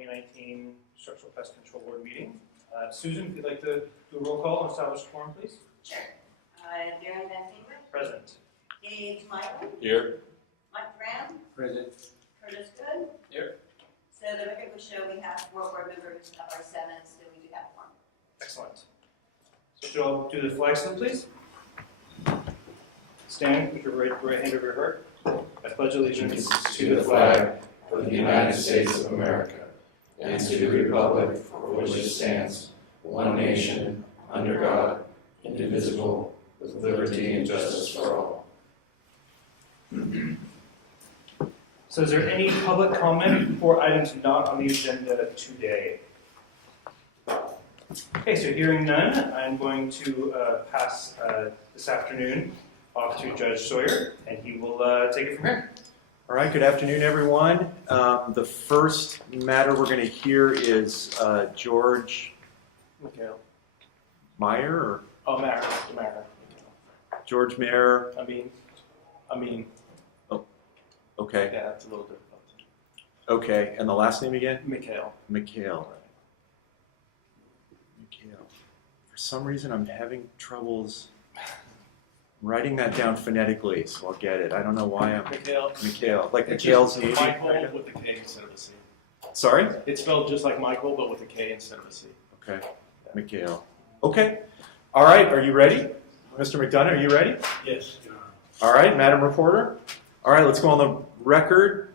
2019 Structural Pest Control Board meeting. Susan, if you'd like to do a roll call and establish quorum, please. Sure. Darren Van Fingers. Present. Dave Michael. Here. Mike Graham. Present. Curtis Good. Here. So the record will show we have 4 board members of our 7, so we do have one. Excellent. So if you'll all do the flag salute, please. Stand with your right hand over your heart. I pledge allegiance To the flag of the United States of America and to the republic for which it stands, one nation, under God, indivisible, with liberty and justice for all. So is there any public comment for items not on the agenda today? Okay, so hearing none, I'm going to pass this afternoon off to Judge Sawyer, and he will take it from here. All right, good afternoon, everyone. The first matter we're going to hear is George Meyer, or Mayor. George Mayer. I mean. Okay. Yeah, that's a little difficult. Okay, and the last name again? Mikhail. Mikhail. For some reason, I'm having troubles writing that down phonetically, so I'll get it. I don't know why I'm... Mikhail. Like Mikhail's name? Michael with a K instead of a C. Sorry? It's spelled just like Michael, but with a K instead of a C. Okay, Mikhail. Okay. All right, are you ready? Mr. McDonough, are you ready? Yes, Your Honor. All right, Madam Reporter. All right, let's go on the record.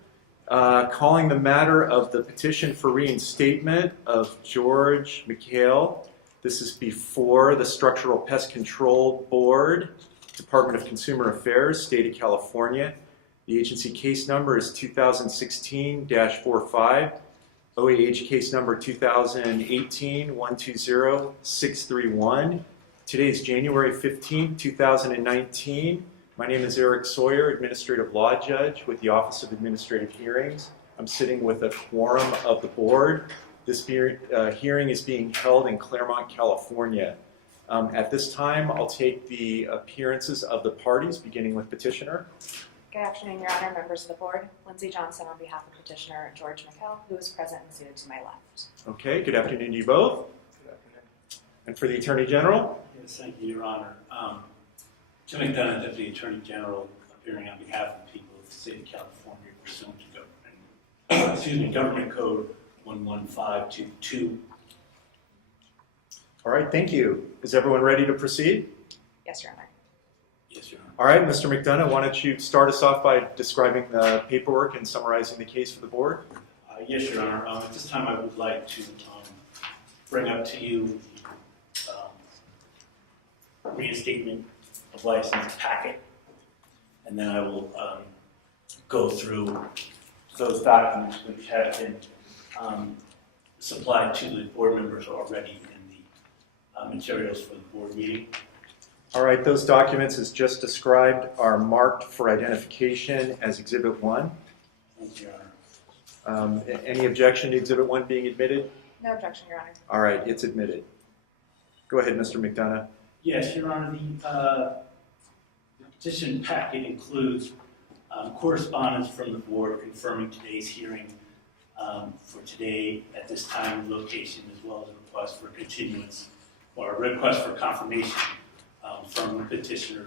Calling the matter of the petition for reinstatement of George Mikhail. This is before the Structural Pest Control Board, Department of Consumer Affairs, State of California. The agency case number is 2016-45. OAH case number 2018-120-631. Today is January 15, 2019. My name is Eric Sawyer, Administrative Law Judge with the Office of Administrative Hearings. I'm sitting with a quorum of the board. This hearing is being held in Claremont, California. At this time, I'll take the appearances of the parties, beginning with Petitioner. Good afternoon, Your Honor, members of the board. Lindsay Johnson on behalf of Petitioner George Mikhail, who is present and seated to my left. Okay, good afternoon to you both. Good afternoon. And for the Attorney General? Yes, thank you, Your Honor. Jim McDonough, Deputy Attorney General, appearing on behalf of the people of the State of California pursuant to Government Code 11522. All right, thank you. Is everyone ready to proceed? Yes, Your Honor. Yes, Your Honor. All right, Mr. McDonough, why don't you start us off by describing the paperwork and summarizing the case for the board? Yes, Your Honor. At this time, I would like to bring up to you the reinstatement of license packet, and then I will go through those documents which have been supplied to the board members already in the materials for the board meeting. All right, those documents, as just described, are marked for identification as Exhibit 1. Thank you, Your Honor. Any objection to Exhibit 1 being admitted? No objection, Your Honor. All right, it's admitted. Go ahead, Mr. McDonough. Yes, Your Honor. The petition packet includes correspondence from the board confirming today's hearing for today at this time and location, as well as a request for continuance or a request for confirmation from the petitioner.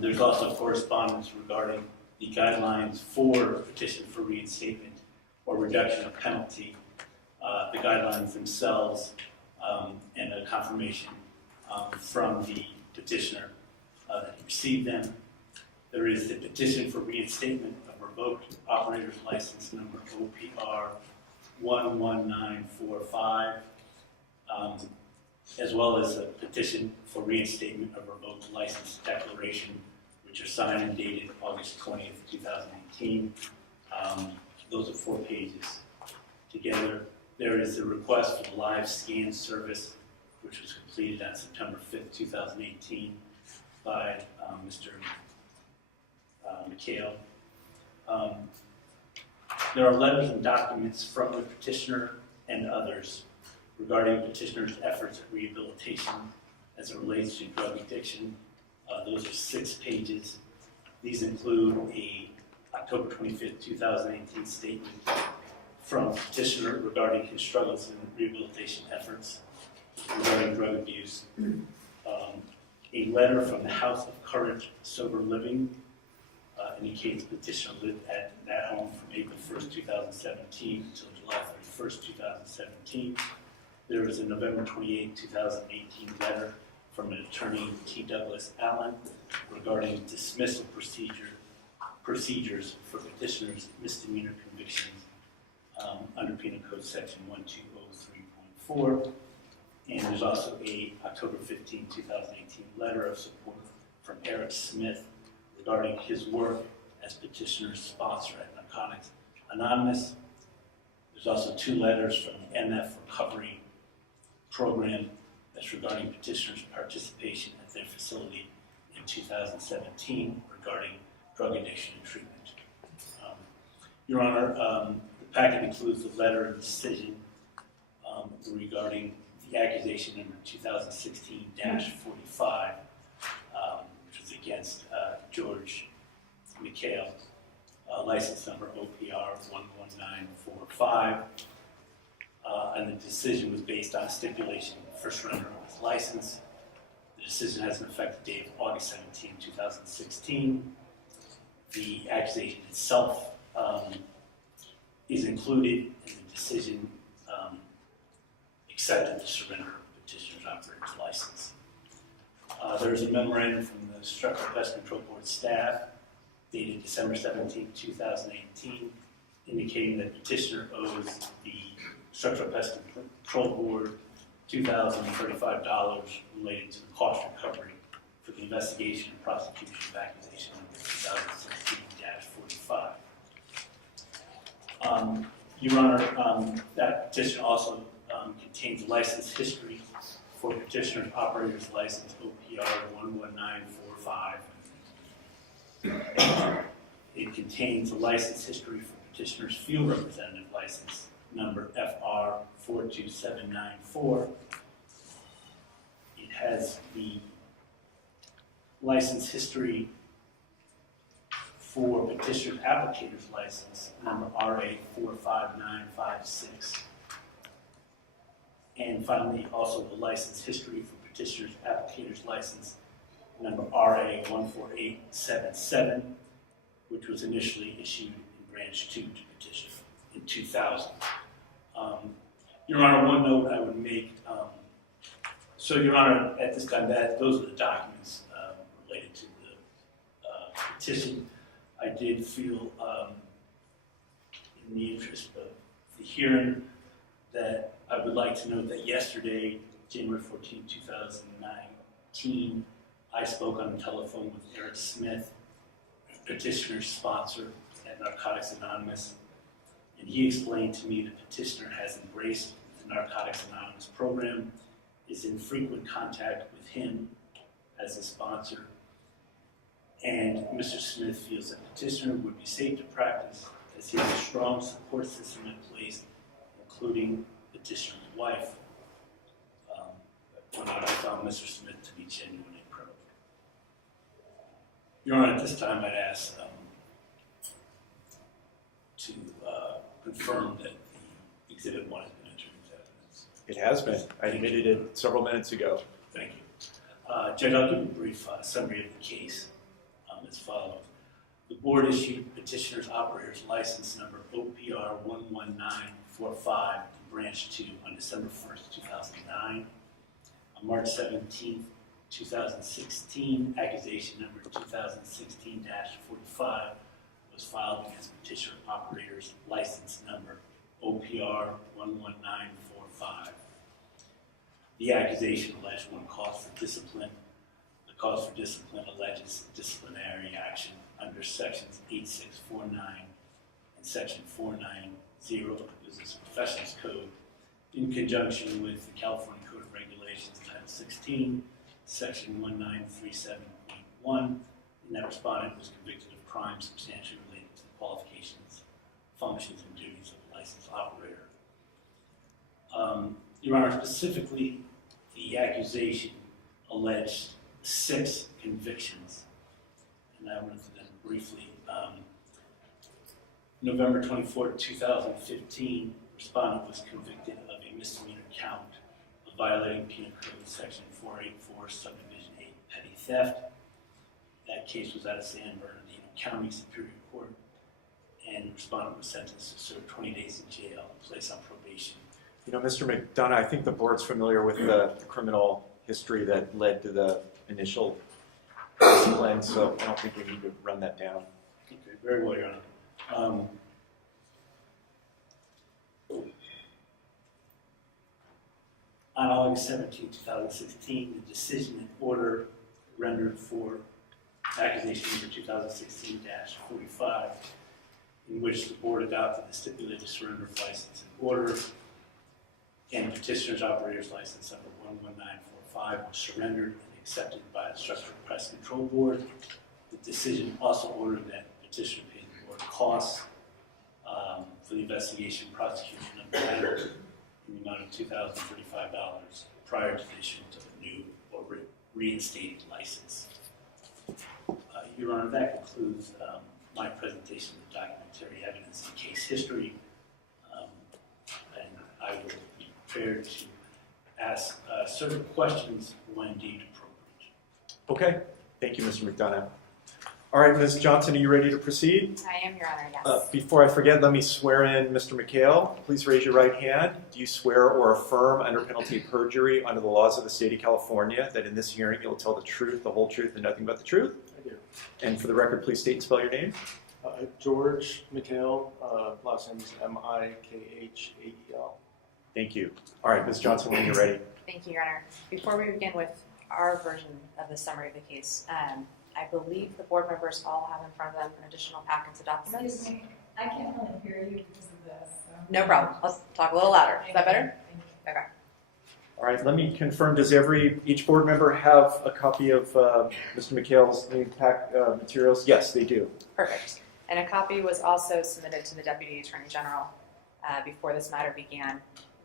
There's also correspondence regarding the guidelines for petition for reinstatement or reduction of penalty, the guidelines themselves, and a confirmation from the petitioner that he received them. There is the petition for reinstatement of revoked operator's license number OPR 11945, as well as a petition for reinstatement of revoked license declaration, which are signed and dated August 20th, 2018. Those are 4 pages together. There is the request for the live scan service, which was completed on September 5th, 2018 by Mr. Mikhail. There are letters and documents from the petitioner and others regarding petitioner's efforts at rehabilitation as it relates to drug addiction. Those are 6 pages. These include a October 25th, 2018 statement from petitioner regarding his struggles in rehabilitation efforts regarding drug abuse. A letter from the House of Courage Sober Living indicates petitioner lived at that home from April 1st, 2017 until July 31st, 2017. There was a November 28, 2018 letter from an attorney, T. Douglas Allen, regarding dismissal procedures for petitioners' misdemeanor convictions under Penal Code Section 1203.4. And there's also a October 15, 2018 letter of support from Eric Smith regarding his work as petitioner's sponsor at Narcotics Anonymous. There's also 2 letters from the MF Recovery Program that's regarding petitioners' participation at their facility in 2017 regarding drug addiction and treatment. Your Honor, the packet includes the letter of decision regarding the accusation number 2016-45, which was against George McHale, license number OPR 11945. And the decision was based on a stipulation for surrender of his license. The decision has an effective date of August 17, 2016. The accusation itself is included in the decision accepted the surrender of petitioner's operator's license. There is a memorandum from the Structural Pest Control Board staff dated December 17, 2018, indicating that petitioner owes the Structural Pest Control Board $2,035 related to the cost recovery for the investigation and prosecution of accusation number 2016-45. Your Honor, that petition also contains license history for petitioner's operator's license OPR 11945. It contains a license history for petitioner's field representative license number FR 42794. It has the license history for petitioner's applicator's license number RA 45956. And finally, also the license history for petitioner's applicator's license number RA 14877, which was initially issued in branch 2 to petitioner in 2000. Your Honor, one note I would make, so Your Honor, at this time, those are the documents related to the petition. I did feel, in the interest of the hearing, that I would like to note that yesterday, January 14, 2019, I spoke on the telephone with Eric Smith, petitioner's sponsor at Narcotics Anonymous, and he explained to me the petitioner has embraced the Narcotics Anonymous program, is in frequent contact with him as a sponsor, and Mr. Smith feels that petitioner would be safe to practice as he has a strong support system in place, including petitioner's wife. When I found Mr. Smith to be genuine and credible. Your Honor, at this time I'd ask to confirm that the Exhibit 1 has been entered into evidence. It has been. I admitted it several minutes ago. Thank you. Judge, I'll give a brief summary of the case as follows. The board issued petitioner's operator's license number OPR 11945 to branch 2 on December 1st, 2009. On March 17th, 2016, accusation number 2016-45 was filed against petitioner operator's license number OPR 11945. The accusation alleged one cause for discipline. The cause for discipline alleges disciplinary action under sections 8649 and section 490 of the Business Professions Code in conjunction with the California Code of Regulations Title 16, section 1937.1, and that respondent was convicted of crimes substantially related to the qualifications, functions, and duties of a licensed operator. Your Honor, specifically, the accusation alleged 6 convictions, and I wanted to then briefly November 24, 2015, respondent was convicted of a misdemeanor count of violating Penal Code Section 484, Subdivision 8, petty theft. That case was out of San Bernardino County Superior Court, and respondent was sentenced to serve 20 days in jail and placed on probation. You know, Mr. McDonough, I think the board's familiar with the criminal history that led to the initial discipline, so I don't think we need to run that down. Okay, very well, Your Honor. On August 17, 2016, the decision and order rendered for accusation number 2016-45, in which the board adopted the stipulated surrender of license and order, and petitioner's operator's license number 11945 was surrendered and accepted by the Structural Pest Control Board. The decision also ordered that petitioner pay the board costs for the investigation and prosecution of the matter in the amount of $2,035 prior to the issuance of a new or reinstated license. Your Honor, that concludes my presentation of documentary evidence and case history, and I will be prepared to ask certain questions when deemed appropriate. Okay, thank you, Mr. McDonough. All right, Ms. Johnson, are you ready to proceed? I am, Your Honor, yes. Before I forget, let me swear in Mr. McHale. Please raise your right hand. Do you swear or affirm under penalty of perjury under the laws of the state of California that in this hearing you'll tell the truth, the whole truth, and nothing but the truth? I do. And for the record, please state and spell your name. George McHale, last name is M-I-K-H-A-E-L. Thank you. All right, Ms. Johnson, when you're ready. Thank you, Your Honor. Before we begin with our version of the summary of the case, I believe the board members all have in front of them an additional packets of documents. Excuse me, I can't really hear you because of this. So. No problem. Let's talk a little louder. Is that better? Thank you. Okay. All right, let me confirm, does each board member have a copy of Mr. McHale's main pack materials? Yes, they do. Perfect. And a copy was also submitted to the Deputy Attorney General before this matter began.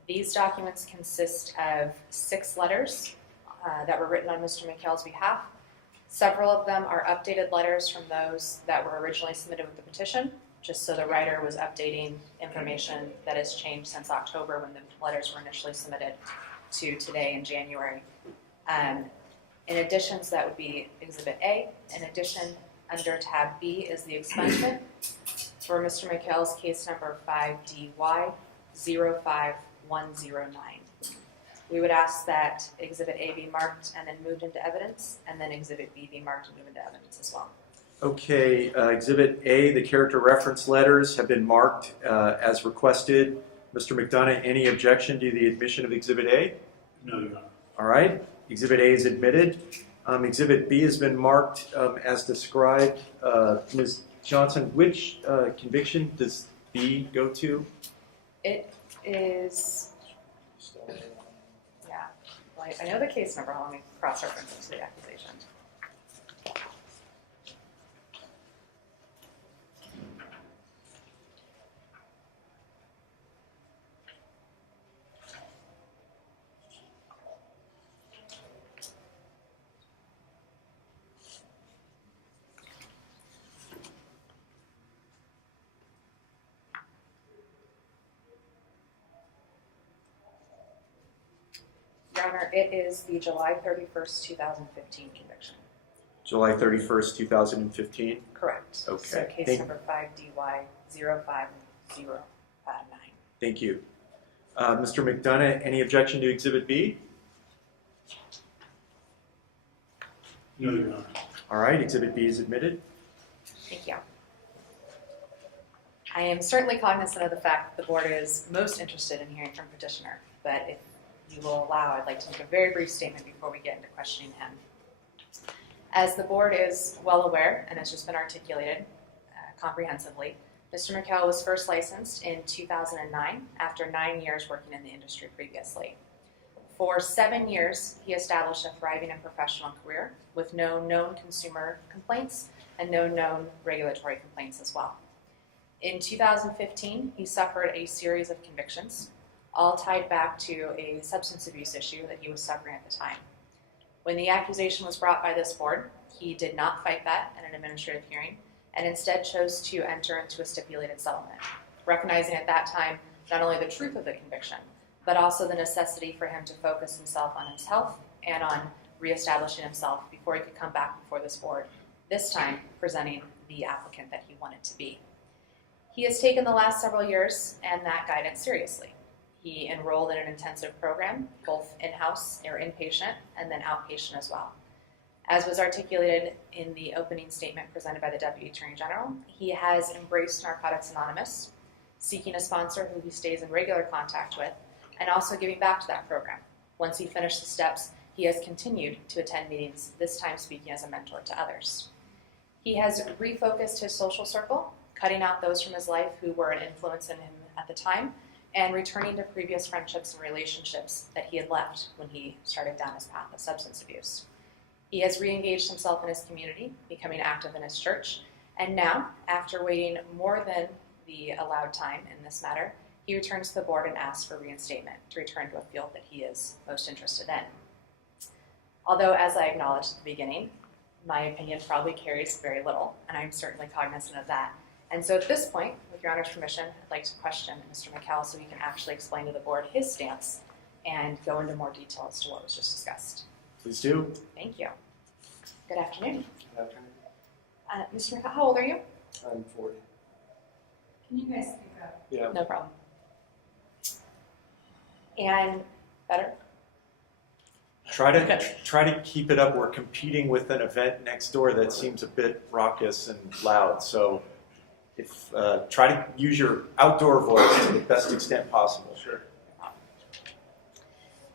These documents consist of 6 letters that were written on Mr. McHale's behalf. Several of them are updated letters from those that were originally submitted with the petition, just so the writer was updating information that has changed since October when the letters were initially submitted to today in January. In addition, so that would be Exhibit A. In addition, under tab B is the expungement for Mr. McHale's case number 5DY05109. We would ask that Exhibit A be marked and then moved into evidence, and then Exhibit B be marked and moved into evidence as well. Okay, Exhibit A, the character reference letters have been marked as requested. Mr. McDonough, any objection to the admission of Exhibit A? No, Your Honor. All right, Exhibit A is admitted. Exhibit B has been marked as described. Ms. Johnson, which conviction does B go to? It is, yeah, well, I know the case number. Let me cross-reference it to the accusation. Your Honor, it is the July 31st, 2015 conviction. July 31st, 2015? Correct. Okay. So case number 5DY05009. Thank you. Mr. McDonough, any objection to Exhibit B? No, Your Honor. All right, Exhibit B is admitted. Thank you. I am certainly cognizant of the fact that the board is most interested in hearing from petitioner, but if you will allow, I'd like to make a very brief statement before we get into questioning him. As the board is well aware, and has just been articulated comprehensively, Mr. McHale was first licensed in 2009 after 9 years working in the industry previously. For 7 years, he established a thriving and professional career with no known consumer complaints and no known regulatory complaints as well. In 2015, he suffered a series of convictions, all tied back to a substance abuse issue that he was suffering at the time. When the accusation was brought by this board, he did not fight that in an administrative hearing, and instead chose to enter into a stipulated settlement, recognizing at that time not only the truth of the conviction, but also the necessity for him to focus himself on his health and on reestablishing himself before he could come back before this board, this time presenting the applicant that he wanted to be. He has taken the last several years and that guidance seriously. He enrolled in an intensive program, both in-house or inpatient, and then outpatient as well. As was articulated in the opening statement presented by the Deputy Attorney General, he has embraced Narcotics Anonymous, seeking a sponsor who he stays in regular contact with, and also giving back to that program. Once he finished the steps, he has continued to attend meetings, this time speaking as a mentor to others. He has refocused his social circle, cutting out those from his life who were an influence in him at the time, and returning to previous friendships and relationships that he had left when he started down his path of substance abuse. He has re-engaged himself in his community, becoming active in his church, and now, after waiting more than the allowed time in this matter, he returns to the board and asks for reinstatement to return to a field that he is most interested in. Although, as I acknowledged at the beginning, my opinion probably carries very little, and I'm certainly cognizant of that. And so at this point, with Your Honor's permission, I'd like to question Mr. McHale so he can actually explain to the board his stance and go into more detail as to what was just discussed. Please do. Thank you. Good afternoon. Good afternoon. Mr. McHale, how old are you? I'm 40. Can you guys speak up? Yeah. No problem. And better? Try to keep it up. We're competing with an event next door that seems a bit raucous and loud. So if try to use your outdoor voice to the best extent possible. Sure.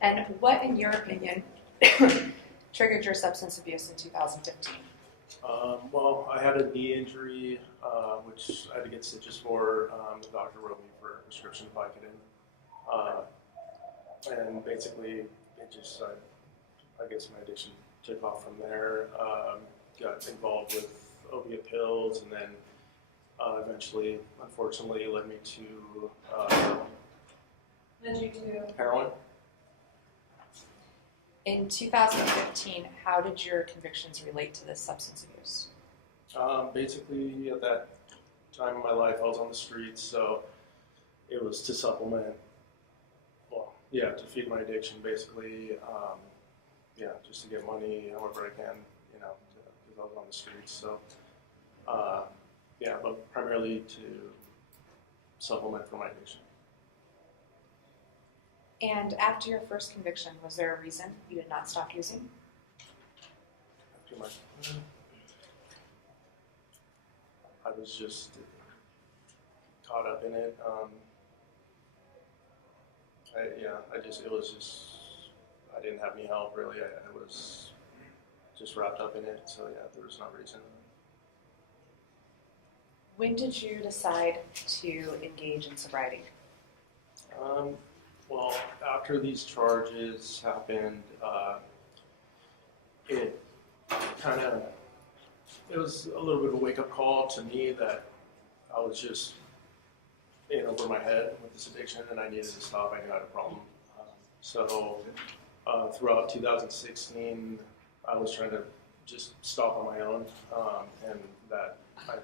And what, in your opinion, triggered your substance abuse in 2015? Well, I had a knee injury, which I had to get stitches for. The doctor wrote me for a prescription Vicodin. And basically, it just, I guess my addiction took off from there. Got involved with opiate pills, and then eventually, unfortunately, led me to Led you to? heroin. In 2015, how did your convictions relate to this substance abuse? Basically, at that time in my life, I was on the streets, so it was to supplement, well, yeah, to feed my addiction, basically. Yeah, just to get money however I can, you know, because I was on the streets. So, yeah, but primarily to supplement for my addiction. And after your first conviction, was there a reason you did not stop using? After my, I was just caught up in it. I didn't have any help really. I was just wrapped up in it. So yeah, there was no reason. When did you decide to engage in sobriety? Well, after these charges happened, it was a little bit of a wake-up call to me that I was just in over my head with this addiction, and I needed to stop. I knew I had a problem. So throughout 2016, I was trying to just stop on my own, and that I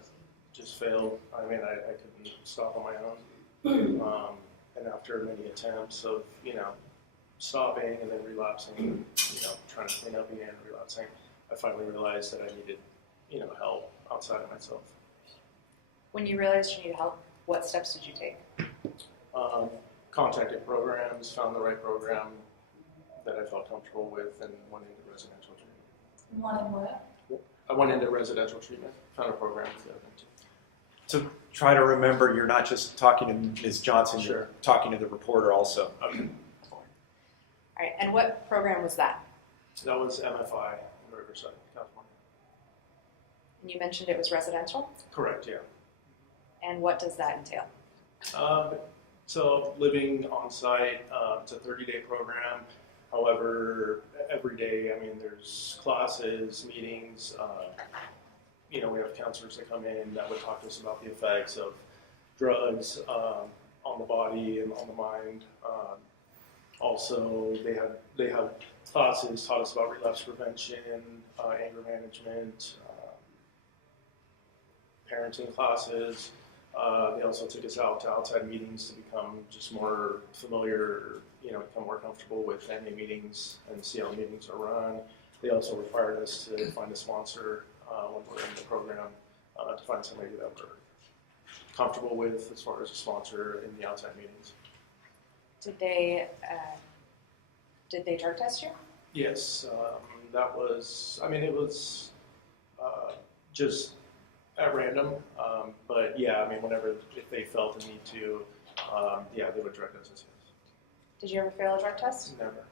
just failed. I mean, I couldn't stop on my own. And after many attempts of, you know, stopping and then relapsing, you know, trying to clean up again, relapsing, I finally realized that I needed, you know, help outside of myself. When you realized you needed help, what steps did you take? Contacted programs, found the right program that I felt comfortable with, and went into residential treatment. Wanted what? I went into residential treatment, found a program to go into. So try to remember you're not just talking to Ms. Johnson, Sure. you're talking to the reporter also. Okay. All right, and what program was that? That was MFI in Riverside, California. And you mentioned it was residential, Correct, yeah. and what does that entail? So living on site, it's a 30-day program. However, every day, I mean, there's classes, meetings. You know, we have counselors that come in that would talk to us about the effects of drugs on the body and on the mind. Also, they have classes taught us about relapse prevention, anger management, parenting classes. They also took us out to outside meetings to become just more familiar, become more comfortable with NA meetings and see how meetings are run. They also required us to find a sponsor when we're in the program, to find somebody that we're comfortable with as far as a sponsor in the outside meetings. Did they drug test you? Yes, that was, it was just at random, but yeah, if they felt the need to, yeah, they would drug test us. Did you ever fail a drug test? Never.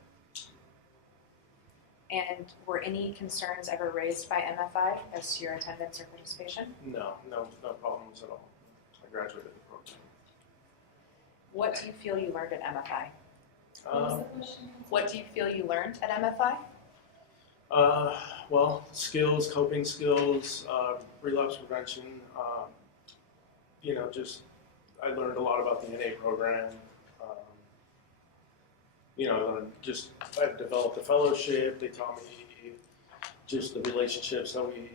And were any concerns ever raised by MFI as to your attendance or participation? No problems at all. I graduated the program. What do you feel you learned at MFI? What was the question? What do you feel you learned at MFI? Well, skills, coping skills, relapse prevention. I learned a lot about the NA program. I developed a fellowship. They taught me just the relationships that we,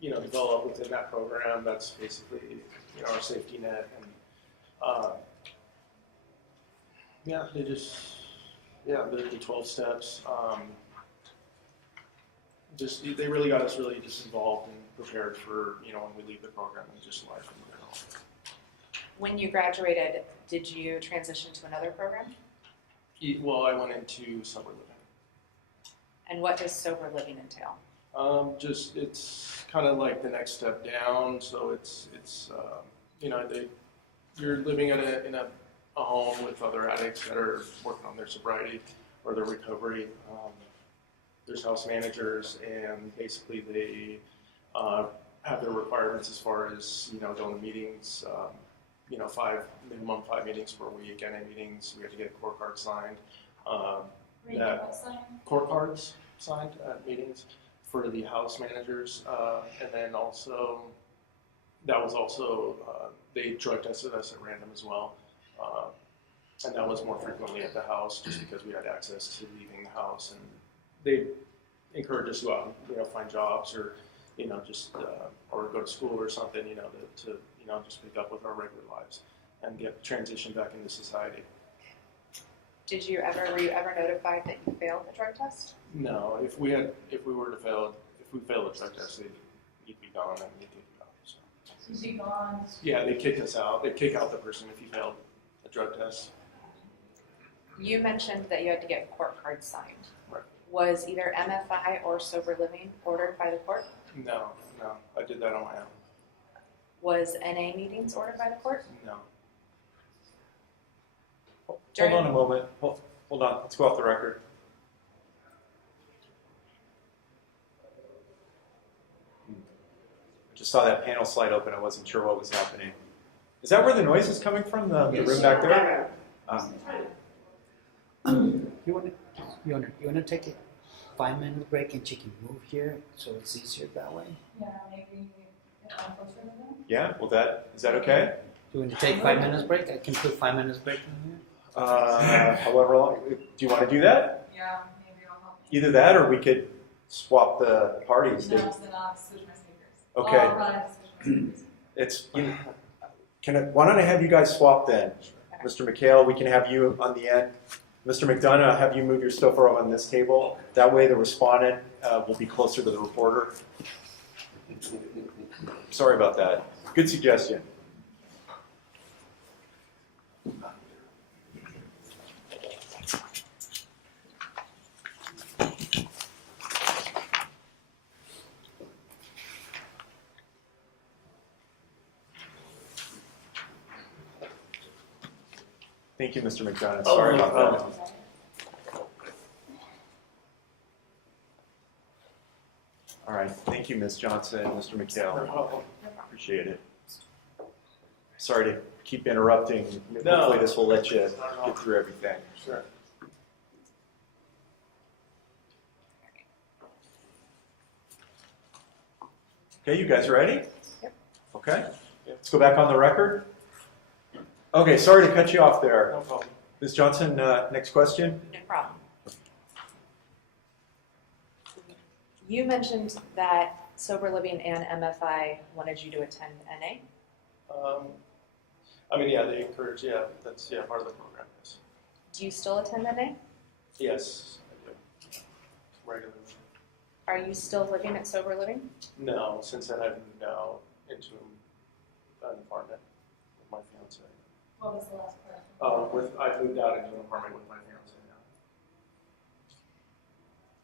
develop within that program. That's basically, our safety net. And the 12 steps. They really got us really just involved and prepared for, when we leave the program and just life in general. When you graduated, did you transition to another program? Well, I went into sober living. And what does sober living entail? It's kind of like the next step down. So it's you're living in a home with other addicts that are working on their sobriety or their recovery. There's house managers, and basically they have their requirements as far as going to meetings. Minimum 5 meetings per week, NA meetings. We have to get court cards signed. Court cards signed at meetings for the house managers, and then also they drug tested us at random as well, and that was more frequently at the house just because we had access to leaving the house, and they encouraged us to go out and find jobs or or go to school or something to just pick up with our regular lives and get transitioned back into society. Were you ever notified that you failed the drug test? No, if we failed the drug test, you'd be gone and you'd be gone. So. You'd be gone. Yeah, they kicked us out. They kick out the person if he failed a drug test. You mentioned that you had to get court cards signed. Right. Was either MFI or sober living ordered by the court? No, I did that on my own. Was NA meetings ordered by the court? No. Hold on a moment. Hold on. Let's go off the record. I just saw that panel slide open. I wasn't sure what was happening. Is that where the noise is coming from? The room back there? You want to take a 5-minute break and you can move here so it's easier that way? Yeah, maybe get one closer to them. Yeah. Well, is that okay? You want to take 5 minutes break? I can put 5 minutes break in here. However long. Do you want to do that? Yeah, maybe I'll help. Either that, or we could swap the parties. No, then I'll switch my speakers. Okay. I'll probably have to switch my speakers. Why don't I have you guys swap then? Mr. McHale, we can have you on the end. Mr. McDonough, have you move your stuff over on this table. That way the respondent will be closer to the reporter. Sorry about that. Good suggestion. Thank you, Mr. McDonough. Sorry about that. All right. Thank you, Ms. Johnson and Mr. McHale. Appreciate it. Sorry to keep interrupting. Hopefully this will let you get through everything. Sure. Okay, you guys ready? Yep. Okay. Let's go back on the record. Okay, sorry to cut you off there. No problem. Ms. Johnson, next question. No problem. You mentioned that Sober Living and MFI wanted you to attend NA. I mean, yeah, they encourage, yeah, that's, yeah, part of the program, yes. Do you still attend NA? Yes, I do. Regularly. Are you still living at Sober Living? No, since then I've moved out into an apartment with my fiance. What was the last part? I've moved out into an apartment with my fiance now.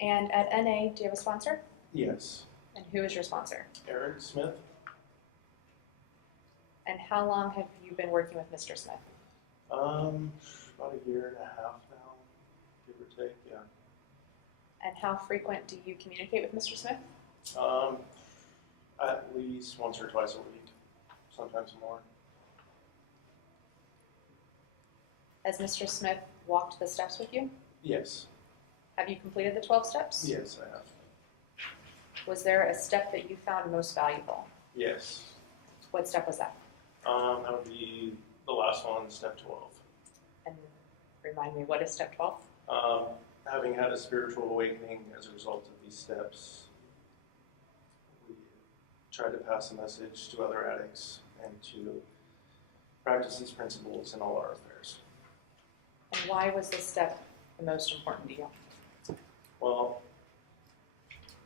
And at NA, do you have a sponsor? Yes. And who is your sponsor? Eric Smith? And how long have you been working with Mr. Smith? About a year and a half now, give or take, yeah. And how frequent do you communicate with Mr. Smith? At least once or twice a week, sometimes more. Has Mr. Smith walked the steps with you? Yes. Have you completed the 12 steps? Yes, I have. Was there a step that you found most valuable? Yes. What step was that? That would be the last one, step 12. And remind me, what is step 12? Having had a spiritual awakening as a result of these steps, we try to pass a message to other addicts and to practice these principles in all our affairs. And why was this step the most important to you? Well,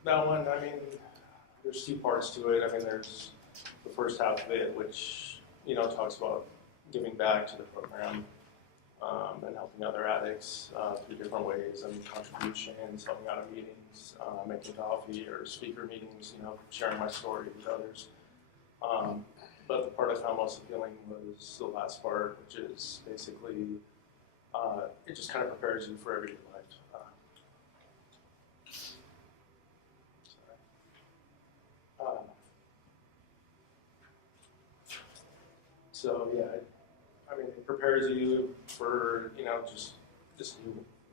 that one, I mean, there's two parts to it. I mean, there's the first half of it, which, you know, talks about giving back to the program and helping other addicts through different ways and contributions, helping out at meetings, making coffee or speaker meetings, you know, sharing my story with others. But the part I found most appealing was the last part, which is basically, it just kind of prepares you for everyday life. So yeah, I mean, it prepares you for, you know, just this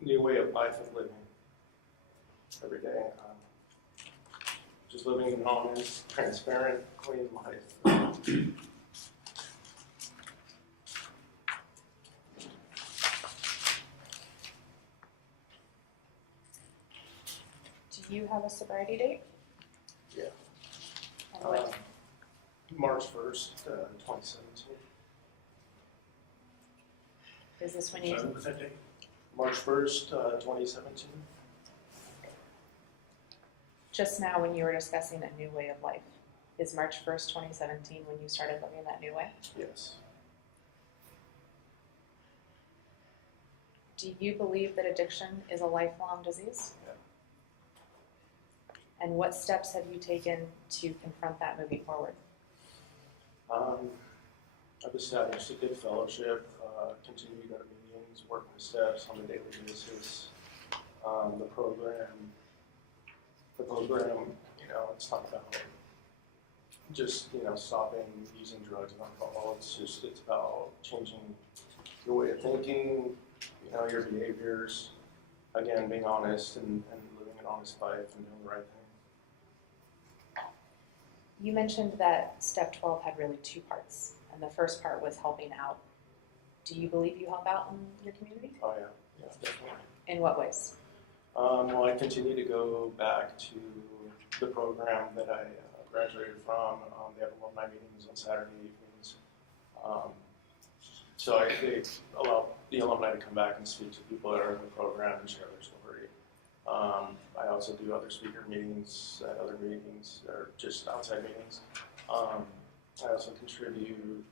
new way of life and living every day. Just living an honest, transparent, clean life. Do you have a sobriety date? Yeah. And what, March 1st, 2017. is this when you, What was that date? March 1st, 2017. just now when you were discussing a new way of life, is March 1st, 2017 when you started living that new way? Yes. Do you believe that addiction is a lifelong disease? Yeah. And what steps have you taken to confront that moving forward? I've established a good fellowship, continue to go to meetings, work my steps on a daily basis. The program, you know, it's not about just, you know, stopping using drugs and alcohol. It's about changing your way of thinking, you know, your behaviors. Again, being honest and living an honest life and doing the right thing. You mentioned that step 12 had really two parts, and the first part was helping out. Do you believe you help out in your community? Oh yeah, yeah, definitely. In what ways? Well, I continue to go back to the program that I graduated from. They have alumni meetings on Saturday evenings. So they allow the alumni to come back and speak to people that are in the program and share their story. I also do other speaker meetings at other meetings, or just outside meetings. I also contribute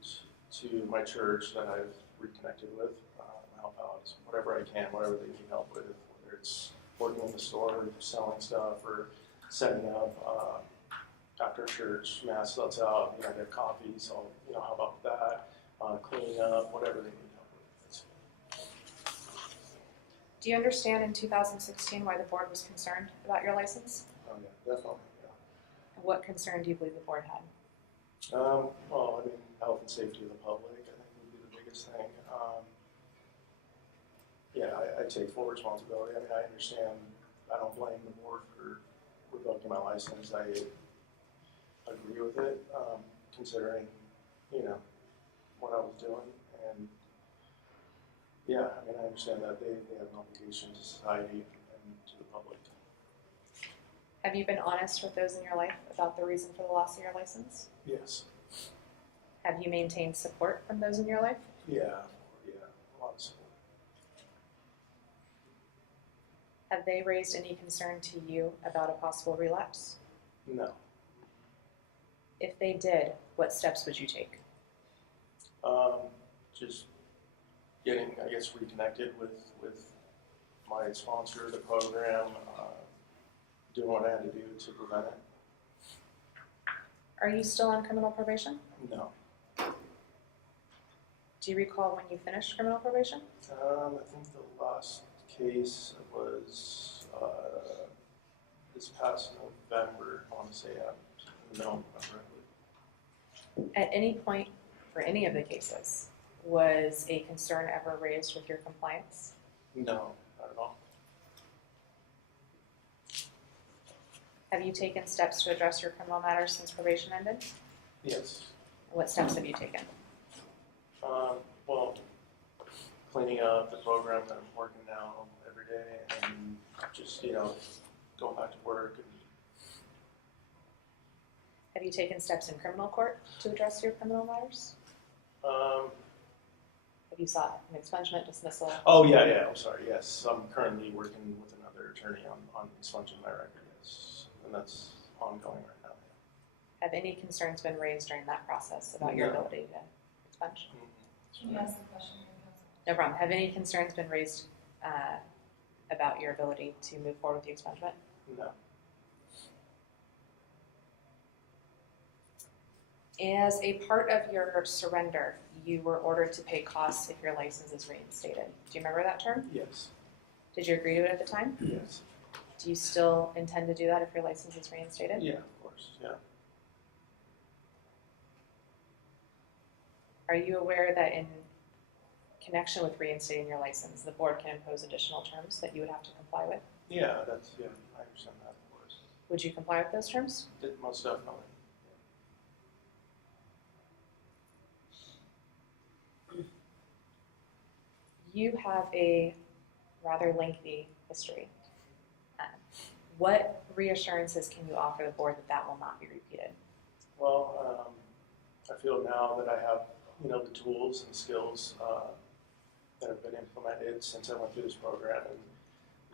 to my church that I've reconnected with, help out whatever I can, whatever they need help with, whether it's working in the store, selling stuff, or setting up after church, mass lets out, you know, their coffee, so, you know, how about that, cleaning up, whatever they need help with. Do you understand in 2016 why the board was concerned about your license? Oh yeah, definitely, yeah. And what concern do you believe the board had? Well, I mean, health and safety of the public, I think would be the biggest thing. Yeah, I take full responsibility. I mean, I understand, I don't blame the board for revoking my license. I agree with it, considering, you know, what I was doing. And yeah, I mean, I understand that they have an obligation to society and to the public. Have you been honest with those in your life about the reason for the loss of your license? Yes. Have you maintained support from those in your life? Yeah. A lot of support. Have they raised any concern to you about a possible relapse? No. If they did, what steps would you take? Just getting, I guess, reconnected with my sponsor, the program, doing what I had to do to prevent it. Are you still on criminal probation? No. Do you recall when you finished criminal probation? I think the last case was this past November. I want to say in the middle of November, I believe. At any point for any of the cases, was a concern ever raised with your compliance? No, not at all. Have you taken steps to address your criminal matters since probation ended? Yes. What steps have you taken? Well, cleaning up the program that I'm working now every day, and just going back to work. Have you taken steps in criminal court to address your criminal matters? Have you sought an expungement, dismissal? Oh yeah. I'm sorry. Yes, I'm currently working with another attorney on expunging my record. Yes, and that's ongoing right now. Have any concerns been raised during that process about your No. ability to expunge? Can you ask the question? No problem. Have any concerns been raised about your ability to move forward with the expungement? No. As a part of your surrender, you were ordered to pay costs if your license is reinstated. Do you remember that term? Yes. Did you agree to it at the time? Yes. Do you still intend to do that if your license is reinstated? Yeah, of course. Yeah. Are you aware that in connection with reinstating your license, the board can impose additional terms that you would have to comply with? Yeah, I understand that, of course. Would you comply with those terms? Most definitely. You have a rather lengthy history. What reassurances can you offer the board that that will not be repeated? Well, I feel now that I have, the tools and skills that have been implemented since I went through this program and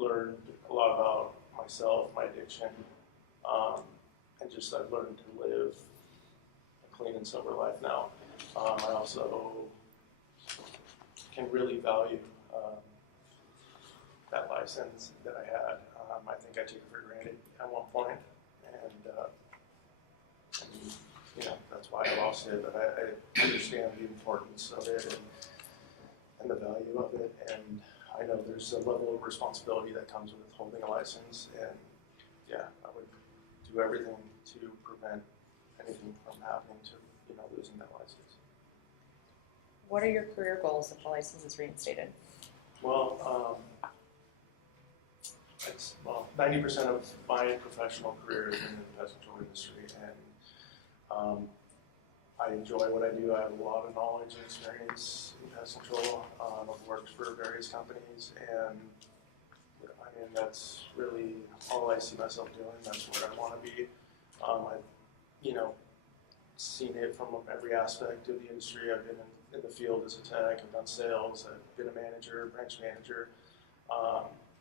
learned a lot about myself, my addiction, and just I've learned to live a clean and sober life now. I also can really value that license that I had. I think I took it for granted at one point, and that's why I lost it. But I understand the importance of it and the value of it, and I know there's a level of responsibility that comes with holding a license, and yeah, I would do everything to prevent anything from happening to losing that license. What are your career goals if the license is reinstated? Well, 90% of my professional career is in the pest control industry, and I enjoy what I do. I have a lot of knowledge and experience in pest control. I've worked for various companies, and that's really all I see myself doing. That's where I want to be. I've seen it from every aspect of the industry. I've been in the field as a tech. I've done sales. I've been a manager, branch manager.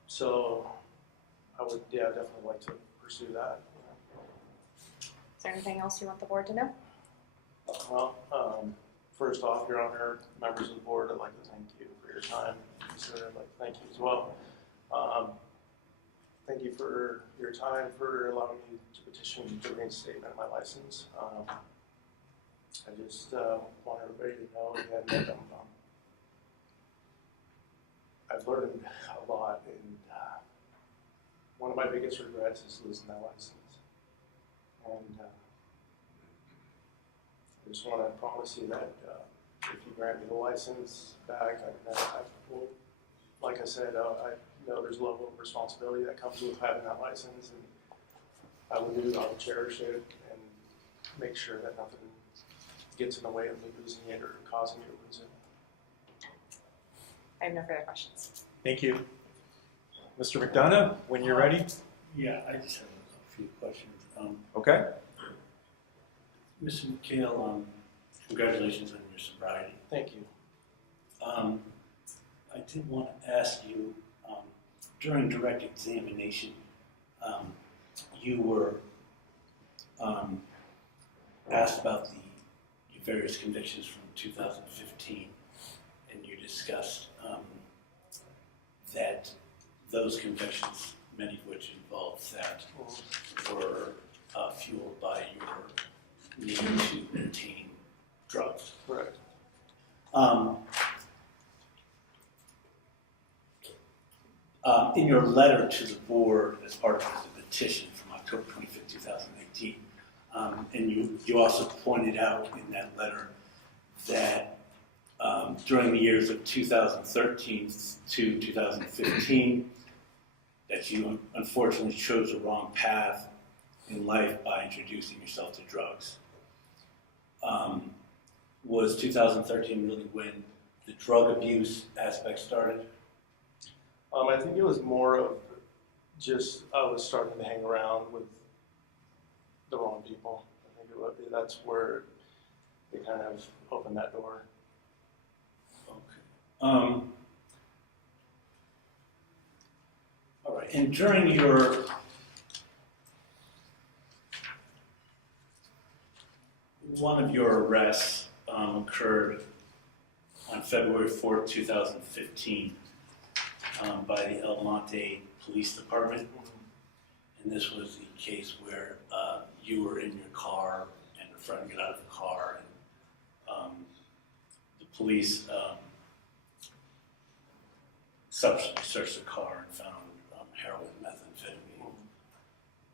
So I would, definitely like to pursue that. Is there anything else you want the board to know? Well, first off, Your Honor, members of the board, I'd like to thank you for your time. Sir, I'd like to thank you as well. Thank you for your time, for allowing me to petition the reinstatement of my license. I just want everybody to know again that I've learned a lot, and one of my biggest regrets is losing that license. And I just want to promise you that if you grant me the license back, I will, like I said, I know there's a level of responsibility that comes with having that license, and I will cherish it and make sure that nothing gets in the way of me losing it or causing me to lose it. I have no further questions. Thank you. Mr. McDonough, when you're ready. Yeah, I just have a few questions. Okay? Mr. McHale, congratulations on your sobriety. Thank you. I did want to ask you, during direct examination, you were asked about your various convictions from 2015, and you discussed that those convictions, many of which involved theft, were fueled by your need to obtain drugs. Correct. In your letter to the board as part of the petition from October 25th, 2019, and you also pointed out in that letter that during the years of 2013 to 2015, that you unfortunately chose the wrong path in life by introducing yourself to drugs. Was 2013 really when the drug abuse aspect started? I think it was more of just I was starting to hang around with the wrong people. I think that's where it kind of opened that door. Okay. All right. And during your one of your arrests occurred on February 4th, 2015. By the El Monte Police Department, and this was the case where you were in your car and your friend got out of the car, and the police subsequently searched the car and found heroin, methamphetamine,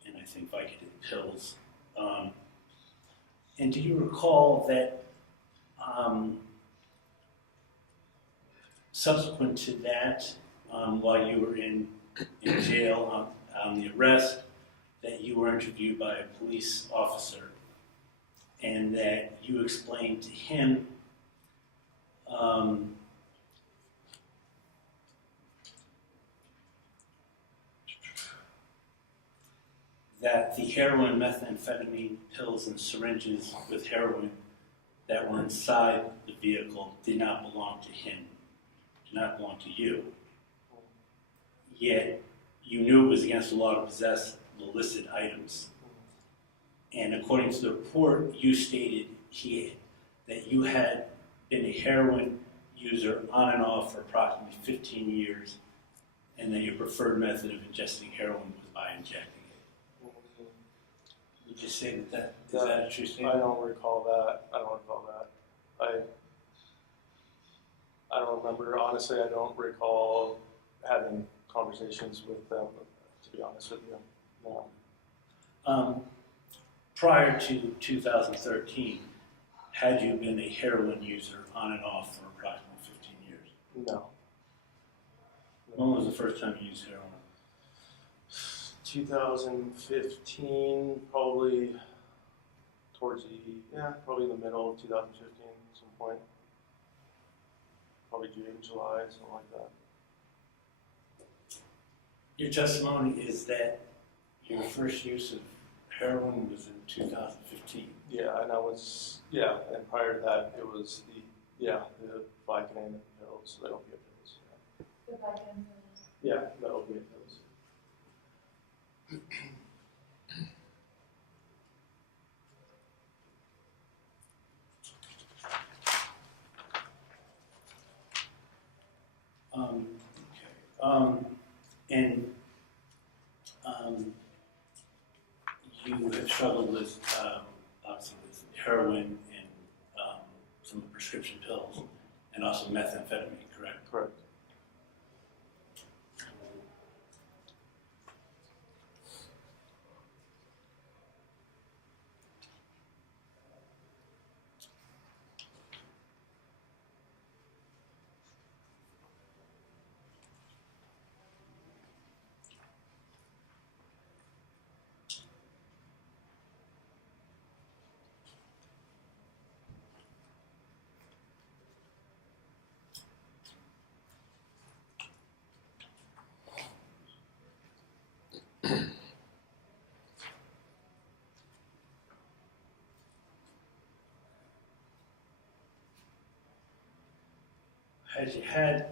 and I think Vicodin pills. And do you recall that subsequent to that, while you were in jail on the arrest, that you were interviewed by a police officer and that you explained to him that the heroin, methamphetamine pills, and syringes with heroin that were inside the vehicle did not belong to him, did not belong to you. Yet you knew it was against the law to possess illicit items. And according to the report, you stated that you had been a heroin user on and off for approximately 15 years, and that your preferred method of ingesting heroin was by injecting it. Would you say is that a true statement? I don't recall that. I don't remember. Honestly, I don't recall having conversations with them, to be honest with you. No. Prior to 2013, had you been a heroin user on and off for approximately 15 years? No. When was the first time you used heroin? 2015, probably probably in the middle of 2015 at some point. Probably June, July, something like that. Your testimony is that your first use of heroin was in 2015. Yeah, and and prior to that, it was the Vicodin pills, the opiate pills. The Vicodin pills. Yeah, the opiate pills. You have struggled with, obviously, with heroin and some of the prescription pills, and also methamphetamine, correct? Correct. Has you had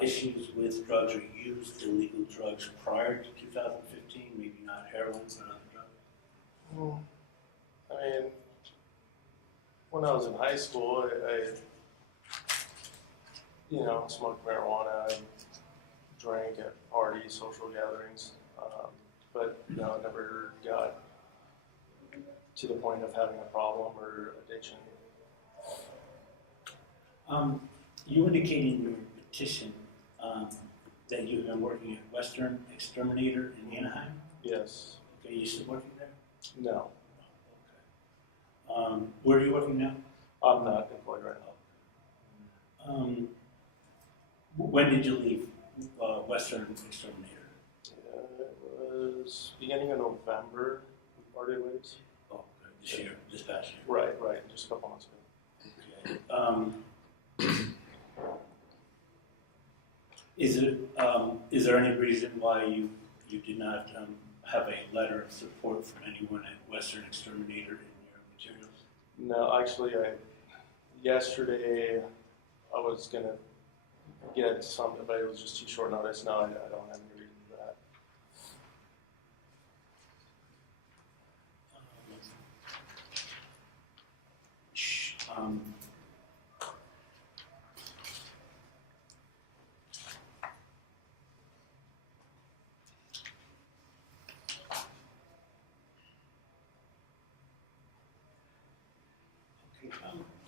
issues with drugs or used illegal drugs prior to 2015? Maybe not heroin, but other drugs? I mean, when I was in high school, I smoked marijuana, I drank at parties, social gatherings, but no, I never got to the point of having a problem or addiction. You indicated in your petition that you've been working at Western Exterminator in Anaheim. Yes. Okay, you still working there? No, Okay. Where are you working now? I'm not employed right now. When did you leave Western Exterminator? It was beginning of November, we parted ways. Oh, okay. This year, this past year. Right, just a couple months ago. Okay. Is there any reason why you did not have a letter of support from anyone at Western Exterminator in your materials? No, actually, yesterday I was gonna get something, but it was just too short notice. No, I don't have any reason for that.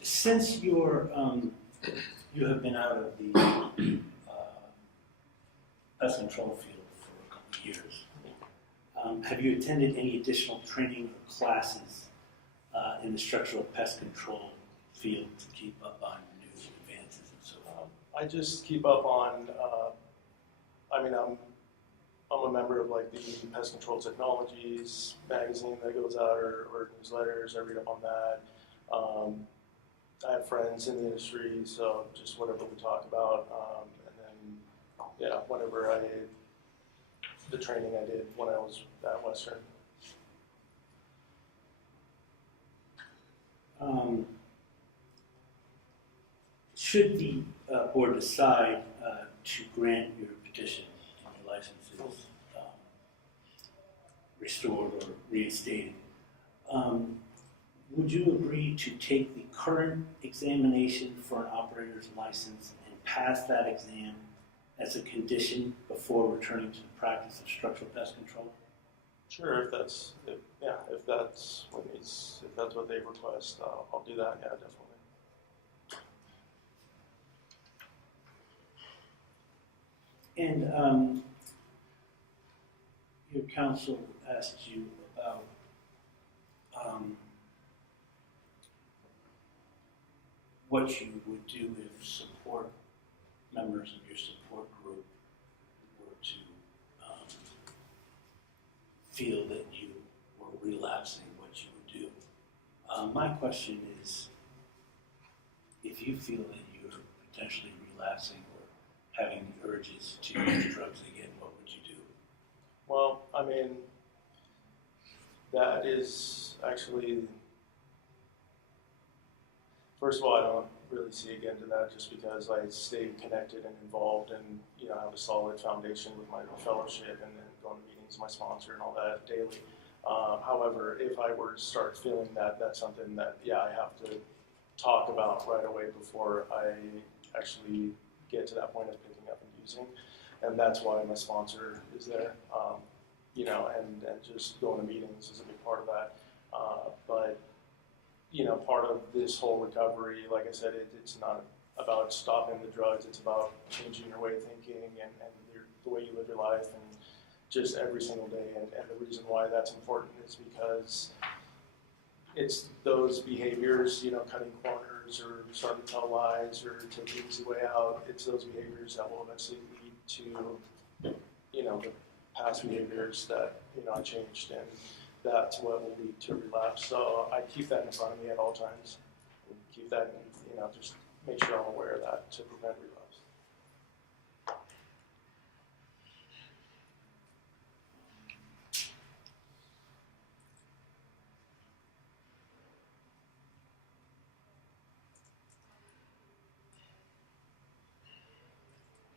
Since you have been out of the pest control field for a couple of years, have you attended any additional training or classes in the structural pest control field to keep up on new advances and so on? I just keep up on. I'm a member of like the Pest Control Technologies magazine that goes out or newsletters. I read up on that. I have friends in the industry, so just whatever we talk about, and then whenever the training I did when I was at Western. Should the board decide to grant your petition and your licenses restored or reinstated, would you agree to take the current examination for an operator's license and pass that exam as a condition before returning to the practice of structural pest control? Sure, if that's what they request, I'll do that. Yeah, definitely. And your counsel asked you about what you would do if members of your support group were to feel that you were relapsing, what you would do. My question is, if you feel that you're potentially relapsing or having the urges to use drugs again, what would you do? Well, I mean, that is actually, first of all, I don't really see again to that just because I stay connected and involved and, have a solid foundation with my fellowship and then going to meetings, my sponsor and all that daily. However, if I were to start feeling that that's something that, I have to talk about right away before I actually get to that point of picking up and using. And that's why my sponsor is there, and just going to meetings is a big part of that. But part of this whole recovery, like I said, it's not about stopping the drugs, it's about changing your way of thinking and the way you live your life and just every single day. And the reason why that's important is because it's those behaviors, cutting corners or starting to tell lies or taking the easy way out, it's those behaviors that will eventually lead to, the past behaviors that, I changed, and that's what will lead to relapse. So I keep that in front of me at all times. And keep that, just make sure I'm aware of that to prevent relapse.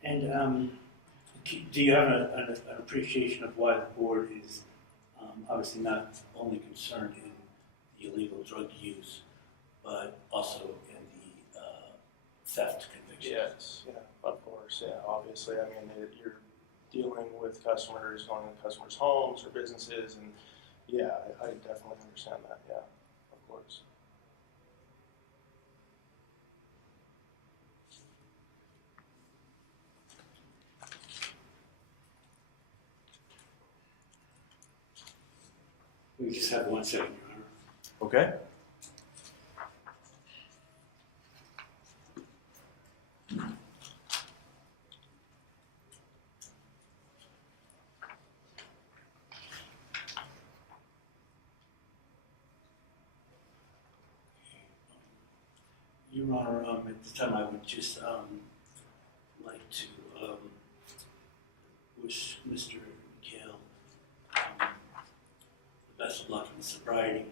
And do you have an appreciation of why the board is obviously not only concerned in the illegal drug use, but also in the theft convictions? Yes, yeah, of course, yeah, obviously, I mean, you're dealing with customers, going to customers' homes or businesses, and yeah, I definitely understand that, yeah, of course. We just have 1 second, Your Honor. Okay. Your Honor, at this time I would just like to wish Mr. McHale the best of luck in sobriety.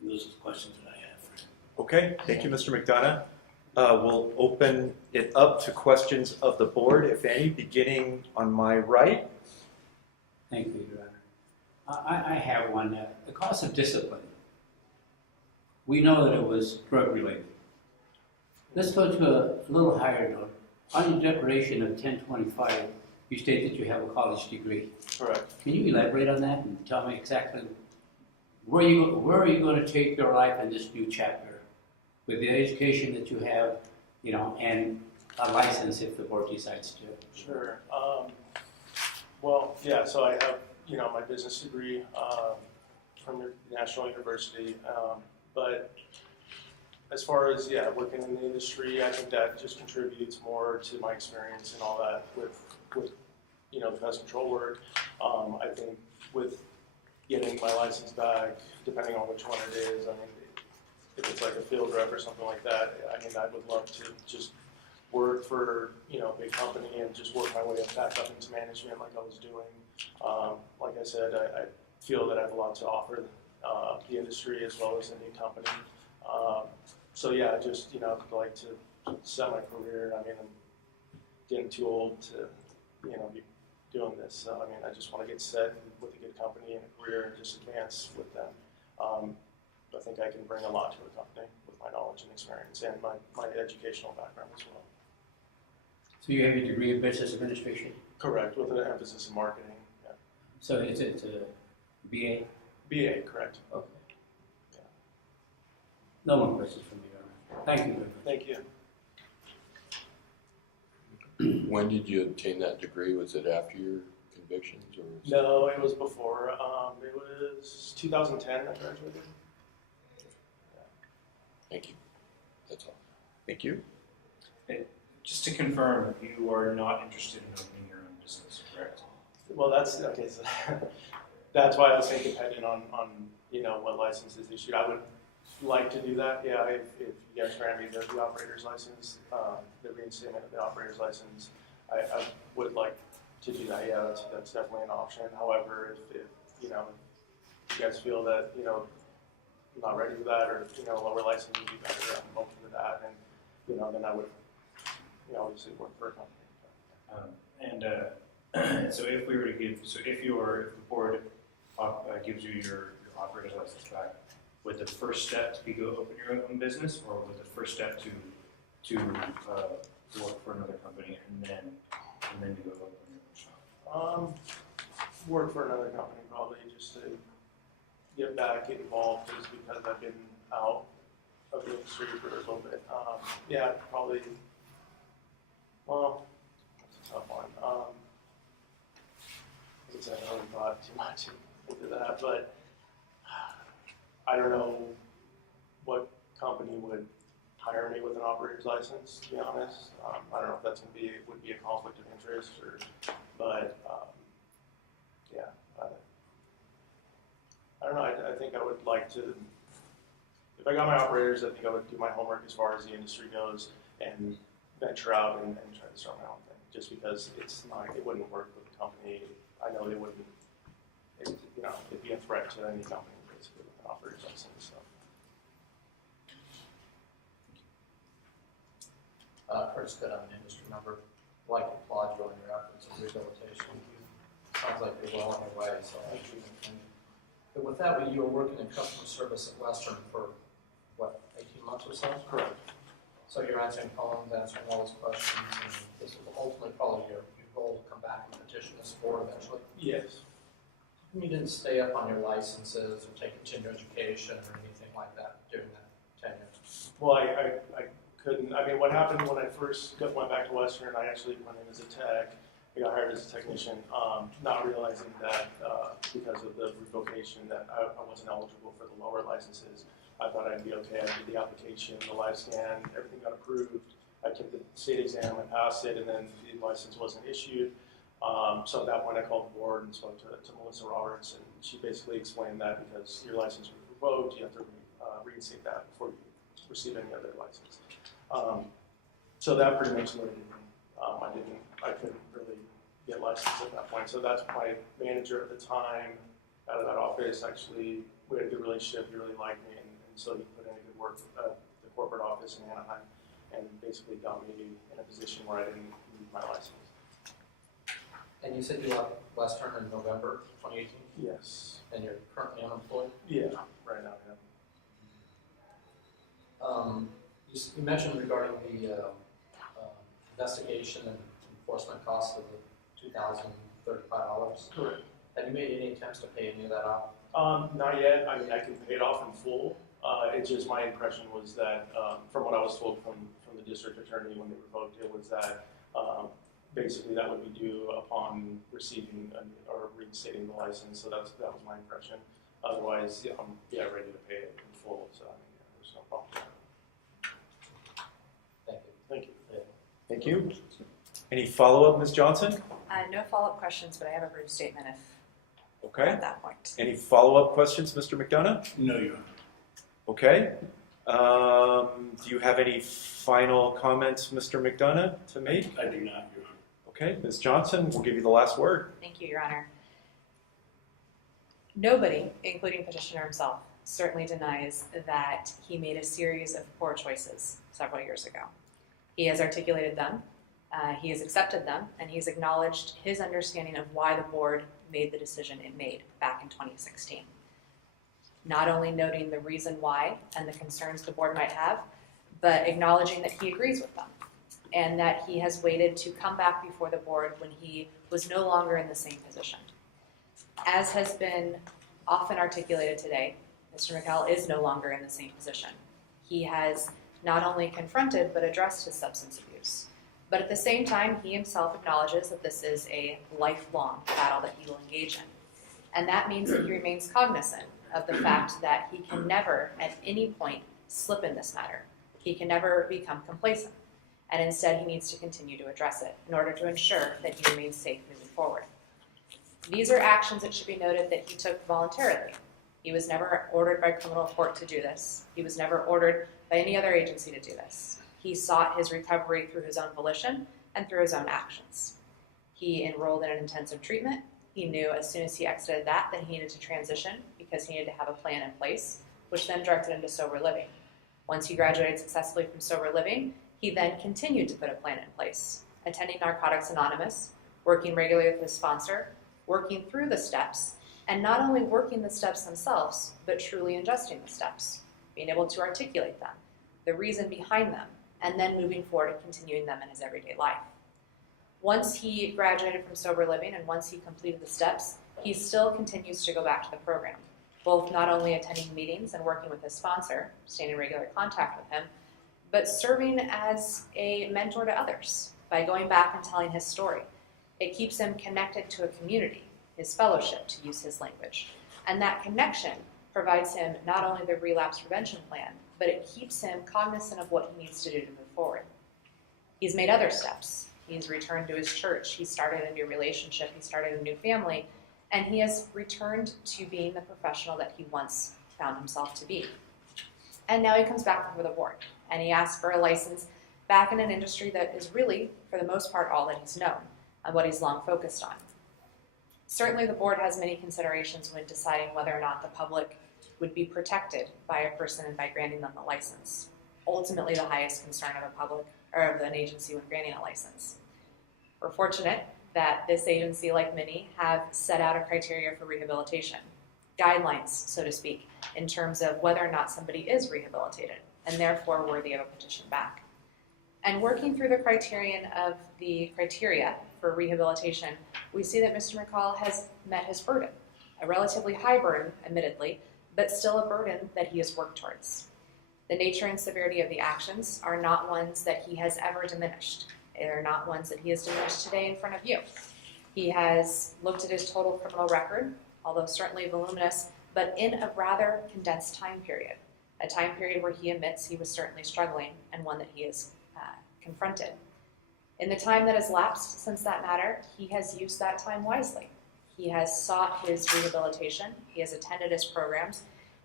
And those are the questions that I have for him. Okay, thank you, Mr. McDonough. We'll open it up to questions of the board, if any, beginning on my right. Thank you, Your Honor. I have one. The cost of discipline. We know that it was drug-related. Let's go to a little higher note. On your declaration of 1025, you state that you have a college degree. Correct. Can you elaborate on that and tell me exactly where are you going to take your life in this new chapter with the education that you have, you know, and a license if the board decides to? Sure. Well, yeah, so I have, you know, my business degree from the National University, but as far as, yeah, working in the industry, I think that just contributes more to my experience and all that with you know, pest control work. I think with getting my license back, depending on which one it is, I mean, if it's like a field rep or something like that, I mean, I would love to just work for, you know, a big company and just work my way back up into management like I was doing. Like I said, I feel that I have a lot to offer the industry as well as any company. So yeah, just, you know, I'd like to set my career. I mean, I'm getting too old to, you know, be doing this. So, I mean, I just want to get set with a good company and a career and just advance with them. I think I can bring a lot to the company with my knowledge and experience and my educational background as well. So you have your degree in business administration? Correct, with an emphasis in marketing. Yeah. So it's a BA? BA, correct. Okay. Yeah. No more questions from me, Your Honor. Thank you very much. Thank you. When did you obtain that degree? Was it after your convictions or? No, it was before. It was 2010 I graduated. Thank you. That's all. Thank you. Just to confirm, you are not interested in opening your own business, correct? Well, that's okay. So that's why I was saying depending on you know, what license is issued. I would like to do that. Yeah, if you guys grant me the operator's license, the reinstatement of the operator's license, I would like to do that. Yeah, that's definitely an option. However, if you know, if you guys feel that, you know, I'm not ready for that, or, you know, lower license would be better, I'm open to that, and, you know, then I would, you know, obviously work for a company. So if we were to give, so if the board gives you your operator's license back, would the first step be go open your own business, or would the first step to work for another company and then to go open your own shop? Work for another company probably, just to get involved, just because I've been out of the industry for a little bit. Yeah, probably. Well, that's a tough one. I guess I haven't thought too much into that, but I don't know what company would hire me with an operator's license, to be honest. I don't know if that's would be a conflict of interest, but yeah. I don't know. I think I would like to. If I got my operators, I think I would do my homework as far as the industry goes and venture out and try to start my own thing. Just because it wouldn't work with the company. I know it wouldn't. You know, it'd be a threat to any company basically with an operator's license. So. Curtis Good, I'm an industry member. I'd like to applaud you on your efforts of rehabilitation. Sounds like you're well on your way, so thank you. But with that, you were working in customer service at Western for, what, 18 months or so? Correct. So you're answering phones, answering all these questions, and this will ultimately probably your goal to come back and petition this board eventually? Yes. You didn't stay up on your licenses or take continuing education or anything like that during that tenure? Well, I couldn't. I mean, what happened when I first went back to Western, I actually went in as a tech. I got hired as a technician, not realizing that because of the revocation that I wasn't eligible for the lower licenses. I thought I'd be okay. I did the application, the live scan, everything got approved. I took the state exam, I passed it, and then the license wasn't issued. So at that point I called the board and spoke to Melissa Roberts, and she basically explained that because your license was revoked, you have to reinstate that before you receive any other license. So that pretty much limited me. I couldn't really get licensed at that point. So that's my manager at the time out of that office. Actually, we had a good relationship. He really liked me, and so he put in a good work at the corporate office in Anaheim, and basically got me in a position where I didn't need my license. And you said you left Western in November 2018? Yes. And you're currently unemployed? Yeah, right now, yeah. You mentioned regarding the investigation and enforcement cost of the $2,035. Correct. Have you made any attempts to pay any of that off? Not yet. I mean, I can pay it off in full. It's just my impression was that, from what I was told from the district attorney when they revoked it, was that basically that would be due upon receiving or reinstating the license. So that was my impression. Otherwise, yeah, I'm ready to pay it in full. So I mean, there's no problem. Thank you. Thank you. Yeah. Thank you. Any follow-up, Ms. Johnson? No follow-up questions, but I have a brief statement if Okay. at that point. Any follow-up questions, Mr. McDonough? No, Your Honor. Okay. Do you have any final comments, Mr. McDonough, to make? I do not, Your Honor. Okay, Ms. Johnson, we'll give you the last word. Thank you, Your Honor. Nobody, including Petitioner himself, certainly denies that he made a series of poor choices several years ago. He has articulated them, he has accepted them, and he's acknowledged his understanding of why the board made the decision it made back in 2016. Not only noting the reason why and the concerns the board might have, but acknowledging that he agrees with them and that he has waited to come back before the board when he was no longer in the same position. As has been often articulated today, Mr. McCall is no longer in the same position. He has not only confronted but addressed his substance abuse. But at the same time, he himself acknowledges that this is a lifelong battle that he will engage in. And that means that he remains cognizant of the fact that he can never, at any point, slip in this matter. He can never become complacent. And instead, he needs to continue to address it in order to ensure that he remains safe moving forward. These are actions that should be noted that he took voluntarily. He was never ordered by criminal court to do this. He was never ordered by any other agency to do this. He sought his recovery through his own volition and through his own actions. He enrolled in an intensive treatment. He knew as soon as he exited that he needed to transition because he needed to have a plan in place, which then directed him to sober living. Once he graduated successfully from sober living, he then continued to put a plan in place, attending Narcotics Anonymous, working regularly with his sponsor, working through the steps, and not only working the steps themselves, but truly ingesting the steps, being able to articulate them, the reason behind them, and then moving forward and continuing them in his everyday life. Once he graduated from sober living and once he completed the steps, he still continues to go back to the program, both not only attending meetings and working with his sponsor, staying in regular contact with him, but serving as a mentor to others by going back and telling his story. It keeps him connected to a community, his fellowship, to use his language. And that connection provides him not only the relapse prevention plan, but it keeps him cognizant of what he needs to do to move forward. He's made other steps. He's returned to his church. He started a new relationship. He started a new family. And he has returned to being the professional that he once found himself to be. And now he comes back before the board, and he asks for a license back in an industry that is really, for the most part, all that he's known and what he's long focused on. Certainly the board has many considerations when deciding whether or not the public would be protected by a person and by granting them the license. Ultimately, the highest concern of the public or of an agency when granting a license. We're fortunate that this agency, like many, have set out a criteria for rehabilitation, guidelines, so to speak, in terms of whether or not somebody is rehabilitated and therefore worthy of a petition back. And working through the criteria for rehabilitation, we see that Mr. McCall has met his burden, a relatively high burden, admittedly, but still a burden that he has worked towards. The nature and severity of the actions are not ones that he has ever diminished. They are not ones that he has diminished today in front of you. He has looked at his total criminal record, although certainly voluminous, but in a rather condensed time period, a time period where he admits he was certainly struggling and one that he has confronted. In the time that has lapsed since that matter, he has used that time wisely. He has sought his rehabilitation, he has attended his programs,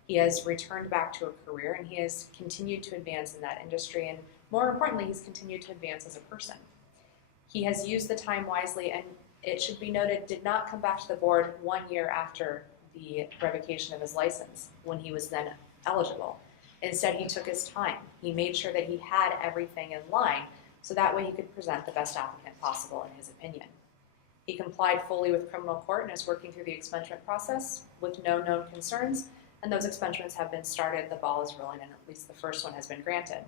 he has returned back to a career, and he has continued to advance in that industry, and more importantly, he's continued to advance as a person. He has used the time wisely, and it should be noted, did not come back to the board 1 year after the revocation of his license, when he was then eligible. Instead, he took his time. He made sure that he had everything in line, so that way he could present the best applicant possible in his opinion. He complied fully with criminal court and is working through the expungement process with no known concerns, and those expungements have been started, the ball is rolling, and at least the first one has been granted.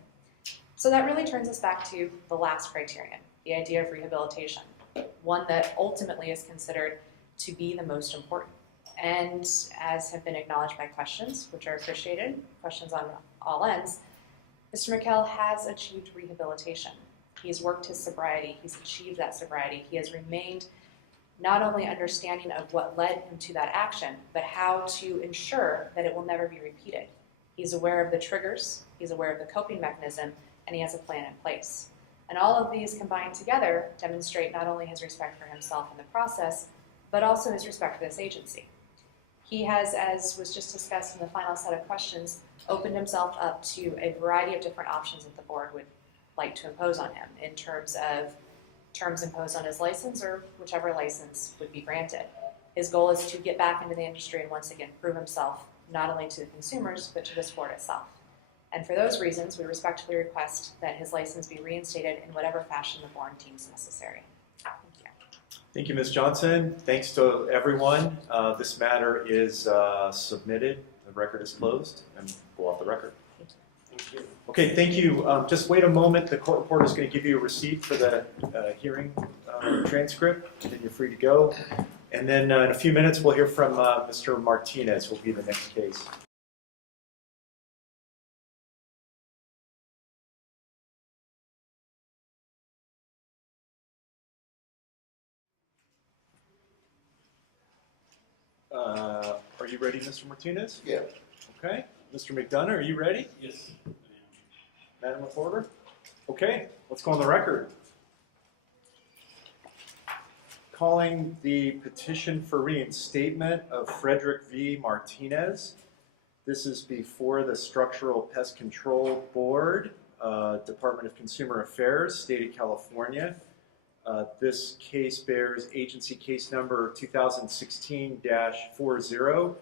So that really turns us back to the last criterion, the idea of rehabilitation, one that ultimately is considered to be the most important. And as have been acknowledged by questions, which are appreciated, questions on all ends, Mr. McKell has achieved rehabilitation. He's worked his sobriety, he's achieved that sobriety, he has remained not only understanding of what led him to that action, but how to ensure that it will never be repeated. He's aware of the triggers, he's aware of the coping mechanism, and he has a plan in place. And all of these combined together demonstrate not only his respect for himself in the process, but also his respect for this agency. He has, as was just discussed in the final set of questions, opened himself up to a variety of different options that the board would like to impose on him in terms of terms imposed on his license or whichever license would be granted. His goal is to get back into the industry and once again prove himself not only to the consumers, but to the sport itself. And for those reasons, we respectfully request that his license be reinstated in whatever fashion the board deems necessary. Thank you. Thank you, Ms. Johnson. Thanks to everyone. This matter is submitted. The record is closed and go off the record. Thank you. Okay, thank you. Just wait a moment. The court reporter is going to give you a receipt for the hearing transcript, and then you're free to go. And then in a few minutes, we'll hear from Mr. Martinez, who will be the next case. Are you ready, Mr. Martinez? Yeah. Okay. Mr. McDonough, are you ready? Yes. Madam Reporter? Okay, let's go on the record. Calling the petition for reinstatement of Frederick V. Martinez. This is before the Structural Pest Control Board, Department of Consumer Affairs, State of California. This case bears agency case number 2016-40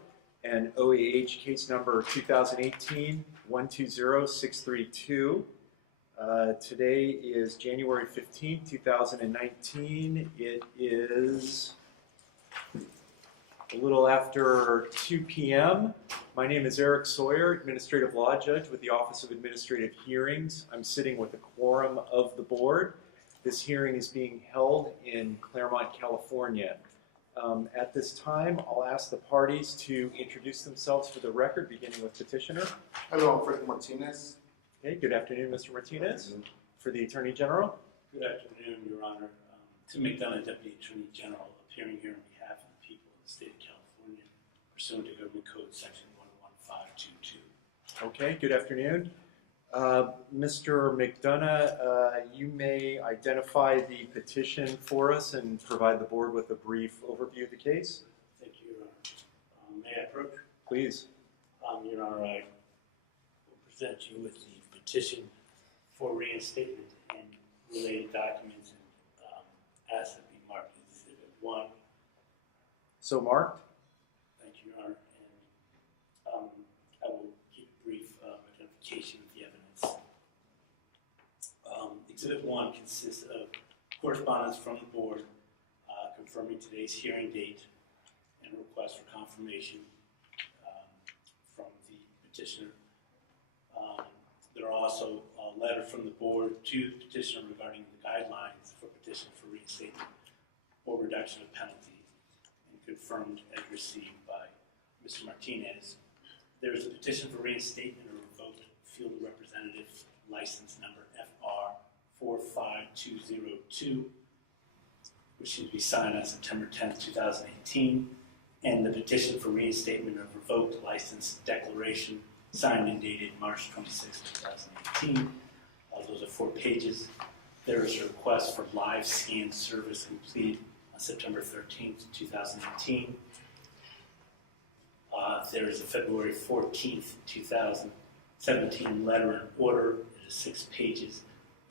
and OAH case number 2018-120632. Today is January 15, 2019. It is a little after 2 p.m. My name is Eric Sawyer, Administrative Law Judge with the Office of Administrative Hearings. I'm sitting with the quorum of the board. This hearing is being held in Claremont, California. At this time, I'll ask the parties to introduce themselves for the record, beginning with Petitioner. Hello, I'm Frederick Martinez. Okay, good afternoon, Mr. Martinez. For the Attorney General. Good afternoon, Your Honor. Tim McDonough, Deputy Attorney General, appearing here on behalf of the people of the state of California, pursuant to Government Code Section 11522. Okay, good afternoon. Mr. McDonough, you may identify the petition for us and provide the board with a brief overview of the case. Thank you, Your Honor. May I approach? Please. Your Honor, I will present you with the petition for reinstatement and related documents and ask that be marked as Exhibit 1. So marked. Thank you, Your Honor. And I will keep brief identification of the evidence. Exhibit 1 consists of correspondence from the board confirming today's hearing date and a request for confirmation from the petitioner. There are also a letter from the board to the petitioner regarding the guidelines for petition for reinstatement or reduction of penalty, and confirmed as received by Mr. Martinez. There is a petition for reinstatement or revoked field representative license number FR 45202, which should be signed on September 10th, 2018, and the petition for reinstatement of revoked license declaration signed and dated March 26, 2018. Those are 4 pages. There is a request for live scan service completed on September 13th, 2018. There is a February 14th, 2017 letter and order. It is 6 pages,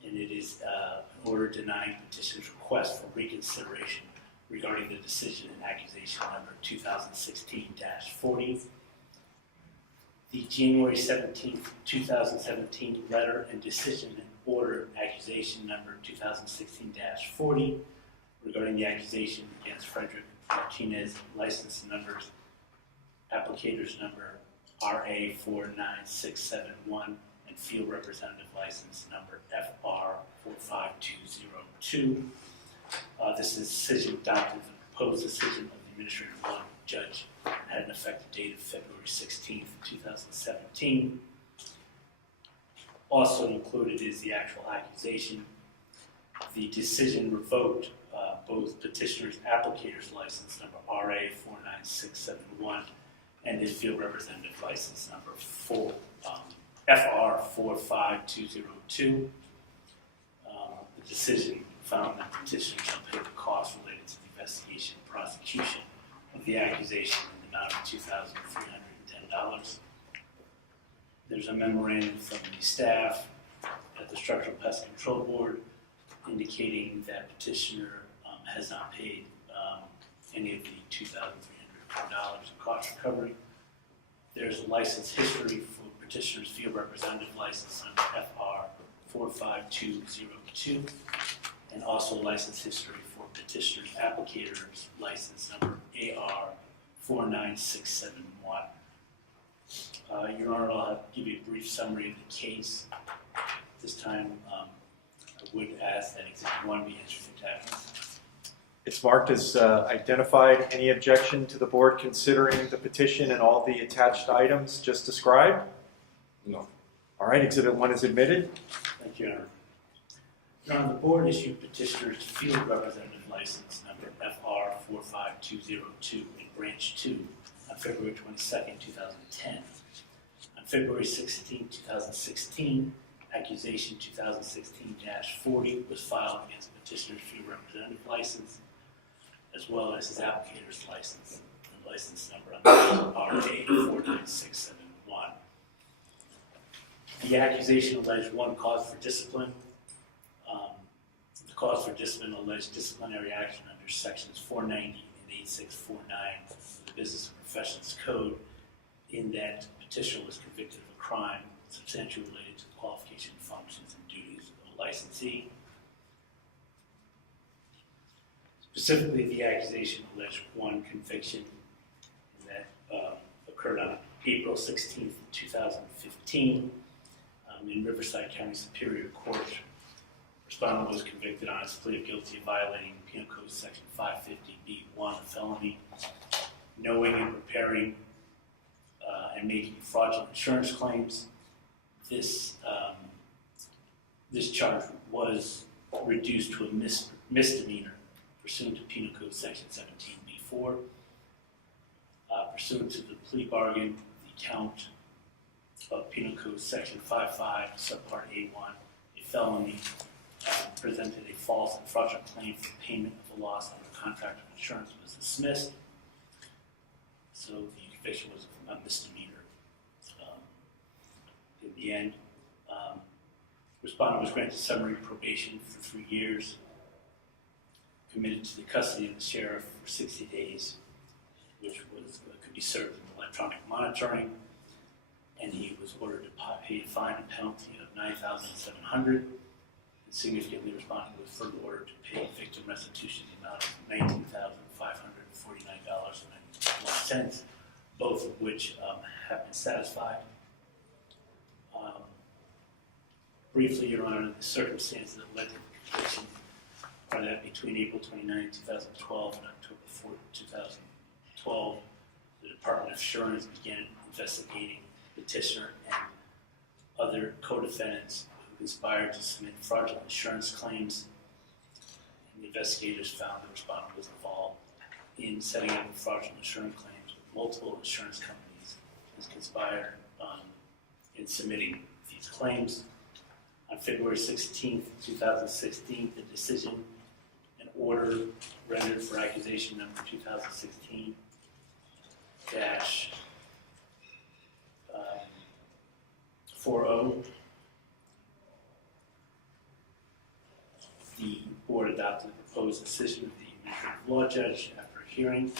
and it is an order denying petitioner's request for reconsideration regarding the decision and accusation number 2016-40. The January 17th, 2017 letter and decision and order accusation number 2016-40 regarding the accusation against Frederick Martinez, license numbers, applicators number RA 49671 and field representative license number FR 45202. This is a decision adopted, the proposed decision of the administrative law judge had an effective date of February 16th, 2017. Also included is the actual accusation. The decision revoked both petitioner's applicator's license number RA 49671 and his field representative license number FR 45202. The decision found that petitioner shall pay the costs related to the investigation and prosecution of the accusation in the amount of $2,310. There's a memorandum from the staff at the Structural Pest Control Board indicating that petitioner has not paid any of the $2,310 in cost recovery. There's a license history for petitioner's field representative license number FR 45202, and also license history for petitioner's applicator's license number AR 49671. Your Honor, I'll give you a brief summary of the case. This time, I would ask that Exhibit 1 be answered for attachments. It's marked as identified. Any objection to the board considering the petition and all the attached items just described? No. All right, Exhibit 1 is admitted. Thank you, Your Honor. Your Honor, the board issued petitioner's field representative license number FR 45202 in Branch 2 on February 22nd, 2010. On February 16, 2016, accusation 2016-40 was filed against petitioner's field representative license, as well as his applicator's license, and license number RA 49671. The accusation alleged one cause for discipline. The cause for discipline alleged disciplinary action under sections 490 and 8649 of the Business and Professions Code, in that petitioner was convicted of a crime substantially related to the qualification, functions, and duties of a licensee. Specifically, the accusation alleged one conviction that occurred on April 16, 2015 in Riverside County Superior Court. Respondent was convicted on his plea of guilty of violating Penal Code Section 550B1, a felony, knowing and preparing and making fraudulent insurance claims. This charge was reduced to a misdemeanor pursuant to Penal Code Section 17B4. Pursuant to the plea bargain, the count of Penal Code Section 55, Subpart A1, a felony, presented a false and fraudulent claim for payment of a loss under contract of insurance was dismissed. So the conviction was a misdemeanor. In the end, respondent was granted summary probation for 3 years, committed to the custody of the sheriff for 60 days, which could be served in electronic monitoring, and he was ordered to pay a fine and penalty of $9,700. significantly responded with further order to pay victim restitution in the amount of $19,549.91, both of which have been satisfied. Briefly, Your Honor, the circumstances that led to the petition are that between April 29, 2012 and October 4, 2012, the Department of Insurance began investigating Petitioner and other co-defendants who conspired to submit fraudulent insurance claims. And the investigators found the respondent was involved in setting up fraudulent insurance claims with multiple insurance companies and conspired in submitting these claims. On February 16, 2016, the decision and order rendered for accusation number 2016-40. The board adopted the proposed decision of the administrative law judge after a hearing,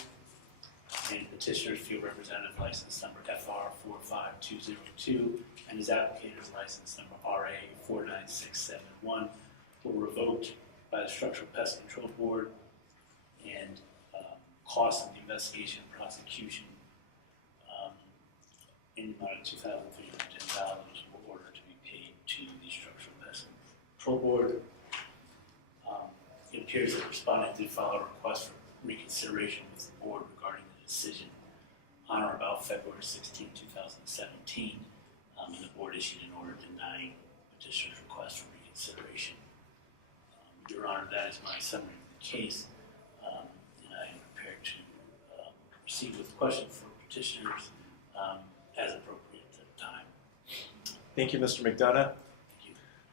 and petitioner's field representative license number FR 45202 and his applicator's license number RA 49671 were revoked by the Structural Pest Control Board, and costs of the investigation and prosecution in the amount of $2,310 were ordered to be paid to the Structural Pest Control Board. It appears that the respondent did file a request for reconsideration with the board regarding the decision on or about February 16, 2017, and the board issued an order denying petitioner's request for reconsideration. Your Honor, that is my summary of the case, and I am prepared to proceed with questions for petitioners as appropriate at the time. Thank you, Mr. McDonough.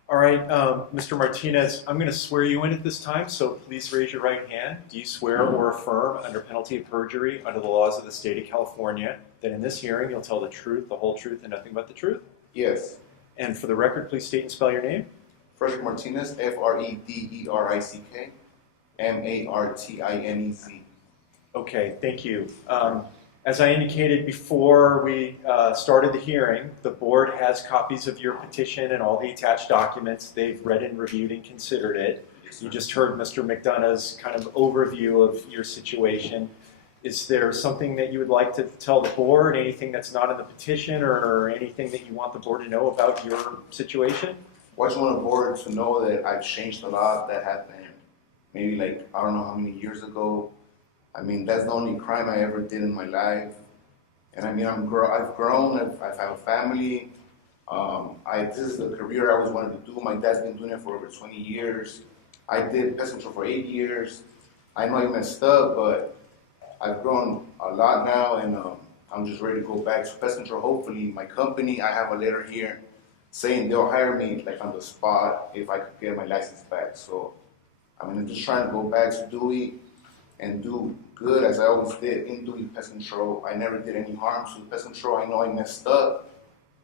All right, Mr. Martinez, I'm going to swear you in at this time, so please raise your right hand. Do you swear or affirm under penalty of perjury under the laws of the state of California that in this hearing you'll tell the truth, the whole truth, and nothing but the truth? Yes. And for the record, please state and spell your name. Frederick Martinez, Frederick Martinez. Okay, thank you. As I indicated before we started the hearing, the board has copies of your petition and all the attached documents. They've read and reviewed and considered it. You just heard Mr. McDonough's kind of overview of your situation. Is there something that you would like to tell the board, anything that's not in the petition or anything that you want the board to know about your situation? Well, I just want the board to know that I've changed a lot. That happened maybe like, I don't know how many years ago. I mean, that's the only crime I ever did in my life. And I mean, I've grown, I've had a family. This is the career I always wanted to do. My dad's been doing it for over 20 years. I did pest control for 8 years. I know I messed up, but I've grown a lot now, and I'm just ready to go back to pest control. Hopefully, my company, I have a letter here saying they'll hire me like on the spot if I could get my license back. So, I mean, I'm just trying to go back to Dewey and do good as I always did in Dewey Pest Control. I never did any harm to pest control. I know I messed up,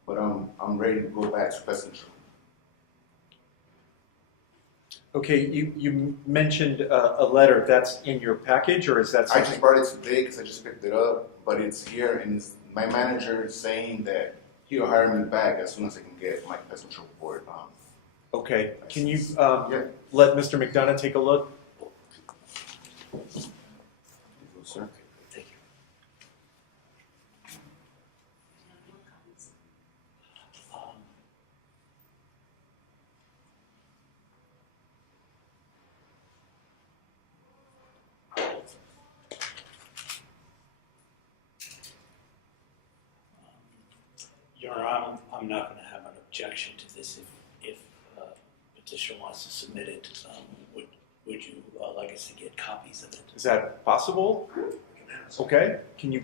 but I'm ready to go back to pest control. Okay, you mentioned a letter. That's in your package, or is that something? I just brought it today because I just picked it up, but it's here, and my manager is saying that he'll hire me back as soon as I can get my pest control board. Okay, can you Yeah. let Mr. McDonough take a look? Sir. Thank you. Your Honor, I'm not going to have an objection to this if petitioner wants to submit it. Would you like us to get copies of it? Is that possible? Okay, can you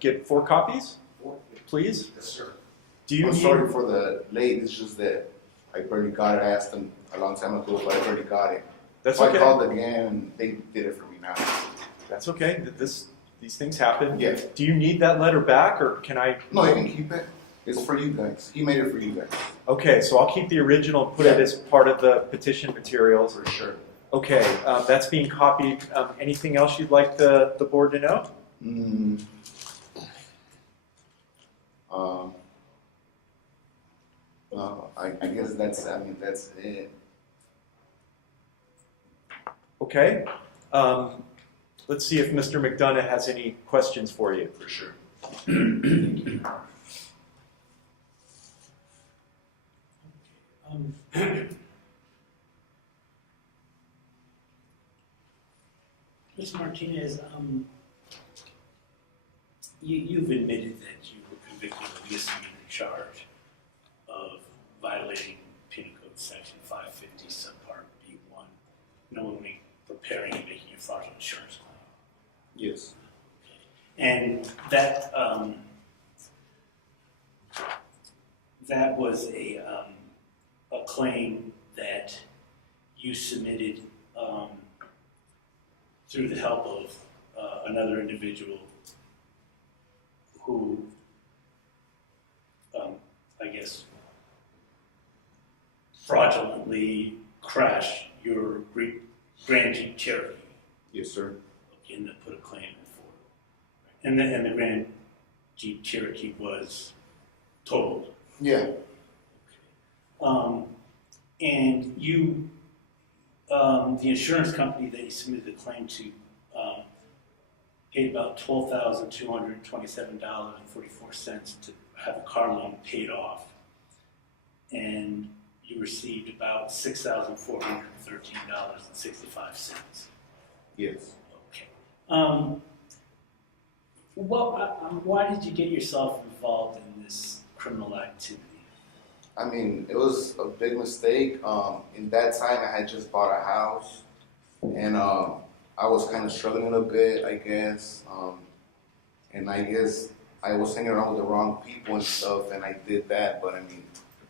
get 4 copies, please? Yes, sir. Do you I'm need? sorry for the late. It's just that I barely got it. I asked them a long time ago, but I barely got it. That's so okay. I called again, and they did it for me now. That's okay. These things happen. Yeah. Do you need that letter back, or can I? No, you can keep it. It's for you guys. He made it for you guys. Okay, so I'll keep the original and put it as part of the petition materials. For sure. Okay, that's being copied. Anything else you'd like the board to know? I guess that's it. Okay. Let's see if Mr. McDonough has any questions for you. For sure. Ms. Martinez, you've admitted that you were convicted of a misdemeanor charge of violating Penal Code Section 550 subpart B1, knowingly preparing and making a fraudulent insurance claim. Yes. And that that was a claim that you submitted through the help of another individual who, I guess, fraudulently crashed your Grand Jeep Cherokee. Yes, sir. And put a claim in for it. And the Grand Jeep Cherokee was totaled. Yeah. And you, the insurance company that you submitted the claim to, paid about $12,227.44 to have the car loan paid off. And you received about $6,413.65. Yes. Okay. Why did you get yourself involved in this criminal activity? I mean, it was a big mistake. In that time, I had just bought a house, and I was kind of struggling a bit, I guess. And I guess I was hanging around with the wrong people and stuff, and I did that. But I mean,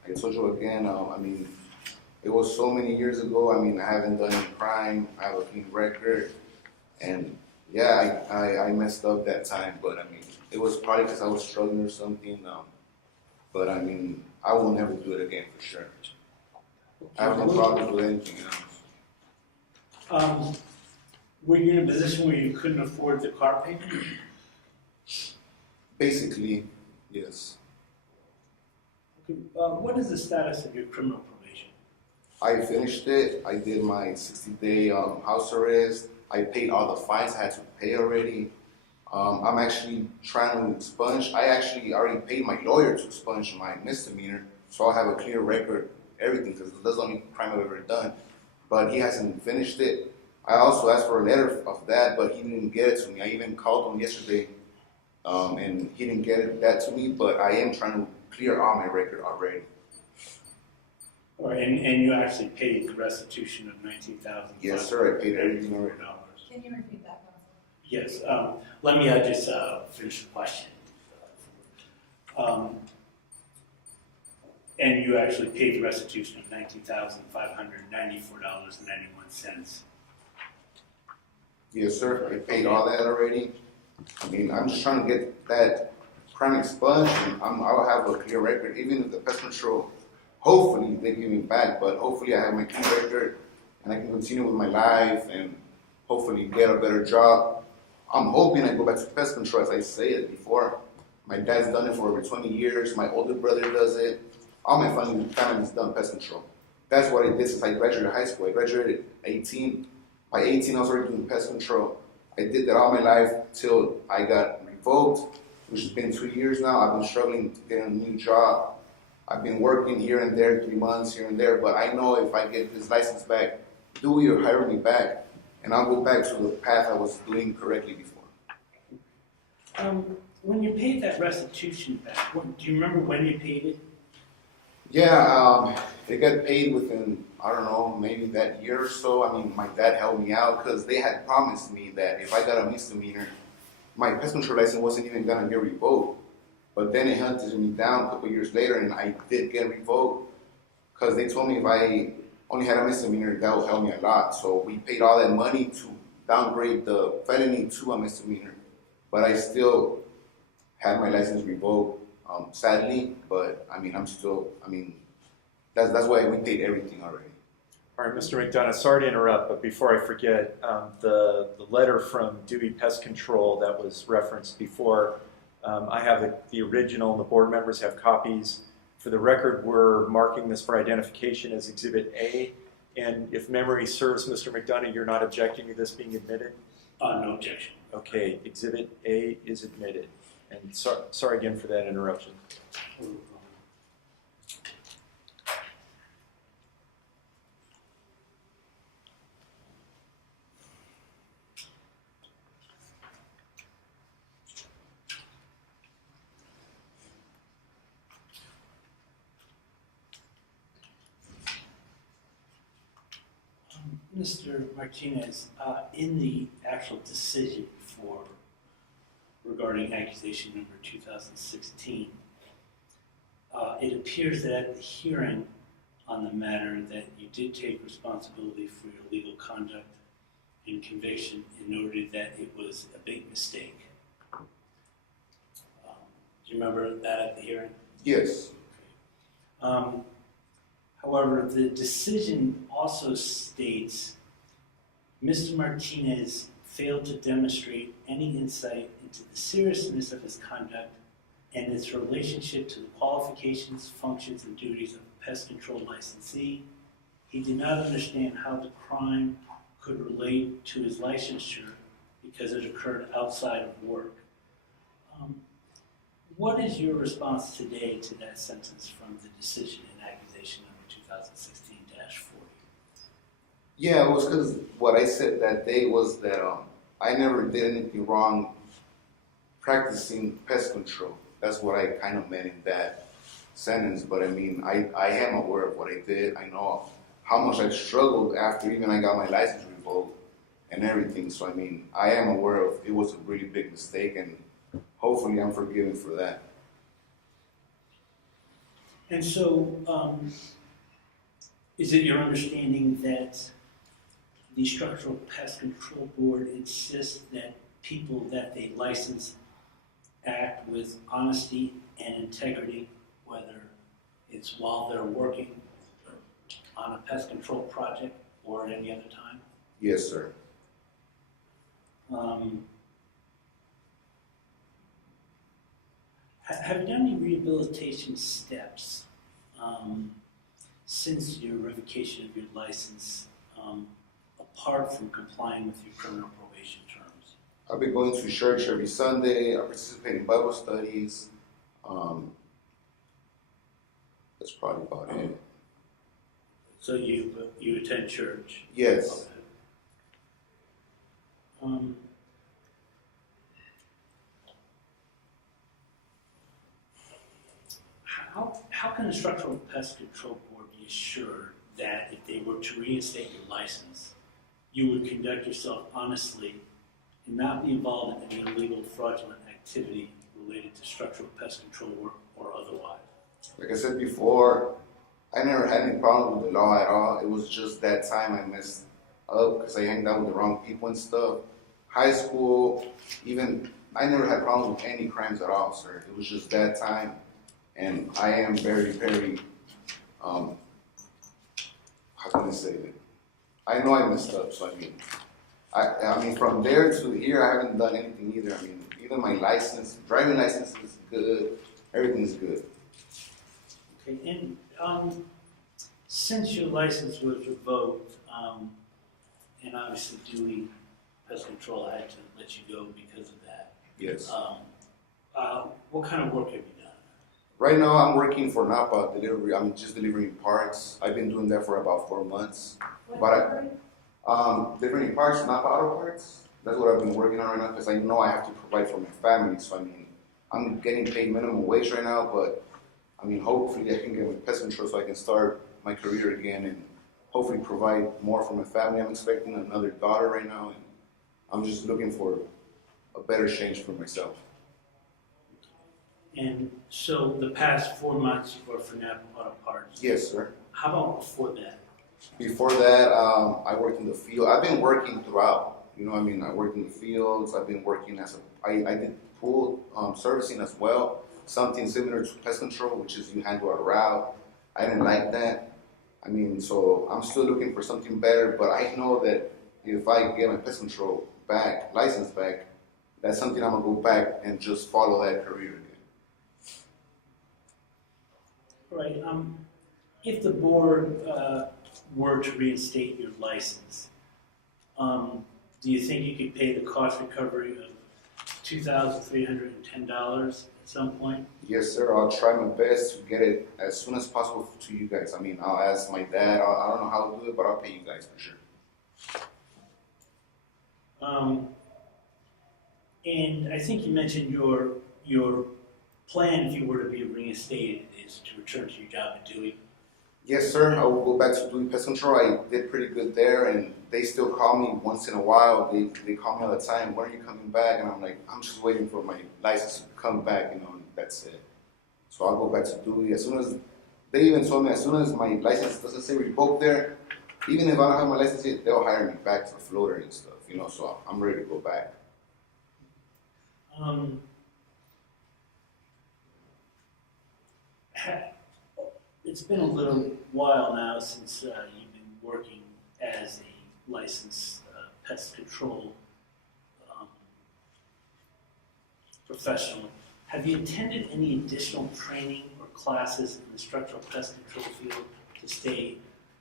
I told you again, I mean, it was so many years ago. I mean, I haven't done any crime. I have a clean record. And yeah, I messed up that time. But I mean, it was probably because I was struggling or something. But I mean, I will never do it again for sure. I have no problem with anything else. Were you in a position where you couldn't afford the car payment? Basically, yes. Okay, what is the status of your criminal probation? I finished it. I did my 60-day house arrest. I paid all the fines I had to pay already. I'm actually trying to expunge. I actually already paid my lawyer to expunge my misdemeanor, so I have a clear record, everything, because that's the only crime I've ever done. But he hasn't finished it. I also asked for a letter of that, but he didn't get it to me. I even called him yesterday, and he didn't get that to me, but I am trying to clear all my record already. Or and you actually paid the restitution of $19,000. Yes, sir, I paid everything already. Can you repeat that, Counsel? Yes, let me just finish the question. And you actually paid the restitution of $19,594.91. Yes, sir, I paid all that already. I mean, I'm just trying to get that crime expunged, and I'll have a clear record, even if the pest control, hopefully they give me back, but hopefully I have my clean record, and I can continue with my life, and hopefully get a better job. I'm hoping I go back to pest control, as I said before. My dad's done it for over 20 years. My older brother does it. All my family's done pest control. That's what I did since I graduated high school. I graduated 18. By 18, I was already doing pest control. I did that all my life till I got revoked, which has been 2 years now. I've been struggling to get a new job. I've been working here and there, 3 months here and there, but I know if I get this license back, Dewey will hire me back, and I'll go back to the path I was doing correctly before. When you paid that restitution back, do you remember when you paid it? Yeah, it got paid within, I don't know, maybe that year or so. I mean, my dad helped me out because they had promised me that if I got a misdemeanor, my pest control license wasn't even gonna get revoked. But then it hunted me down a couple years later, and I did get revoked because they told me if I only had a misdemeanor, that would help me a lot. So we paid all that money to downgrade the felony to a misdemeanor, but I still had my license revoked, sadly. But I mean, that's why we paid everything already. All right, Mr. McDonough, sorry to interrupt, but before I forget, the letter from Dewey Pest Control that was referenced before, I have the original, and the board members have copies. For the record, we're marking this for identification as Exhibit A, And if memory serves, Mr. McDonough, you're not objecting to this being admitted? No objection. Okay, Exhibit A is admitted. And sorry again for that interruption. Mr. Martinez, in the actual decision regarding accusation number 2016, it appears that at the hearing on the matter that you did take responsibility for your legal conduct and conviction and noted that it was a big mistake. Do you remember that at the hearing? Yes. However, the decision also states Mr. Martinez failed to demonstrate any insight into the seriousness of his conduct and its relationship to the qualifications, functions, and duties of a pest control licensee. He did not understand how the crime could relate to his licensure because it occurred outside of work. What is your response today to that sentence from the decision in accusation number 2016-40? Yeah, it was because what I said that day was that I never did anything wrong practicing pest control. That's what I kind of meant in that sentence. But I mean, I am aware of what I did. I know how much I struggled after even I got my license revoked and everything. So I mean, I am aware of it was a really big mistake, and hopefully I'm forgiven for that. And so, is it your understanding that the Structural Pest Control Board insists that people that they license act with honesty and integrity, whether it's while they're working on a pest control project or at any other time? Yes, sir. Have you done any rehabilitation steps since your revocation of your license, apart from complying with your criminal probation terms? I've been going to church every Sunday. I participate in Bible studies. That's probably about it. So you attend church? Yes. Okay. How can the Structural Pest Control Board be assured that if they were to reinstate your license, you would conduct yourself honestly and not be involved in any illegal, fraudulent activity related to structural pest control work or otherwise? Like I said before, I never had any problem with the law at all. It was just that time I messed up because I hanged out with the wrong people and stuff. High school, even, I never had problems with any crimes at all, sir. It was just that time. And I am very, very, how can I say it? I know I messed up, so I mean, from there to here, I haven't done anything either. I mean, even my license, driving license is good, everything's good. Okay, and since your license was revoked, and obviously doing pest control, I had to let you go because of that. Yes. What kind of work have you done? Right now, I'm working for Napa delivery. I'm just delivering parts. I've been doing that for about 4 months. Delivering parts, Napa auto parts. That's what I've been working on right now because I know I have to provide for my family. So I mean, I'm getting paid minimum wage right now, but I mean, hopefully I can get with pest control so I can start my career again and hopefully provide more for my family. I'm expecting another daughter right now, and I'm just looking for a better change for myself. And so the past 4 months you worked for Napa Auto Parts. Yes, sir. How about before that? Before that, I worked in the field. I've been working throughout. You know what I mean? I worked in the fields. I've been working I did pool servicing as well. Something similar to pest control, which is you handle a route. I didn't like that. I mean, so I'm still looking for something better, but I know that if I get my pest control license back, that's something I'm gonna go back and just follow that career again. Right. If the board were to reinstate your license, do you think you could pay the cost recovery of $2,310 at some point? Yes, sir. I'll try my best to get it as soon as possible to you guys. I mean, I'll ask my dad. I don't know how to do it, but I'll pay you guys for sure. And I think you mentioned your plan, if you were to be reinstated, is to return to your job at Dewey. Yes, sir. I will go back to doing pest control. I did pretty good there, and they still call me once in a while. They call me all the time. When are you coming back? And I'm like, I'm just waiting for my license to come back, and that's it. So I'll go back to Dewey as soon as they even told me as soon as my license doesn't say revoked there, even if I don't have my license yet, they'll hire me back to the floater and stuff. So I'm ready to go back. It's been a little while now since you've been working as a licensed pest control professional. Have you attended any additional training or classes in the structural pest control field to stay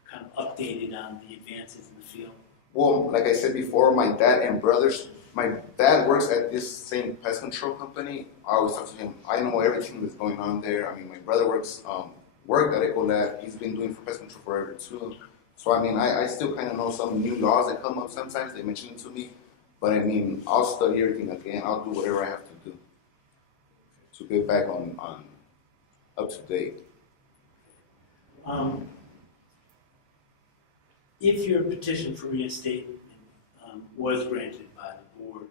kind of updated on the advances in the field? Well, like I said before, my dad works at this same pest control company. I always talk to him. I know everything that's going on there. I mean, my brother worked at Ecolab. He's been doing pest control forever too. So I mean, I still kind of know some new laws that come up sometimes. They mention it to me. But I mean, I'll study everything again. I'll do whatever I have to do to get back on up to date. If your petition for reinstatement was granted by the board,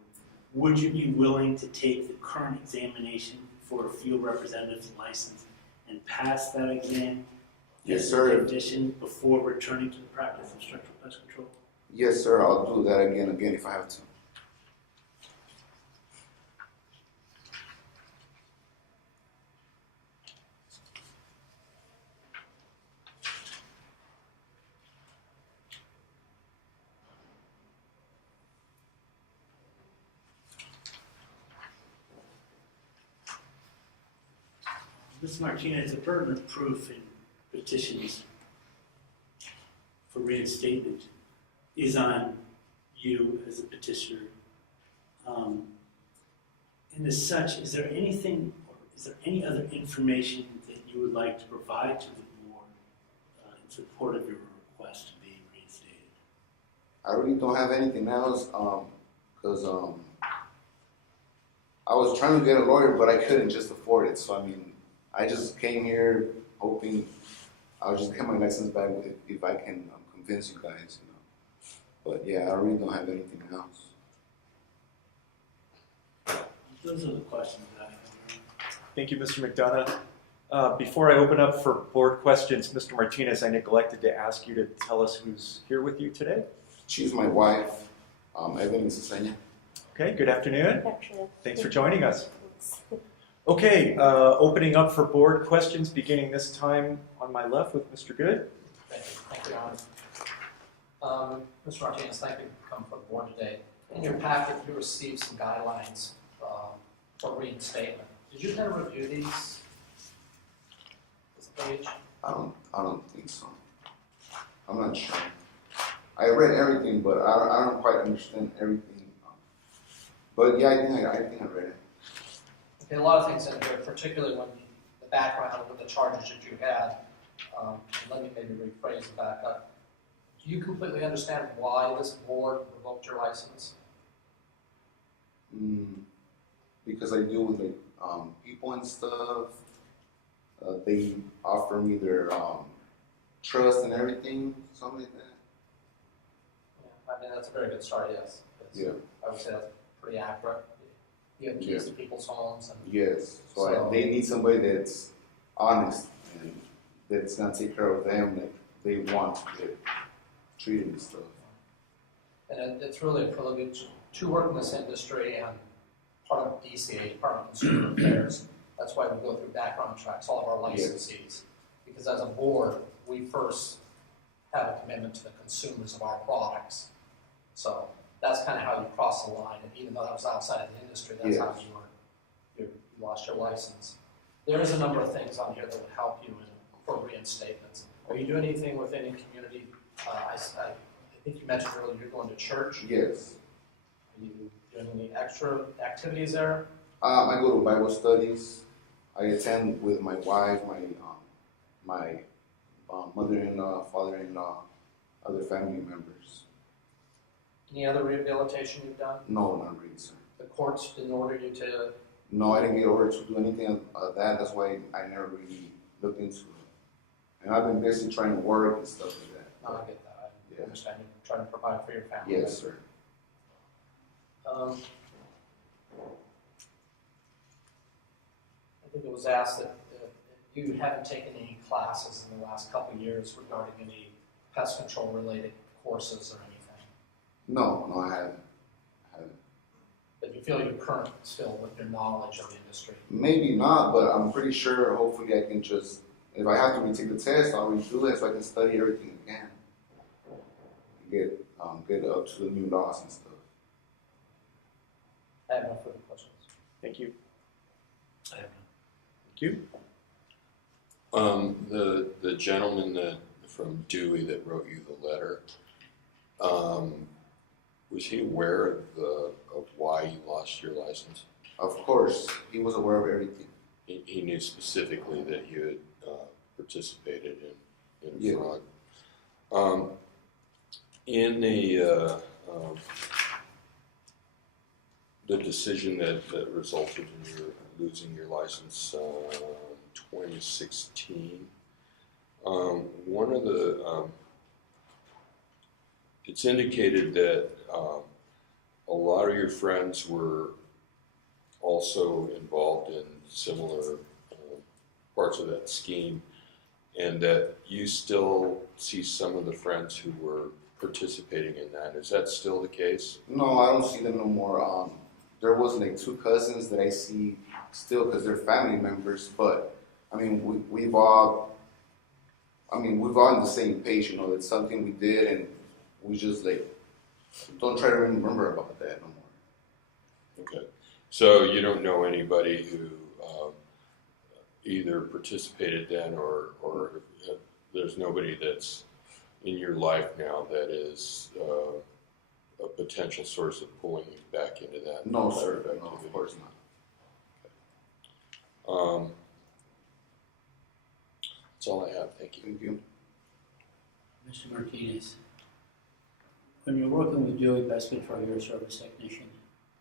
would you be willing to take the current examination for a field representative's license and pass that exam? Yes, sir. Condition before returning to the practice of structural pest control? Yes, sir. I'll do that again if I have to. Ms. Martinez, the burden of proof in petitions for reinstatement is on you as a petitioner. And as such, is there anything, or is there any other information that you would like to provide to the board in support of your request to be reinstated? I really don't have anything else because I was trying to get a lawyer, but I couldn't just afford it. So I mean, I just came here hoping I'll just get my license back if I can convince you guys, But yeah, I really don't have anything else. Those are the questions that I have. Thank you, Mr. McDonough. Before I open up for board questions, Mr. Martinez, I neglected to ask you to tell us who's here with you today. She's my wife, Evelyn Cesena. Okay, good afternoon. Thanks for joining us. Okay, opening up for board questions, beginning this time on my left with Mr. Good. Thank you, Your Honor. Mr. Martinez, thank you for coming for the board today. In your packet, you received some guidelines for reinstatement. Did you kind of review these? This page? I don't think so. I'm not sure. I read everything, but I don't quite understand everything. But yeah, I think I read it. Okay, a lot of things in here, particularly when the background with the charges that you had. Let me maybe rephrase and back up. Do you completely understand why this board revoked your license? Because I deal with people and stuff. They offer me their trust and everything, something like that. Yeah, I mean, that's a very good start, yes. Yeah. I would say that's pretty accurate. You have keys to people's homes. And yes, so they need somebody that's honest and that's gonna take care of them like they want to get treated and stuff. And it's really a privilege to work in this industry and part of DCA, Department of Consumer Affairs. That's why we go through background checks, all of our licensees. Because as a board, we first have a commitment to the consumers of our products. So that's kind of how you cross the line. And even though that was outside of the industry, that's how you lost your license. There is a number of things on here that would help you for reinstatements. Are you doing anything with any community? I think you mentioned earlier you're going to church. Yes. Are you doing any extra activities there? I go to Bible studies. I attend with my wife, my mother-in-law, father-in-law, other family members. Any other rehabilitation you've done? No, not really, sir. The courts didn't order you to? No, I didn't get ordered to do anything of that. That's why I never really looked into it. And I've been busy trying to work and stuff like that. No, I get that. I Yeah. understand you're trying to provide for your family. Yes, sir. I think it was asked that you haven't taken any classes in the last couple of years regarding any pest control related courses or anything. No, I haven't. But you feel you're current still with your knowledge of the industry. Maybe not, but I'm pretty sure hopefully I can just, if I have to retake the test, I'll redo it so I can study everything again. Get up to the new laws and stuff. I have no further questions. Thank you. I have Thank you. The gentleman from Dewey that wrote you the letter, was he aware of why you lost your license? Of course, he was aware of everything. He knew specifically that you had participated in Yeah. fraud. In the decision that resulted in your losing your license in 2016, one of the it's indicated that a lot of your friends were also involved in similar parts of that scheme, and that you still see some of the friends who were participating in that. Is that still the case? No, I don't see them no more. There was like 2 cousins that I see still because they're family members, but I mean, we've all on the same page, you know, it's something we did and we just like, don't try to remember about that no more. Okay. So you don't know anybody who either participated then or there's nobody that's in your life now that is a potential source of pulling you back into that? No, sir. No, of course not. That's all I have. Thank you. Thank you. Mr. Martinez, when you're working with Dewey Pest Control, you're a service technician.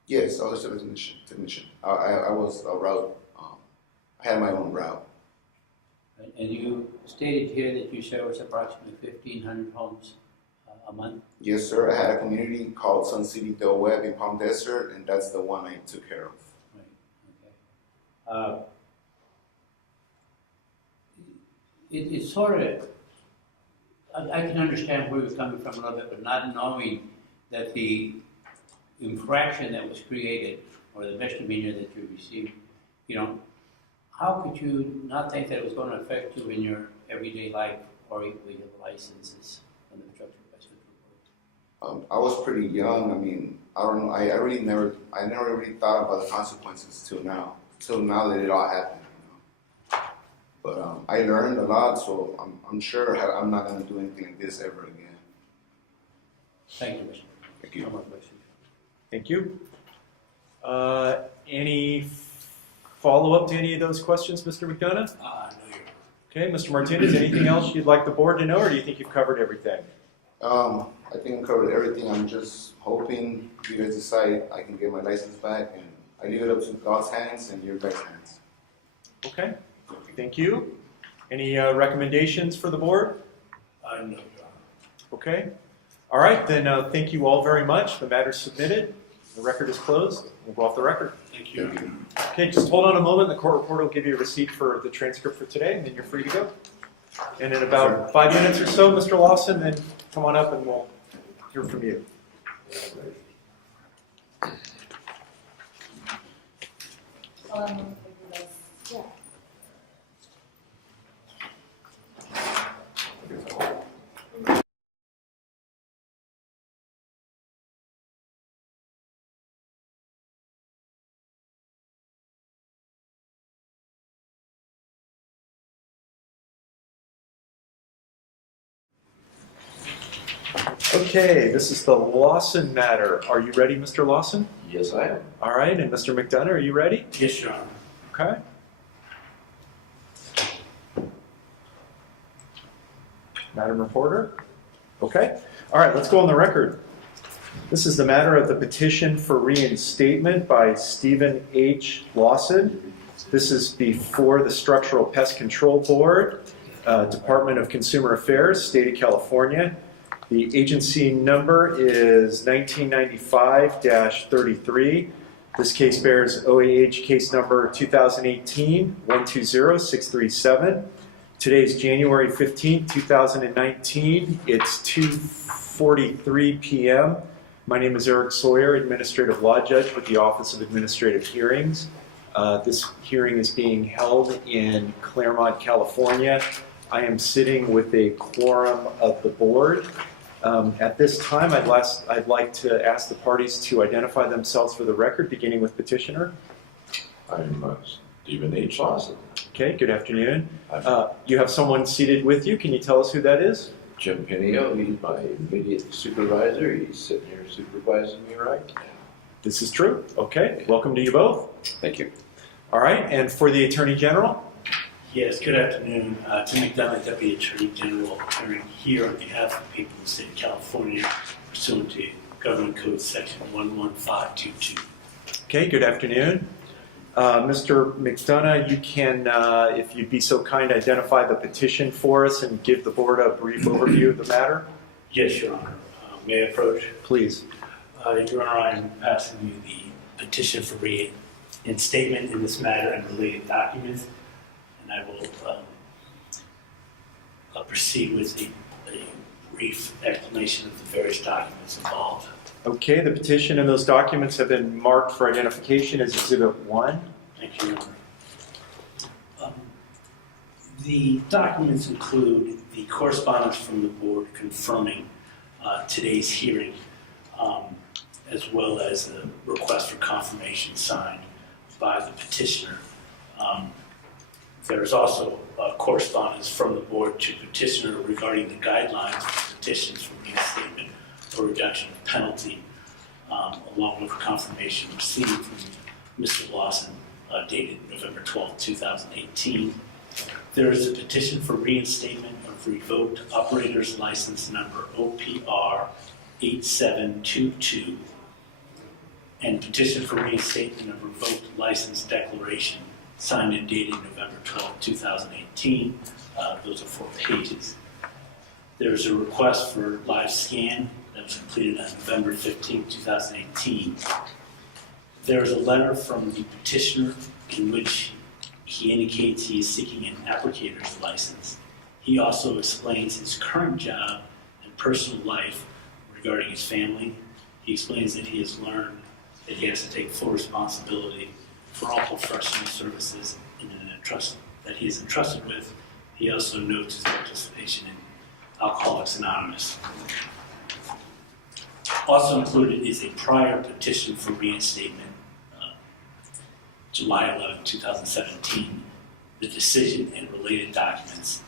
Yes, I was a technician. I was a route. I had my own route. Right? And you stated here that you service approximately 1,500 homes a month. Yes, sir. I had a community called Sun City Del Webb in Palm Desert, and that's the one I took care of. Right. Okay. It's sort of, I can understand where you're coming from a little bit, but not knowing that the infraction that was created or the misdemeanor that you received, you know, how could you not think that it was going to affect you in your everyday life or with your licenses on the Truck Pest Control Board? I was pretty young. I mean, I don't know. I never really thought about the consequences till now that it all happened. You know? But I learned a lot, so I'm sure I'm not going to do anything like this ever again. Thank you, Mr. Thank you. No more questions. Thank you. Any follow-up to any of those questions, Mr. McDonough? no, Okay, Mr. Martinez, anything else you'd like the board to know, or do you think you've covered everything? I think I covered everything. I'm just hoping you guys decide I can get my license back, and I leave it up to God's hands and your guys' hands. Okay, thank you. Any recommendations for the board? No, Your Honor. Okay. All right, then thank you all very much. The matter's submitted. The record is closed. We'll go off the record. Thank you. Okay, just hold on a moment. The court reporter will give you a receipt for the transcript for today, and then you're free to go. And in about 5 minutes or so, Mr. Lawson, then come on up and we'll hear from you. Yeah. Okay, this is the Lawson matter. Are you ready, Mr. Lawson? Yes, I am. All right, and Mr. McDonough, are you ready? Yes, Your Honor. Okay. Madam Reporter? Okay. All right, let's go on the record. This is the matter of the petition for reinstatement by Stephen H. Lawson. This is before the Structural Pest Control Board, Department of Consumer Affairs, State of California. The agency number is 1995-33. This case bears OAH case number 2018-120637. Today is January 15, 2019. It's 2:43 p.m. My name is Eric Sawyer, Administrative Law Judge with the Office of Administrative Hearings. This hearing is being held in Claremont, California. I am sitting with a quorum of the board. At this time, I'd like to ask the parties to identify themselves for the record, beginning with petitioner. I'm Stephen H. Lawson. Okay, good afternoon. You have someone seated with you. Can you tell us who that is? Jim Pinio, he's my immediate supervisor. He's sitting here supervising me right now. This is true. Okay, welcome to you both. Thank you. All right, and for the Attorney General? Yes, good afternoon. Tim McDonough, Deputy Attorney General, appearing here on behalf of the people of the state of California pursuant to Government Code Section 11522. Okay, good afternoon. Mr. McDonough, you can, if you'd be so kind, identify the petition for us and give the board a brief overview of the matter? Yes, Your Honor. May I approach? Please. Your Honor, I am passing you the petition for reinstatement in this matter and related documents, and I will proceed with a brief explanation of the various documents involved. Okay, the petition and those documents have been marked for identification as Exhibit 1. Thank you, Your Honor. The documents include the correspondence from the board confirming today's hearing, as well as a request for confirmation signed by the petitioner. There is also correspondence from the board to petitioner regarding the guidelines for petitions for reinstatement or reduction of penalty, along with confirmation received from Mr. Lawson, dated November 12, 2018. There is a petition for reinstatement of revoked operator's license number OPR 8722 and petition for reinstatement of revoked license declaration signed and dated November 12, 2018. Those are 4 pages. There's a request for live scan that was completed on November 15, 2018. There's a letter from the petitioner in which he indicates he is seeking an applicator's license. He also explains his current job and personal life regarding his family. He explains that he has learned that he has to take full responsibility for all professional services that he is entrusted with. He also notes his participation in Alcoholics Anonymous. Also included is a prior petition for reinstatement, July 11, 2017, the decision and related documents.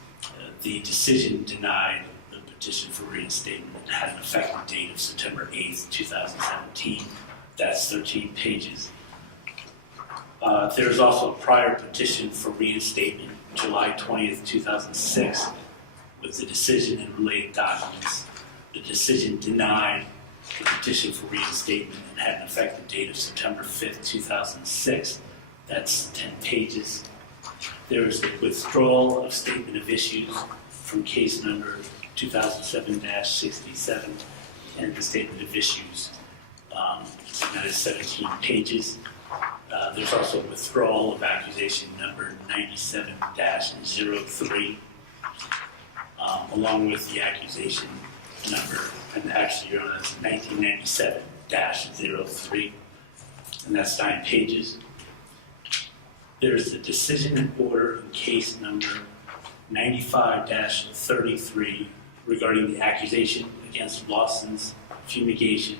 The decision denied the petition for reinstatement and had an effective date of September 8, 2017. That's 13 pages. There's also a prior petition for reinstatement, July 20th, 2006, with the decision and related documents. The decision denied the petition for reinstatement and had an effective date of September 5th, 2006. That's 10 pages. There is the withdrawal of statement of issues from case number 2007-67 and the statement of issues. That is 17 pages. There's also withdrawal of accusation number 97-03, along with the accusation number, and actually you're on 1997-03, and that's 9 pages. There's the decision and order in case number 95-33 regarding the accusation against Lawson's fumigation,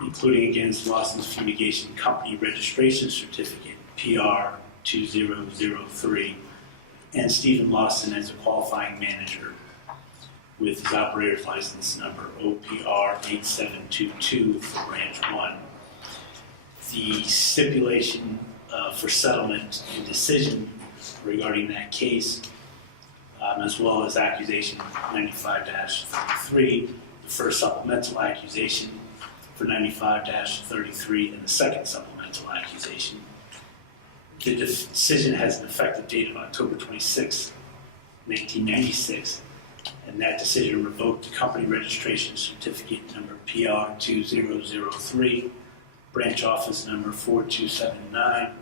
including against Lawson's Fumigation Company Registration Certificate, PR 2003, and Stephen Lawson as a qualifying manager. with his operator's license number OPR 8722 for Branch 1. The stipulation for settlement and decision regarding that case, as well as accusation 95-33, the first supplemental accusation for 95-33, and the second supplemental accusation. The decision has an effective date of October 26, 1996, and that decision revoked the company registration certificate number PR 2003, branch office number 4279,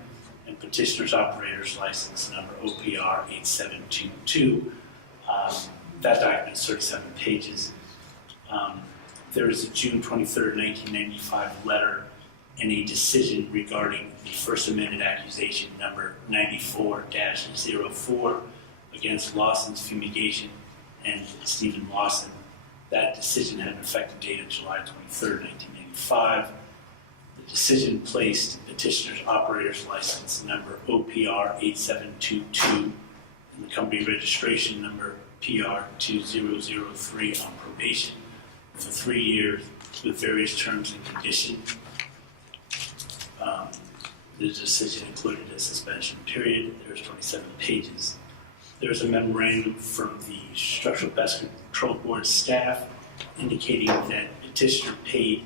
and petitioner's operator's license number OPR 8722. That document is 37 pages. There is a June 23, 1995 letter and a decision regarding the first amended accusation number 94-04 against Lawson's Fumigation and Stephen Lawson. That decision had an effective date of July 23, 1995. The decision placed petitioner's operator's license number OPR 8722 and the company registration number PR 2003 on probation for 3 years with various terms and conditions. The decision included a suspension period. There's 27 pages. There's a memorandum from the Structural Pest Control Board staff indicating that petitioner paid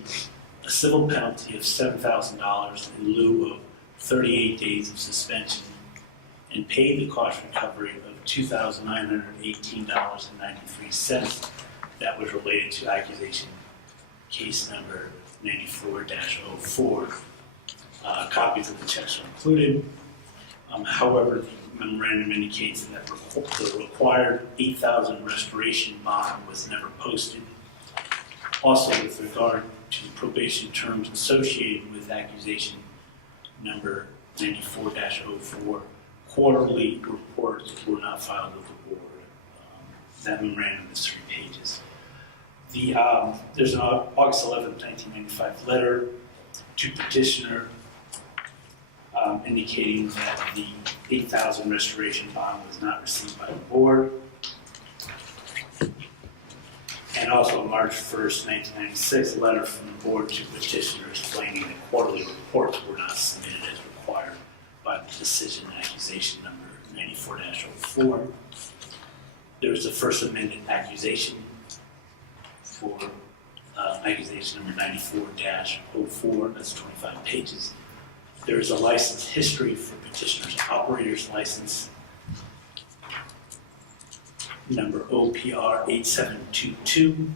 a civil penalty of $7,000 in lieu of 38 days of suspension and paid the cost recovery of $2,918.93 that was related to accusation case number 94-04. Copies of the checks are included. However, the memorandum indicates that the required $8,000 restoration bond was never posted. Also, with regard to the probation terms associated with accusation number 94-04, quarterly reports were not filed with the board. That memorandum is 3 pages. There's an August 11, 1995 letter to petitioner indicating that the $8,000 restoration bond was not received by the board. And also a March 1st, 1996 letter from the board to petitioner explaining that quarterly reports were not submitted as required by the decision accusation number 94-04. There was a first amended accusation for accusation number 94-04, that's 25 pages. There is a license history for petitioner's operator's license number OPR 8722,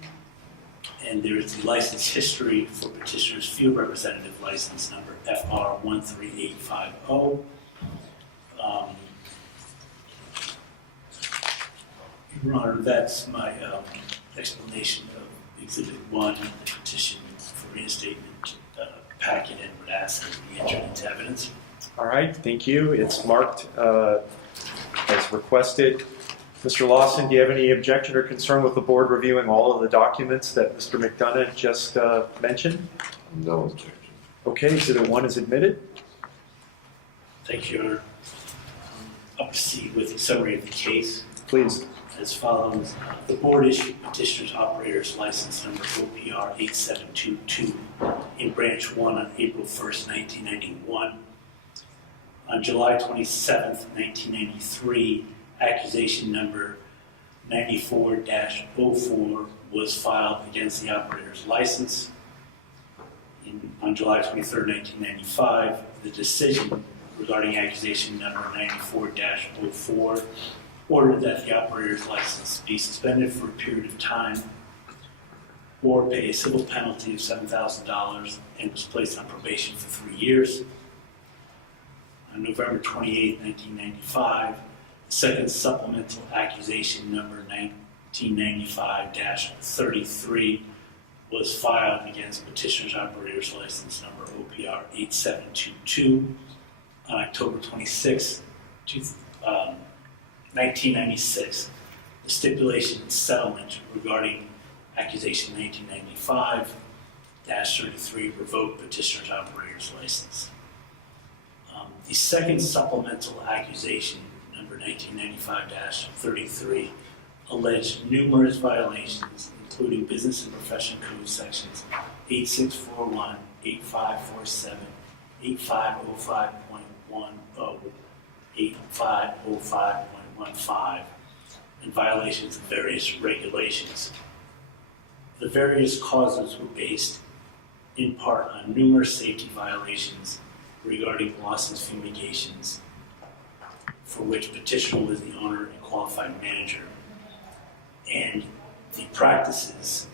and there is the license history for petitioner's field representative license number FR 13850. Your Honor, that's my explanation of Exhibit 1, the petition for reinstatement packet, and would ask that it be entered into evidence. All right, thank you. It's marked as requested. Mr. Lawson, do you have any objection or concern with the board reviewing all of the documents that Mr. McDonough just mentioned? No objection. Okay, Exhibit 1 is admitted. Thank you, Your Honor. I'll proceed with a summary of the case. Please. As follows. The board issued petitioner's operator's license number OPR 8722 in Branch 1 on April 1st, 1991. On July 27th, 1993, accusation number 94-04 was filed against the operator's license. On July 23rd, 1995, the decision regarding accusation number 94-04 ordered that the operator's license be suspended for a period of time or pay a civil penalty of $7,000 and was placed on probation for 3 years. On November 28, 1995, the second supplemental accusation number 1995-33 was filed against petitioner's operator's license number OPR 8722 on October 26, 1996. The stipulation and settlement regarding accusation 1995-33 revoked petitioner's operator's license. The second supplemental accusation, number 1995-33, alleged numerous violations, including Business and Profession Code sections 8641, 8547, 8505.10, 8505.15, and violations of various regulations. The various causes were based in part on numerous safety violations regarding Lawson's fumigations, for which Petitioner was the owner and qualified manager, and the practices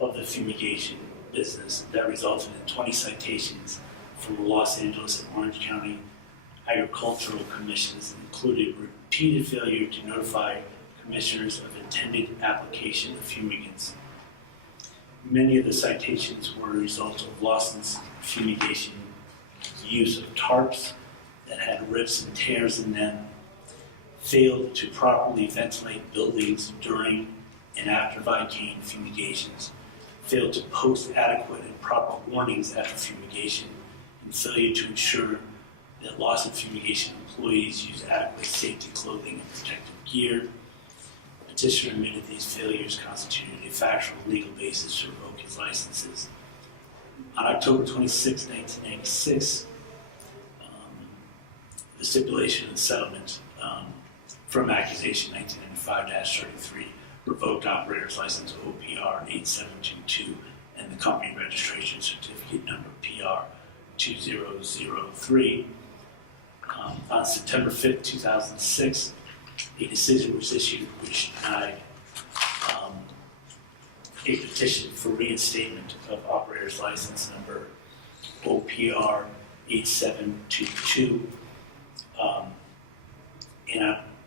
of the fumigation business that resulted in 20 citations from the Los Angeles and Orange County Agricultural Commissions, included repeated failure to notify commissioners of intended application of fumigants. Many of the citations were a result of Lawson's fumigation use of tarps that had rips and tears in them, failed to properly ventilate buildings during and after Vicane fumigations, failed to post adequate and proper warnings after fumigation, and failure to ensure that Lawson fumigation employees use adequate safety clothing and protective gear. Petitioner admitted these failures constituted a factual legal basis to revoke his licenses. On October 26, 1996, the stipulation and settlement from Accusation 1995-33 revoked operator's license OPR 8722 and the company registration certificate number PR 2003. On September 5, 2006, a decision was issued which denied a petition for reinstatement of operator's license number OPR 8722. On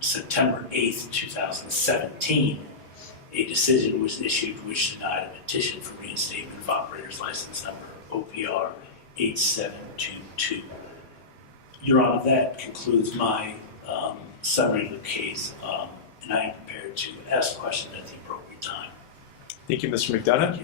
September 8, 2017, a decision was issued which denied a petition for reinstatement of operator's license number OPR 8722. Your Honor, that concludes my summary of the case, and I am prepared to ask questions at the appropriate time. Thank you, Mr. McDonough.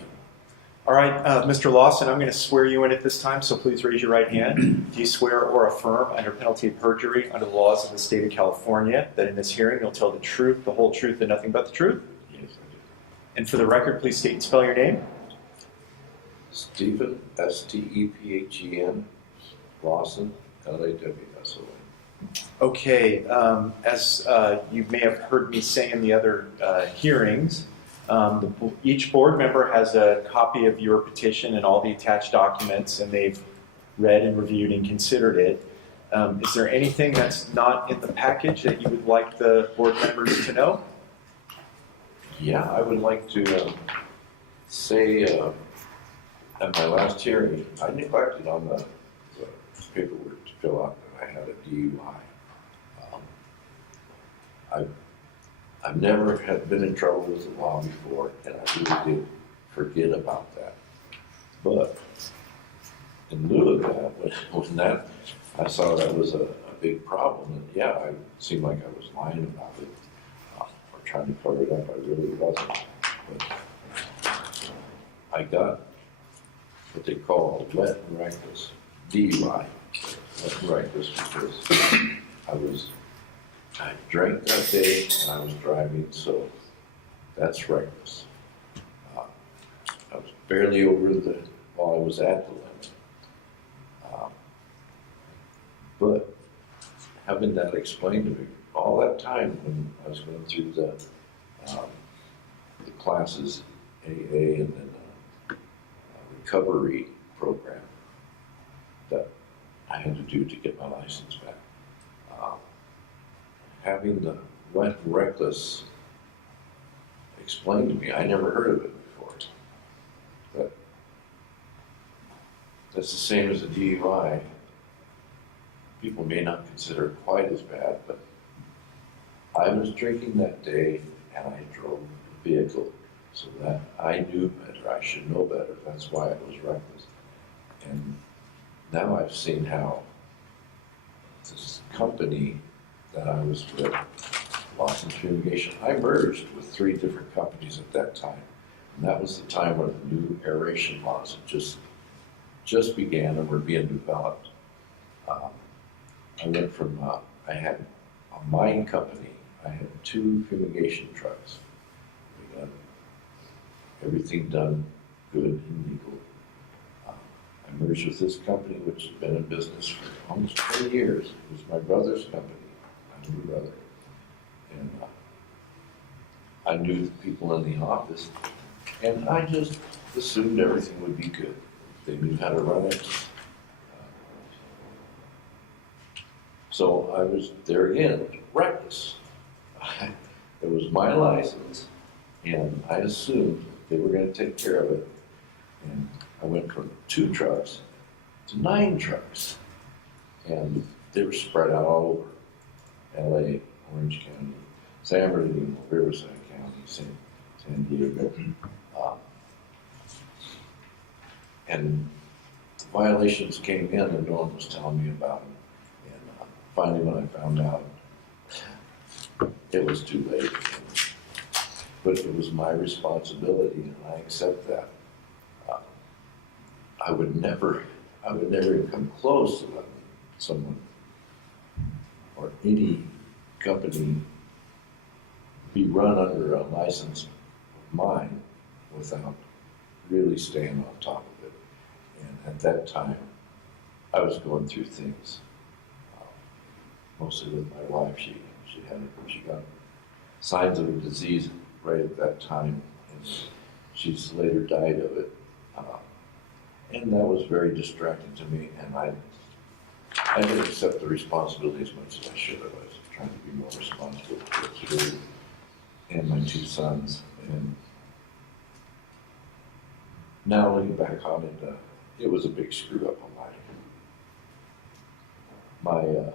All right, Mr. Lawson, I'm going to swear you in at this time, so please raise your right hand. Do you swear or affirm under penalty of perjury under the laws of the state of California that in this hearing you'll tell the truth, the whole truth, and nothing but the truth? Yes, I do. And for the record, please state and spell your name. Stephen, Stephen, Lawson, Lawson. Okay, as you may have heard me say in the other hearings, each board member has a copy of your petition and all the attached documents, and they've read and reviewed and considered it. Is there anything that's not in the package that you would like the board members to know? Yeah, I would like to say at my last hearing, I neglected on the paperwork to fill out that I had a DUI. I've never had been in trouble with the law before, and I really did forget about that. But in lieu of that, when that, I saw that was a big problem, and yeah, it seemed like I was lying about it, or trying to cover it up. I really wasn't. But I got what they call a wet and reckless DUI. Wet and reckless because I drank that day and I was driving, so that's reckless. I was barely over while I was at the limit. But having that explained to me, all that time when I was going through the classes, AA and then recovery program that I had to do to get my license back. Having the wet and reckless explained to me, I never heard of it before. But that's the same as a DUI. People may not consider it quite as bad, but I was drinking that day and I drove the vehicle so that I knew better. I should know better. That's why it was reckless. And now I've seen how this company that I was with, Lawson Fumigation, I merged with 3 different companies at that time. And that was the time when the new aeration laws had just began and were being developed. I went from, I had a mine company, I had 2 fumigation trucks, everything done good and legal. I merged with this company, which has been in business for almost 20 years. It was my brother's company, my new brother. And I knew the people in the office, and I just assumed everything would be good. They knew how to run it. So I was, there again, reckless. It was my license, and I assumed they were going to take care of it. And I went from 2 trucks to 9 trucks, and they were spread out all over LA, Orange County, San Bernardino, Riverside County, San Diego. And the violations came in and no one was telling me about them. And finally when I found out, it was too late. But it was my responsibility, and I accept that. I would never even come close to letting someone or any company be run under a license of mine without really staying on top of it. And at that time, I was going through things, mostly with my wife. She got signs of a disease right at that time, and she's later died of it. And that was very distracting to me, and I didn't accept the responsibility as much as I should have. I was trying to be more responsible for her and my 2 sons. And now looking back on it, it was a big screw up on my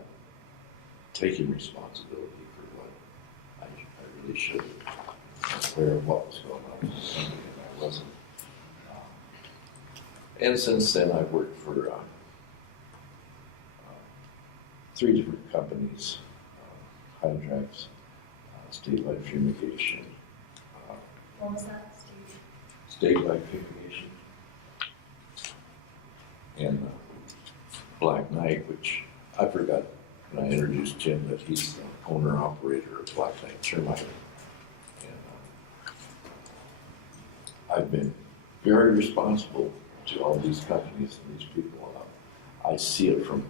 taking responsibility for what I really should have, aware of what was going on with somebody, and I wasn't. And since then, I've worked for 3 different companies, Hydrax, Statewide Fumigation. What was that? Statewide Fumigation. And Black Knight, which I forgot when I introduced Jim that he's the owner-operator of Black Knight Termite. And I've been very responsible to all these companies and these people. I see it from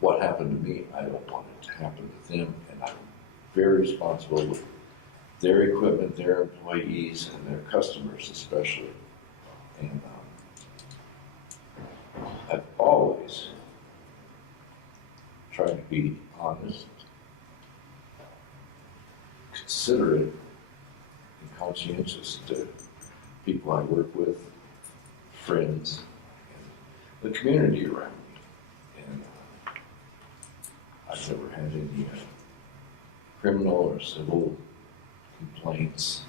what happened to me. I don't want it to happen to them, and I'm very responsible with their equipment, their employees, and their customers especially. And I've always tried to be honest, considerate, and conscientious to people I work with, friends, and the community around me. And I've never had any criminal or civil complaints.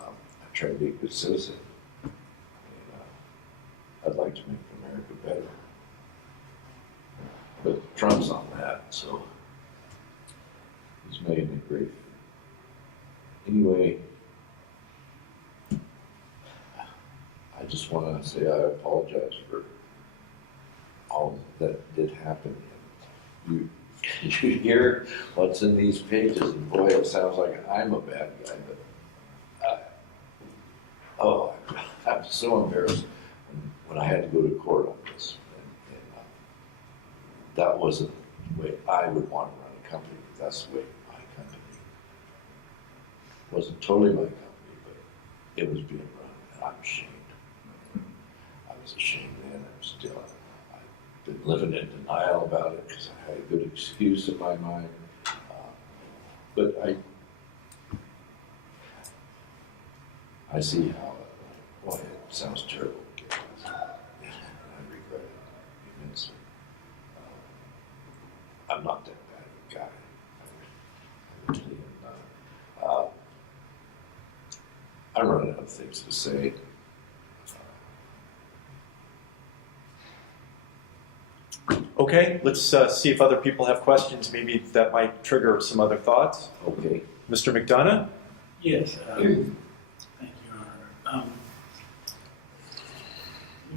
I try to be a good citizen. And, I'd like to make America better. But Trump's on that, so he's making it great. Anyway, I just want to say I apologize for all that did happen. You hear what's in these pages, and boy, it sounds like I'm a bad guy, but I'm so embarrassed when I had to go to court on this. And that wasn't the way I would want to run a company, but that's the way my company wasn't totally my company, but it was being run, and I'm ashamed. I was ashamed then. I've been living in denial about it because I had a good excuse in my mind. But I see how, well, it sounds terrible, and I regret it immensely. I'm not that bad of a guy. I really am not. I'm running out of things to say. Okay, let's see if other people have questions. Maybe that might trigger some other thoughts. Okay. Mr. McDonough? Yes, thank you, Your Honor.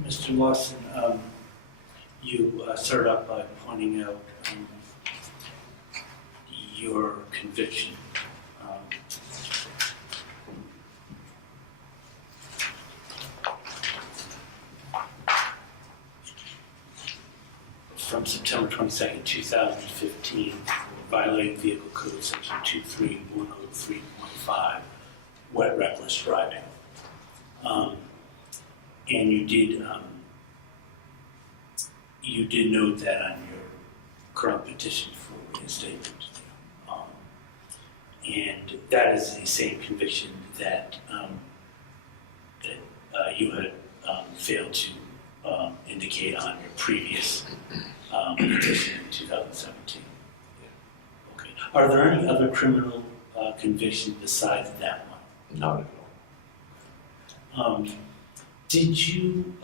Mr. Lawson, you started off by pointing out your conviction. 22nd, 2015, for violating Vehicle Code Section 23103.5, wet reckless driving. And you did note that on your current petition for reinstatement. And that is the same conviction that you had failed to indicate on your previous petition in 2017. Okay. Are there any other criminal convictions besides that one? Not at all. Did you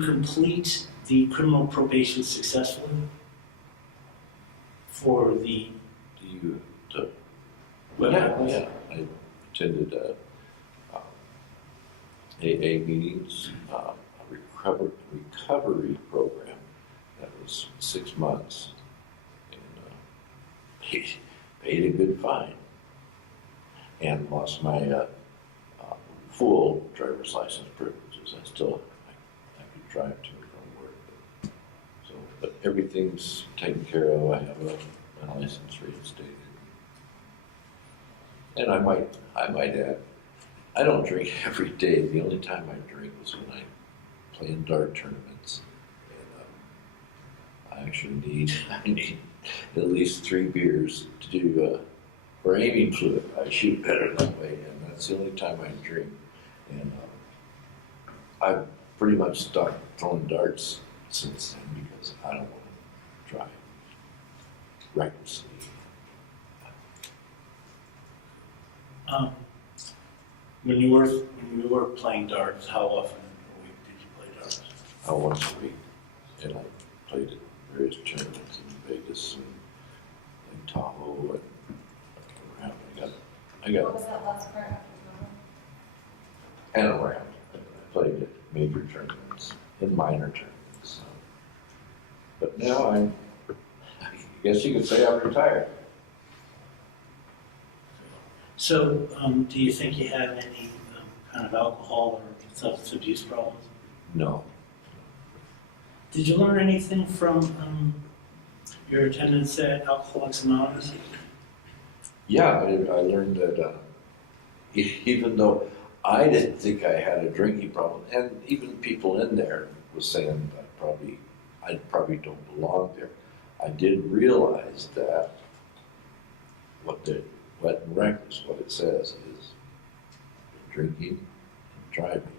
complete the criminal probation successfully for the? Yeah, I attended AA meetings, a recovery program that was 6 months, and paid a good fine, and lost my full driver's license privileges. I could drive to and from work, but everything's taken care of. I have a license reinstated. And I might add, I don't drink every day. The only time I drink was when I play in dart tournaments. And I actually need at least 3 beers to do, for aiming fluid. I shoot better that way, and that's the only time I drink. And I've pretty much stopped throwing darts since then because I don't want to drive recklessly. When you were playing darts, how often a week did you play darts? Once a week, and I played at various tournaments in Vegas and Tahoe and around. I got. What was that last part after And around. I played at major tournaments and minor tournaments. But now I guess you could say I'm retired. So, do you think you have any kind of alcohol or substance abuse problems? No. Did you learn anything from your attendance at Alcoholics Anonymous? Yeah, I learned that even though I didn't think I had a drinking problem, and even people in there was saying I probably don't belong there, I did realize that wet and reckless, what it says is drinking and driving.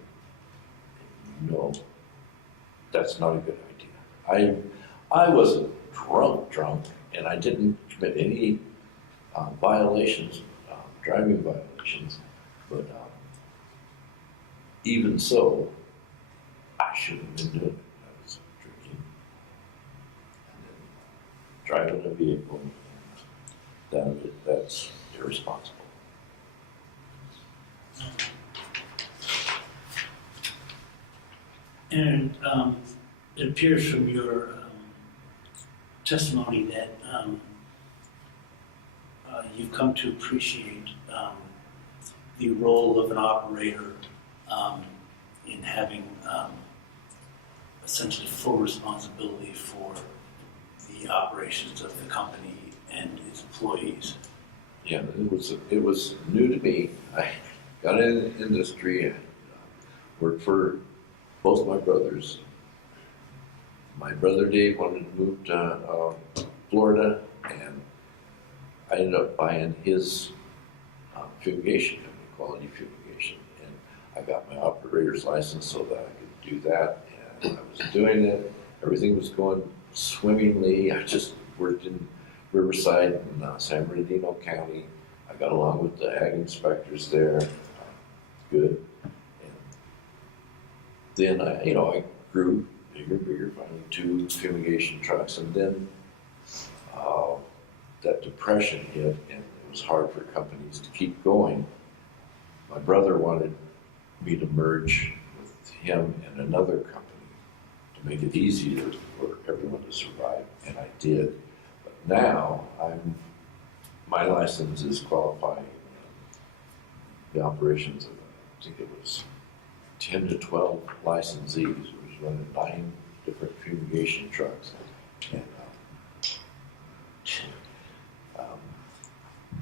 No, that's not a good idea. I wasn't drunk, and I didn't commit any violations, driving violations, but even so, I shouldn't have been doing it. I was drinking and then driving a vehicle. That's irresponsible. And it appears from your testimony that you've come to appreciate the role of an operator in having essentially full responsibility for the operations of the company and its employees. Yeah, it was new to me. I got in the industry and worked for both my brothers. My brother Dave wanted to move to Florida, and I ended up buying his fumigation company, Quality Fumigation, and I got my operator's license so that I could do that, and I was doing it. Everything was going swimmingly. I just worked in Riverside in San Bernardino County. I got along with the ag inspectors there, good. And then I grew bigger, finally 2 fumigation trucks, and then that depression hit, and it was hard for companies to keep going. My brother wanted me to merge with him and another company to make it easier for everyone to survive, and I did. But now my license is qualifying the operations of, I think it was 10 to 12 licensees, which running 9 different fumigation trucks. And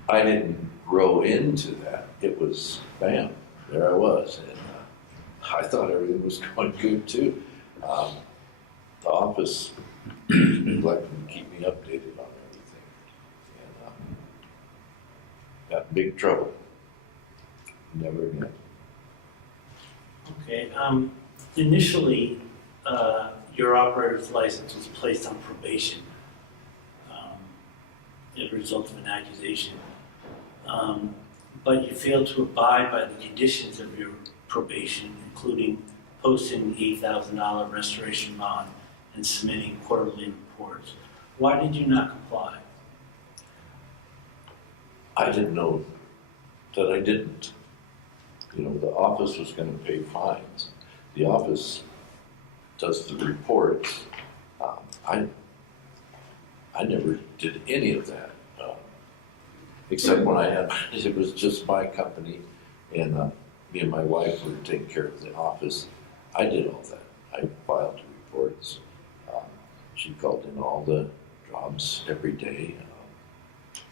I didn't grow into that. It was, bam, there I was. And I thought everything was going good too. The office neglected to keep me updated on everything. And got in big trouble. Never again. Okay, initially, your operator's license was placed on probation as a result of an accusation. But you failed to abide by the conditions of your probation, including posting the $8,000 restoration bond and submitting quarterly reports. Why did you not comply? I didn't know that I didn't. You know, the office was going to pay fines. The office does the reports. I never did any of that, except when I had, it was just my company, and me and my wife were taking care of the office. I did all that. I filed the reports. She called in all the jobs every day.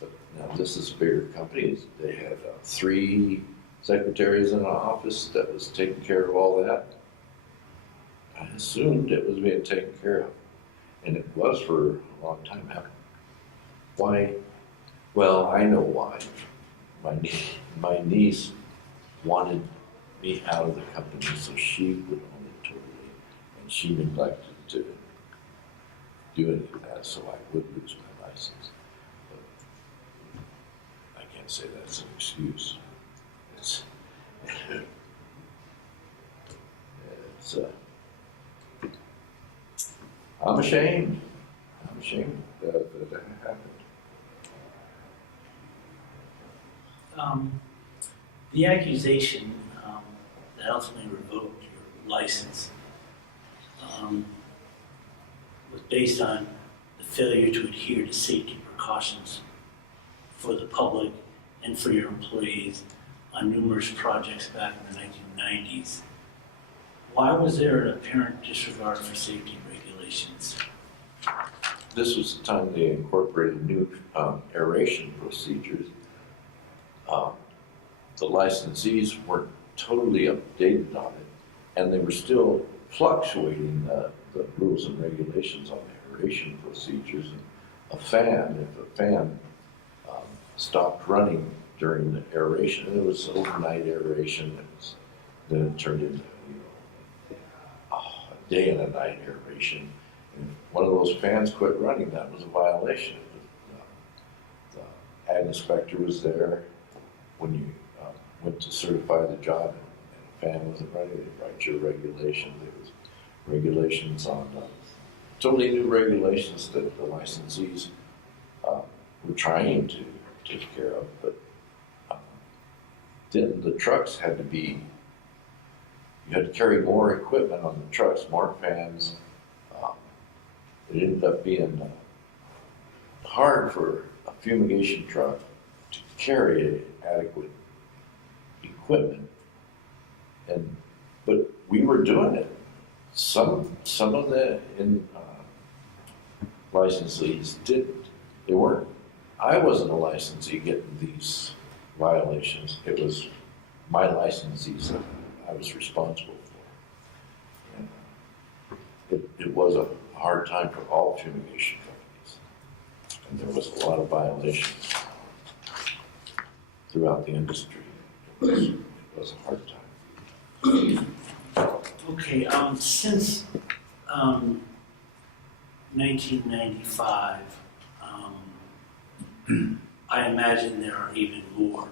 But now this is a bigger company. They had 3 secretaries in the office that was taking care of all that. I assumed it was being taken care of, and it was for a long time now. Why? Well, I know why. My niece wanted me out of the company, so she would own it totally, and she neglected to do any of that, so I would lose my license. But I can't say that's an excuse. It's I'm ashamed. I'm ashamed that that happened. The accusation that ultimately revoked your license was based on the failure to adhere to safety precautions for the public and for your employees on numerous projects back in the 1990s. Why was there an apparent disregard for safety regulations? This was the time they incorporated new aeration procedures. The licensees weren't totally updated on it, and they were still fluctuating the rules and regulations on the aeration procedures. If a fan stopped running during the aeration, and it was overnight aeration, then it turned into a day and a night aeration. And if one of those fans quit running, that was a violation. The ag inspector was there when you went to certify the job and a fan wasn't running. They write your regulations. There was regulations on totally new regulations that the licensees were trying to take care of, but then the trucks had to be, you had to carry more equipment on the trucks, more fans. It ended up being hard for a fumigation truck to carry adequate equipment, but we were doing it. Some of the licensees didn't. They weren't. I wasn't a licensee getting these violations. It was my licensees that I was responsible for. And it was a hard time for all fumigation companies, and there was a lot of violations throughout the industry. It was a hard time. Okay, since 1995, I imagine there are even more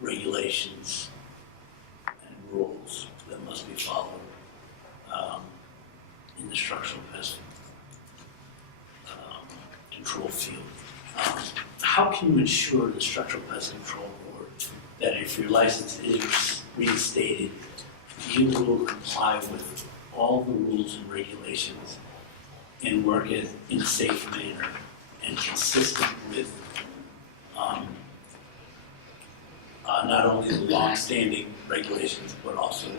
regulations and rules that must be followed in the structural pest control field. How can you ensure the structural pest control board that if your license is reinstated, you will comply with all the rules and regulations and work in a safe manner and consistent with not only the long-standing regulations, but also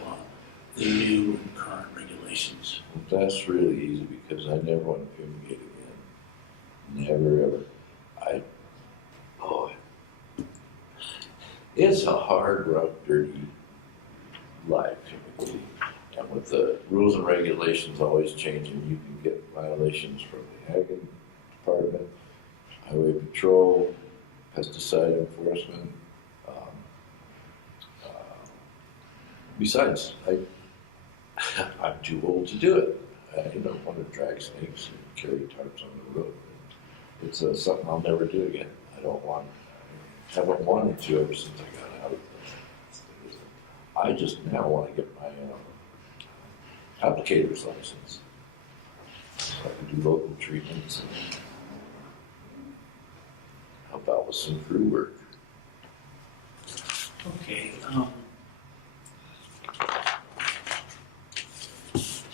the new and current regulations? That's really easy because I never want to fumigate again. Never ever. It's a hard, rough, dirty life typically. And with the rules and regulations always changing, you can get violations from the Ag Department, Highway Patrol, pesticide enforcement. Besides, I'm too old to do it. I don't want to drag snakes and carry tarps on the road. It's something I'll never do again. Haven't wanted to ever since I got out of it. I just now want to get my applicator's license. So I can do local treatments and help out with some crew work. Okay,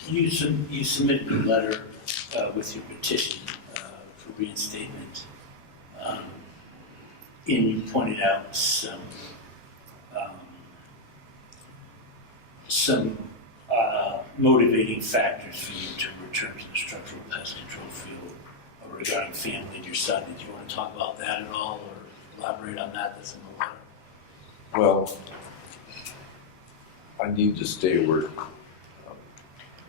you submitted a letter with your petition for reinstatement. And you pointed out some motivating factors for you to return to the structural pest control field regarding family and your son. Did you want to talk about that at all or elaborate on that? That's in the letter. Well, I need to stay at work.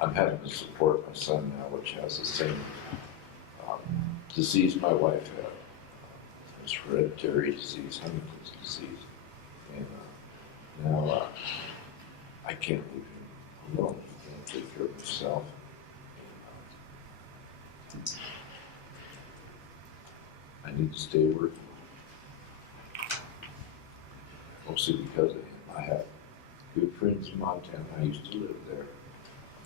I'm having to support my son now, which has the same disease my wife had. It's hereditary disease, Huntington's disease. And now I can't leave him alone. He can't take care of himself. I need to stay at work. Mostly because of him. I have good friends in Montana. I used to live there.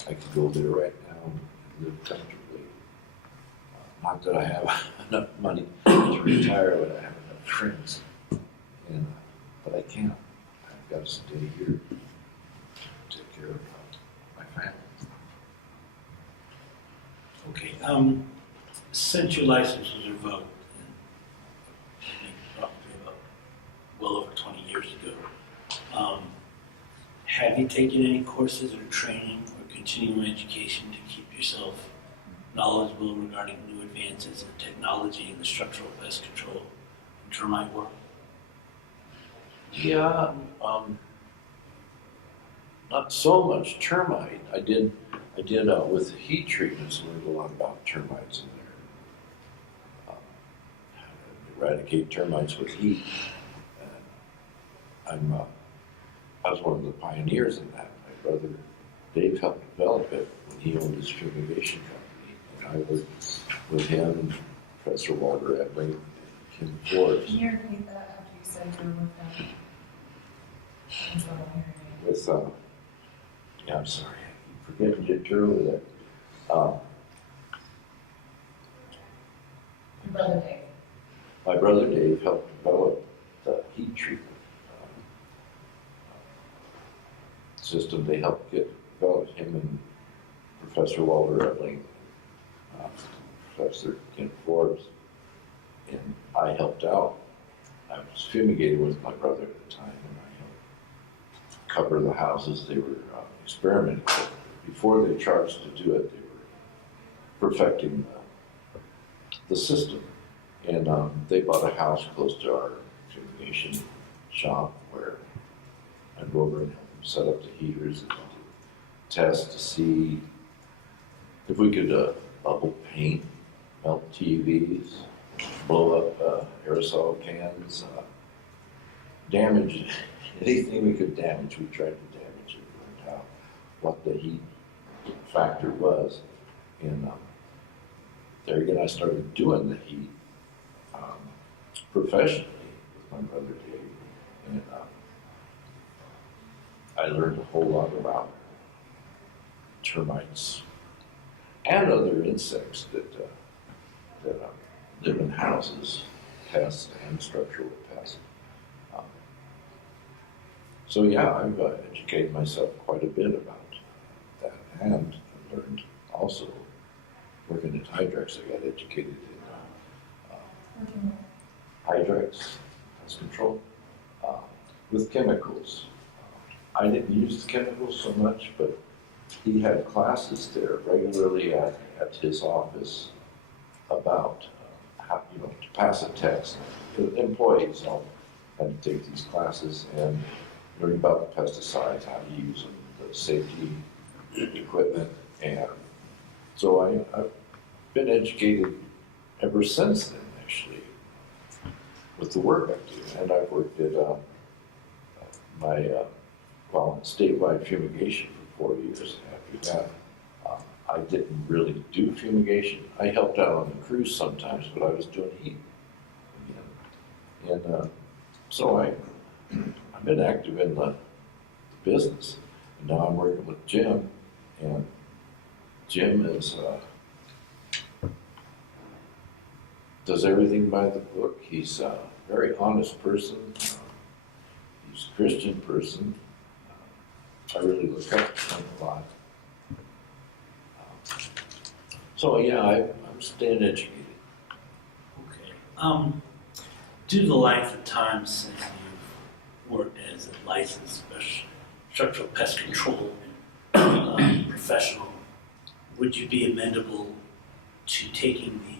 I could go there right now and live comfortably. Not that I have enough money to retire, but I have enough friends. And, but I can't. I've got to stay here to take care of my family. Okay, since your license was revoked, I think probably about well over 20 years ago, have you taken any courses or training or continuing education to keep yourself knowledgeable regarding new advances in technology in the structural pest control and termite work? Yeah, not so much termite. I did with heat treatments, learned a lot about termites in there. Eradicate termites with heat. I was one of the pioneers in that. My brother Dave helped develop it when he owned his fumigation company, and I worked with him and Professor Walter Edling and Kim Forbes. Can you repeat that after you said you were with them? I'm sorry, I'm hearing you. Yeah, I'm sorry, I keep forgetting to get over that. Your brother Dave. My brother Dave helped develop the heat treatment system. They helped develop him and Professor Walter Edling, Professor Kim Forbes, and I helped out. I was fumigating with my brother at the time, and I helped cover the houses they were experimenting with. Before they charged to do it, they were perfecting the system. And they bought a house close to our fumigation shop where I'd go over and help them set up the heaters and test to see if we could bubble paint, melt TVs, blow up aerosol cans, damage anything we could damage. We tried to damage it, learned out what the heat factor was. And there again, I started doing the heat professionally with my brother Dave. And I learned a whole lot about termites and other insects that live in houses, pests and structural pests. So yeah, I've educated myself quite a bit about that, and learned also working at Hydrex. I got educated in Hydrex, pest control, with chemicals. I didn't use the chemicals so much, but he had classes there regularly at his office about how, to pass a test. Employees all had to take these classes and learn about the pesticides, how to use them, the safety equipment, and so I've been educated ever since then, actually, with the work I do. And I've worked at statewide fumigation for 4 years. After that, I didn't really do fumigation. I helped out on the crews sometimes, but I was doing heat. And so I've been active in the business. And now I'm working with Jim, and Jim is does everything by the book. He's a very honest person. He's a Christian person. I really look up to him a lot. So yeah, I'm staying educated. Okay. Due to the length of time since you've worked as a licensed structural pest control professional, would you be amenable to taking the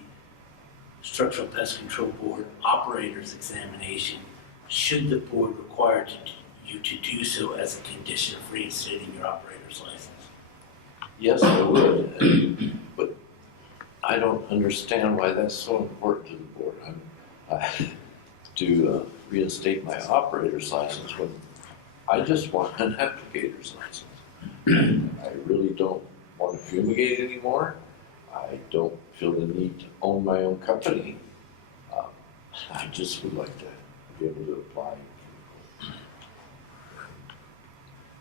Structural Pest Control Board Operator's Examination, should the board require you to do so as a condition of reinstating your operator's license? Yes, I would, but I don't understand why that's so important to the board. To reinstate my operator's license when I just want an applicator's license. I really don't want to fumigate anymore. I don't feel the need to own my own company. I just would like to be able to apply.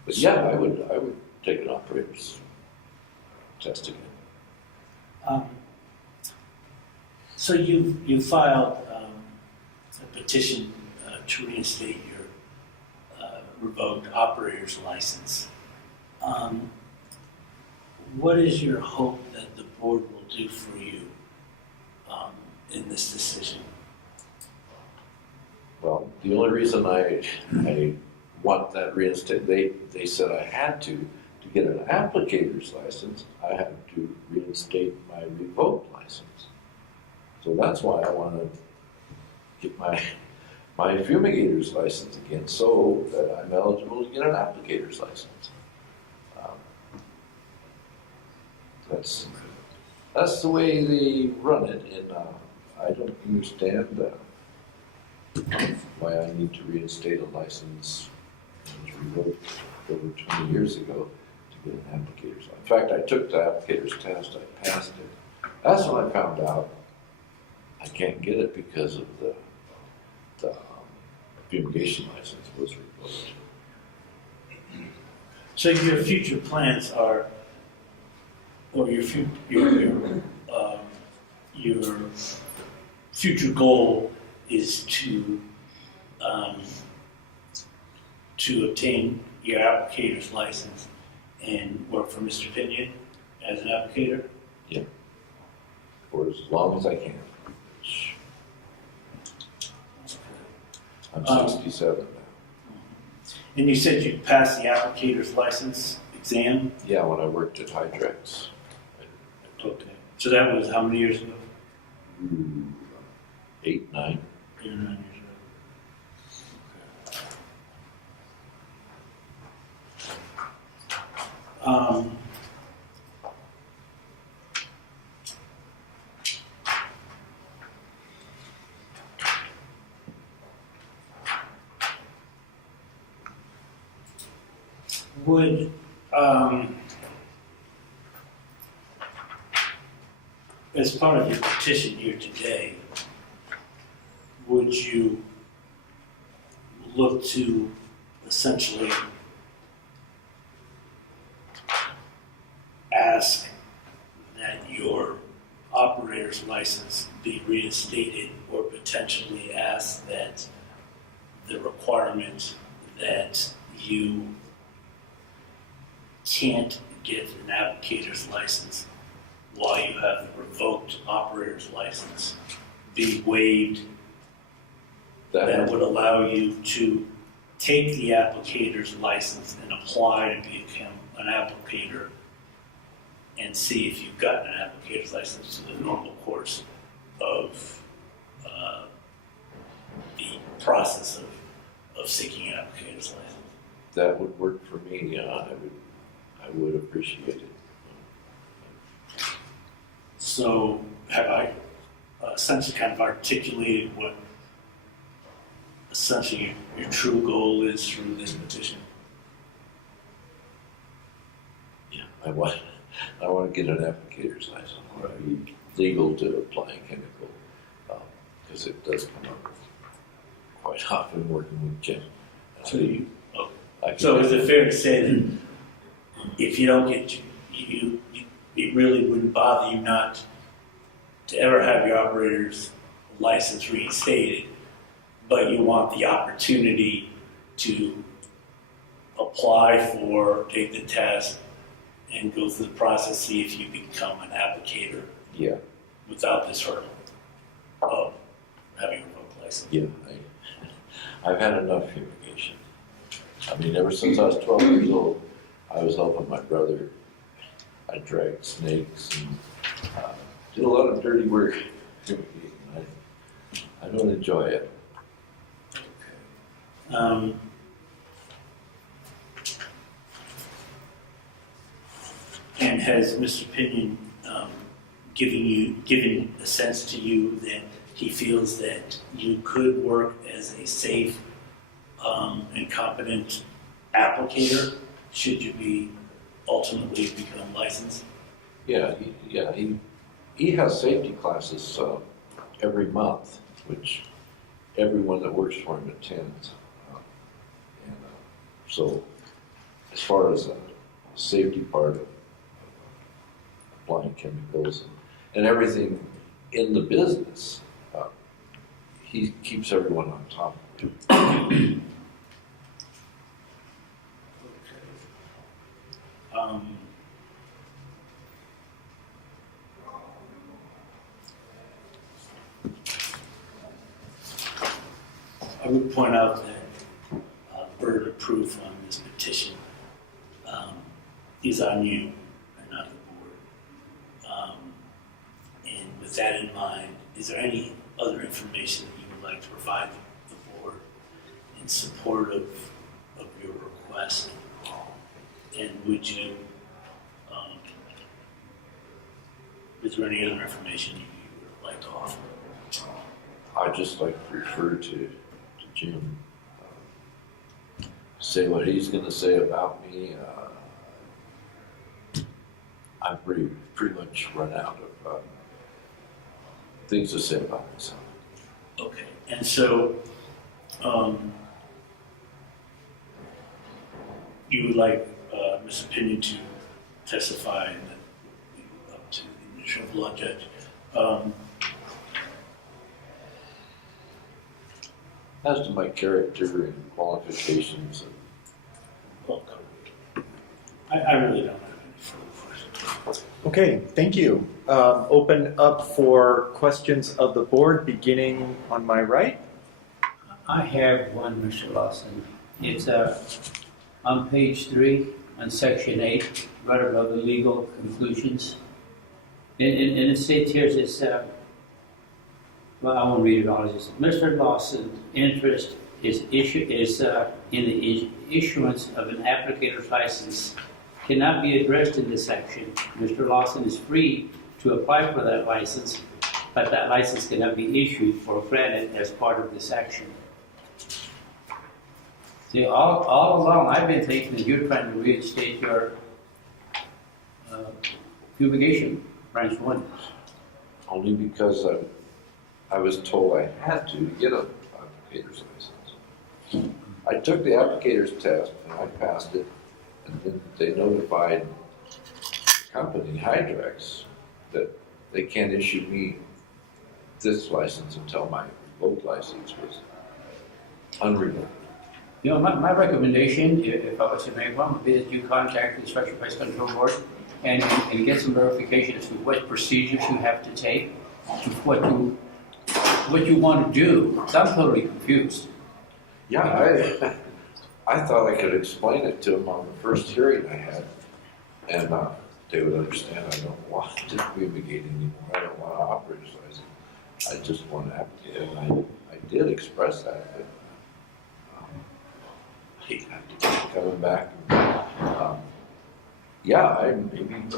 But yeah, I would take an operator's test again. So you filed a petition to reinstate your revoked operator's license. What is your hope that the board will do for you in this decision? Well, the only reason I want that reinstated, they said I had to get an applicator's license, I had to reinstate my revoked license. So that's why I want to get my fumigator's license again, so that I'm eligible to get an applicator's license. That's the way they run it, and I don't understand why I need to reinstate a license that was revoked over 20 years ago to get an applicator's license. In fact, I took the applicator's test, I passed it. That's when I found out I can't get it because of the fumigation license was revoked. So your future plans are, or your future goal is to obtain your applicator's license and work for Mr. Pinion as an applicator? Yeah, for as long as I can. I'm 67 now. And you said you passed the applicator's license exam? Yeah, when I worked at Hydrex. Okay. So that was how many years ago? 8, 9. 8 or 9 years ago. Would as part of your petition here today, would you look to essentially ask that your operator's license be reinstated, or potentially ask that the requirement that you can't get an applicator's license while you have the revoked operator's license be waived, that would allow you to take the applicator's license and apply to become an applicator and see if you've gotten an applicator's license through the normal course of the process of seeking an applicator's license. That would work for me. I would appreciate it. So have I essentially kind of articulated what essentially your true goal is through this petition? Yeah, I want to get an applicator's license. Or legal to apply chemical, because it does come up quite often working with Jim. So is it fair to say that if you don't get it really wouldn't bother you not to ever have your operator's license reinstated, but you want the opportunity to apply for, take the test, and go through the process, see if you become an applicator? Yeah. Without this hurdle of having a revoked license? Yeah, I've had enough fumigation. I mean, ever since I was 12 years old, I was helping my brother. I dragged snakes and did a lot of dirty work. I don't enjoy it. And has Mr. Pinion given a sense to you that he feels that you could work as a safe and competent applicator should you be ultimately become licensed? Yeah, he has safety classes every month, which everyone that works for him attends. So as far as the safety part of applying chemicals and everything in the business, he keeps everyone on top of it. I would point out that burden of proof on this petition is on you and not the board. And with that in mind, is there any other information that you would like to provide the board in support of your request? And would you, is there any other information you would like to offer? I'd just like to refer to Jim, say what he's going to say about me. I'm pretty much run out of things to say about myself. Okay, and so you would like Mr. Pinion to testify up to the administrative law judge. As to my character and qualifications. Well, I really don't have any further questions. Okay, thank you. Open up for questions of the board, beginning on my right. I have one, Mr. Lawson. It's on page 3, on section 8, right above the legal conclusions. And it states here, it says, well, I won't read it all. It says, Mr. Lawson's interest is in the issuance of an applicator's license cannot be addressed in this section. Mr. Lawson is free to apply for that license, but that license cannot be issued or granted as part of this action. See, all along, I've been thinking that you're trying to reinstate your fumigation, branch 1. Only because I was told I had to get an applicator's license. I took the applicator's test and I passed it, and then they notified the company, Hydrex, that they can't issue me this license until my revoked license was unrevoked. You know, my recommendation, if I was to make one, would be that you contact the Special Pest Control Board and get some verification as to what procedures you have to take, what you want to do. 'Cause I'm totally confused. Yeah, I thought I could explain it to them on the first hearing I had, and they would understand I don't want to fumigate anymore. I don't want an operator's license. I just want to applicate, and I did express that, but I have to keep coming back. Yeah,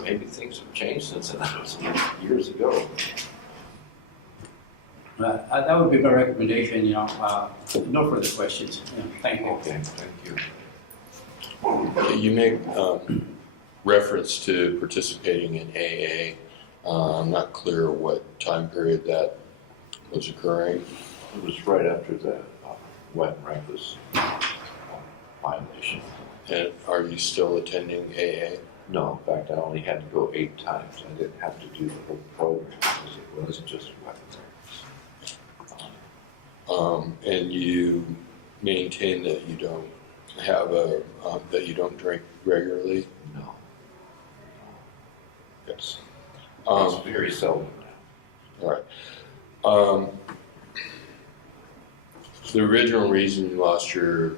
maybe things have changed since that was years ago. That would be my recommendation, no further questions. Thank you. Okay, thank you. You make reference to participating in AA. I'm not clear what time period that was occurring. It was right after the wet reckless violation. And are you still attending AA? No, in fact, I only had to go 8 times. I didn't have to do the whole program because it was just wet reckless. And you maintain that you don't have that you don't drink regularly? No. Yes. It's very seldom now. All right. The original reason you lost your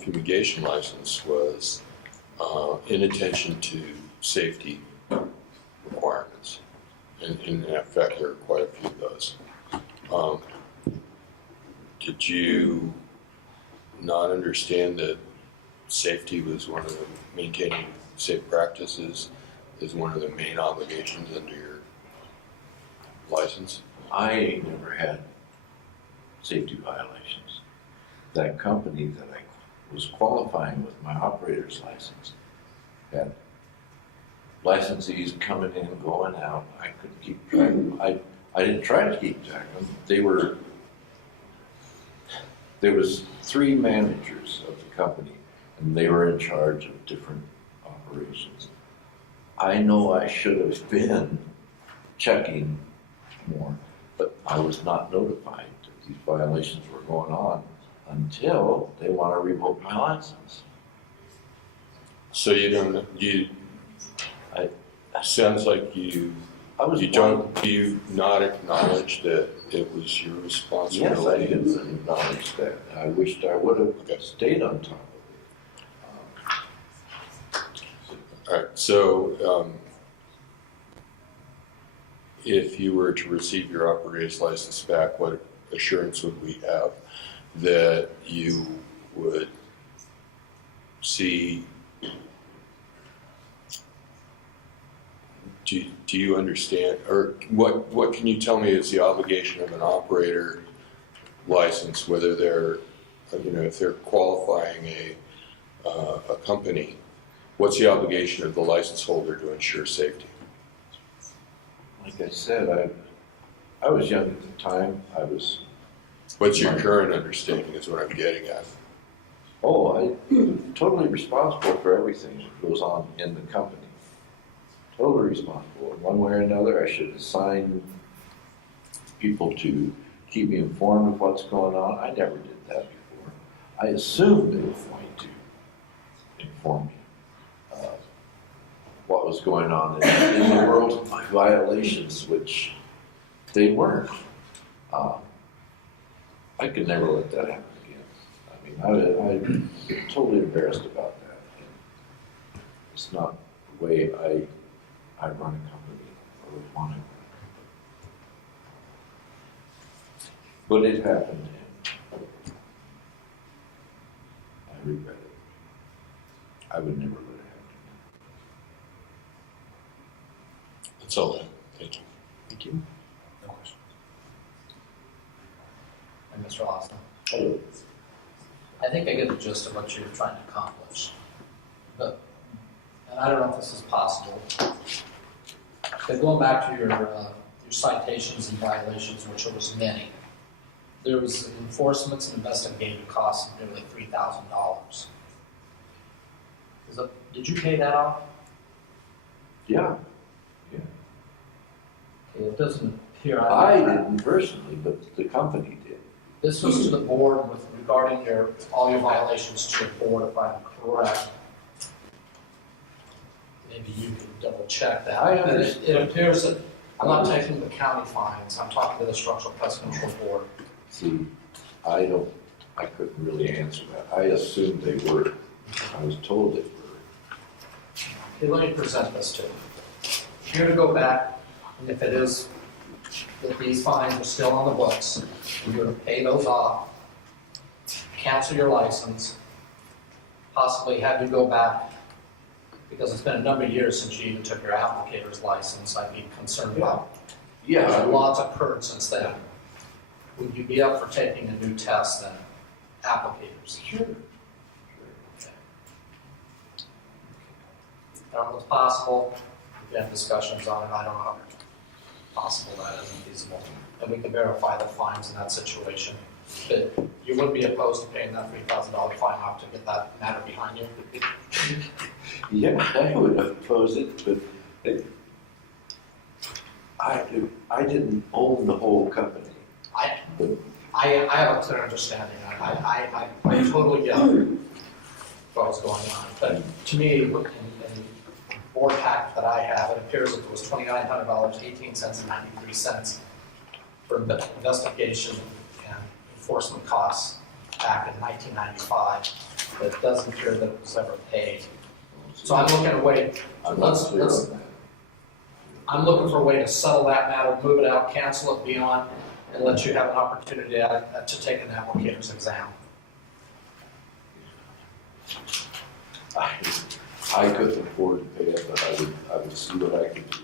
fumigation license was inattention to safety requirements. And in fact, there are quite a few of those. Did you not understand that safety was one of the, maintaining safe practices is one of the main obligations under your license? I never had safety violations. That company that I was qualifying with my operator's license had licensees coming in, going out. I couldn't keep track of them. I didn't try to keep track of them. There was 3 managers of the company, and they were in charge of different operations. I know I should have been checking more, but I was not notified that these violations were going on until they want to revoke my license. So you don't, sounds like you do you not acknowledge that it was your responsibility? Yes, I did acknowledge that. I wished I would have stayed on top of it. All right, so if you were to receive your operator's license back, what assurance would we have that you would see? Do you understand, or what can you tell me is the obligation of an operator license, whether they're, if they're qualifying a company, what's the obligation of the license holder to ensure safety? Like I said, I was young at the time. What's your current understanding is what I'm getting at. I'm totally responsible for everything that goes on in the company. Totally responsible. One way or another, I should assign people to keep me informed of what's going on. I never did that before. I assumed they were going to inform me what was going on in the world of my violations, which they weren't. I could never let that happen again. I mean, I'm totally embarrassed about that. It's not the way I run a company or would want to. But it happened, and I regret it. I would never let it happen. That's all I have. Thank you. Thank you. No questions. And Mr. Lawson, I think I get the gist of what you're trying to accomplish. But, and I don't know if this is possible, but going back to your citations and violations, which there was many, there was enforcements and investigative costs of nearly $3,000. Did you pay that off? Yeah. Okay, it doesn't appear. I didn't personally, but the company did. This was to the board regarding all your violations to the board, if I'm correct. Maybe you can double check that. I understand. It appears that I'm not taking the county fines, I'm talking to the structural pest control board. See, I I couldn't really answer that. I assumed they were. I was told they were. Okay, let me present this to you. You're gonna go back, and if it is that these fines are still on the books, you're gonna pay those off, cancel your license, possibly have you go back, because it's been a number of years since you even took your applicator's license, I'd be concerned about. Yeah, I would- Lots occurred since then. Would you be up for taking a new test then, applicators? Sure. I don't know what's possible, we have discussions on it, I don't know how possible that isn't feasible. And we can verify the fines in that situation. But you wouldn't be opposed to paying that $3,000 fine off to get that matter behind you? Yeah, I would oppose it, but I didn't own the whole company. I have a clear understanding, I totally get what's going on. But to me, in the board pack that I have, it appears that it was $2,900, 18 cents and 93 cents for investigation and enforcement costs back in 1995. But it doesn't appear that it was ever paid. So I'm looking at a way, I'm not clear on that. I'm looking for a way to settle that matter, move it out, cancel it beyond, and let you have an opportunity to take an applicator's exam. I couldn't afford to pay it, but I would see what I could do.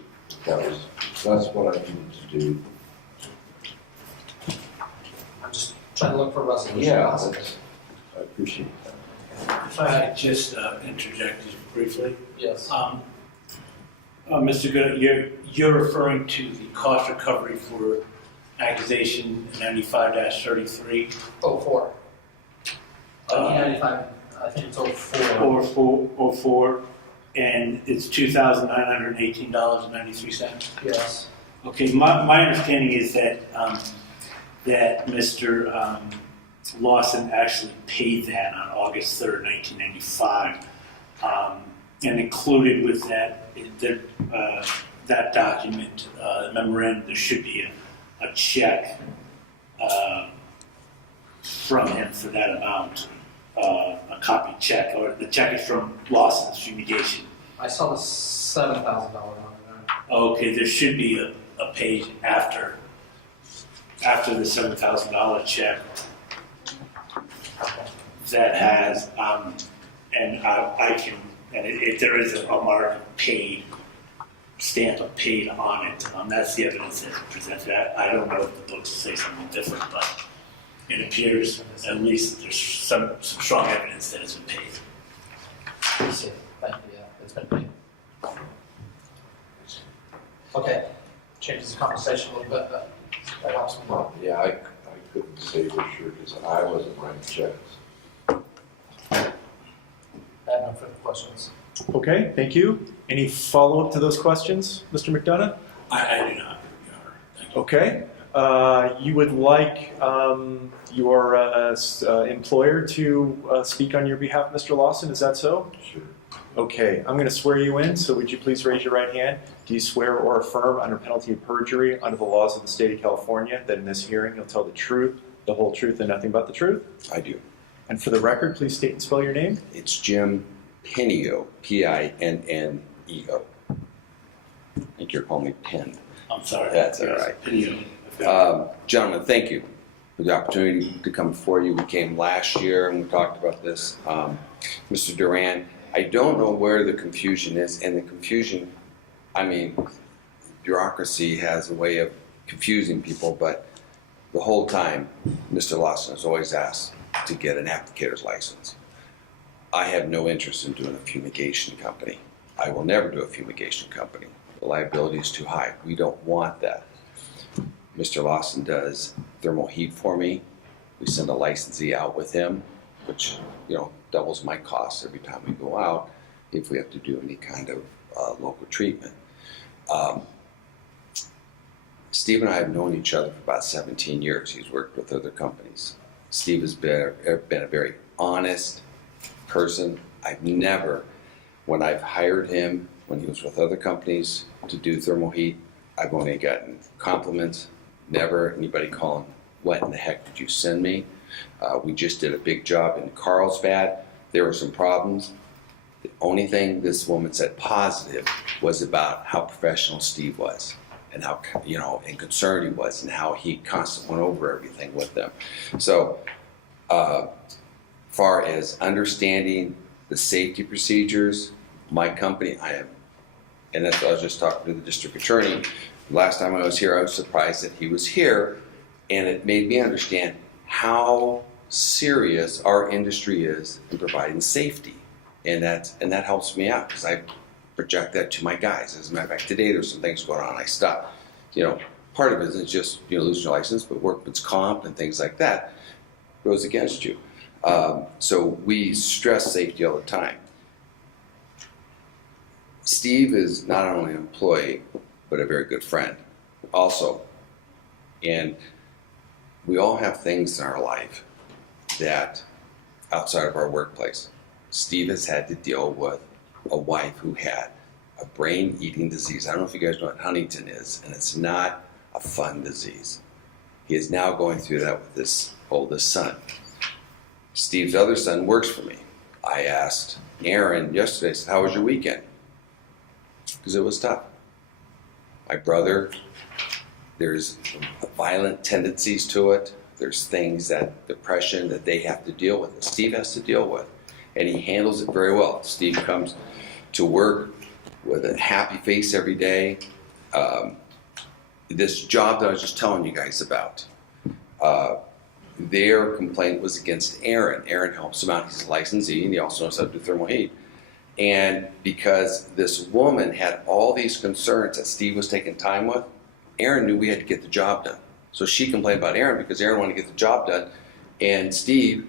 That's what I needed to do. I'm just trying to look for a resolution. Yeah, I appreciate that. If I could just interject just briefly. Yes. Mr. Good, you're referring to the cost recovery for accusation 95-33? 04. 1995, I think it's 04. Or 4, and it's $2,918.93. Yes. Okay, my understanding is that that Mr. Lawson actually paid that on August 3rd, 1995, and included with that that document, the memorandum, there should be a check from him for that amount, a copy check, or the check is from Lawson's fumigation. I saw the $7,000 one there. Okay, there should be a page after the $7,000 check that has, and I can, and there is a mark of paid, stamp of paid on it. That's the evidence that's presented. I don't know if the books say something different, but it appears at least there's some strong evidence that it's been paid. I see. Thank you, yeah, it's been paid. Okay, changes the conversation a little bit, but that helps me. Well, yeah, I couldn't say for sure because I wasn't writing checks. I have no further questions. Okay, thank you. Any follow-up to those questions, Mr. McDonough? I do not. Okay. You would like your employer to speak on your behalf, Mr. Lawson, is that so? Sure. Okay, I'm going to swear you in, so would you please raise your right hand? Do you swear or affirm under penalty of perjury under the laws of the state of California that in this hearing you'll tell the truth, the whole truth, and nothing but the truth? I do. And for the record, please state and spell your name. It's Jim Pinneo, Pinneo. I think you're calling me Penn. I'm sorry. That's all right. Gentlemen, thank you for the opportunity to come before you. We came last year and we talked about this. Mr. Duran, I don't know where the confusion is, and the confusion, I mean, bureaucracy has a way of confusing people, but the whole time, Mr. Lawson has always asked to get an applicator's license. I have no interest in doing a fumigation company. I will never do a fumigation company. The liability is too high. We don't want that. Mr. Lawson does thermal heat for me. We send a licensee out with him, which, doubles my costs every time we go out if we have to do any kind of local treatment. Steve and I have known each other for about 17 years. He's worked with other companies. Steve has been a very honest person. I've never, when I've hired him, when he was with other companies to do thermal heat, I've only gotten compliments, never anybody calling, what in the heck did you send me? We just did a big job in Carlsbad. There were some problems. The only thing this woman said positive was about how professional Steve was and how, and concerned he was and how he constantly went over everything with them. So, far as understanding the safety procedures, my company, and that's what I was just talking to the district attorney. Last time I was here, I was surprised that he was here, and it made me understand how serious our industry is in providing safety. And that helps me out because I project that to my guys. As a matter of fact, today there's some things going on. I stopped. Part of it isn't just losing your license, but workman's comp and things like that goes against you. So we stress safety all the time. Steve is not only an employee, but a very good friend also. And we all have things in our life that outside of our workplace. Steve has had to deal with a wife who had a brain-eating disease. I don't know if you guys know what Huntington is, and it's not a fun disease. He is now going through that with his oldest son. Steve's other son works for me. I asked Aaron yesterday, I said, how was your weekend? Because it was tough. My brother, there's violent tendencies to it. There's things depression that they have to deal with, that Steve has to deal with. And he handles it very well. Steve comes to work with a happy face every day. This job that I was just telling you guys about, their complaint was against Aaron. Aaron helps him out. He's a licensee, and he also knows how to do thermal heat. And because this woman had all these concerns that Steve was taking time with, Aaron knew we had to get the job done. So she complained about Aaron because Aaron wanted to get the job done. And Steve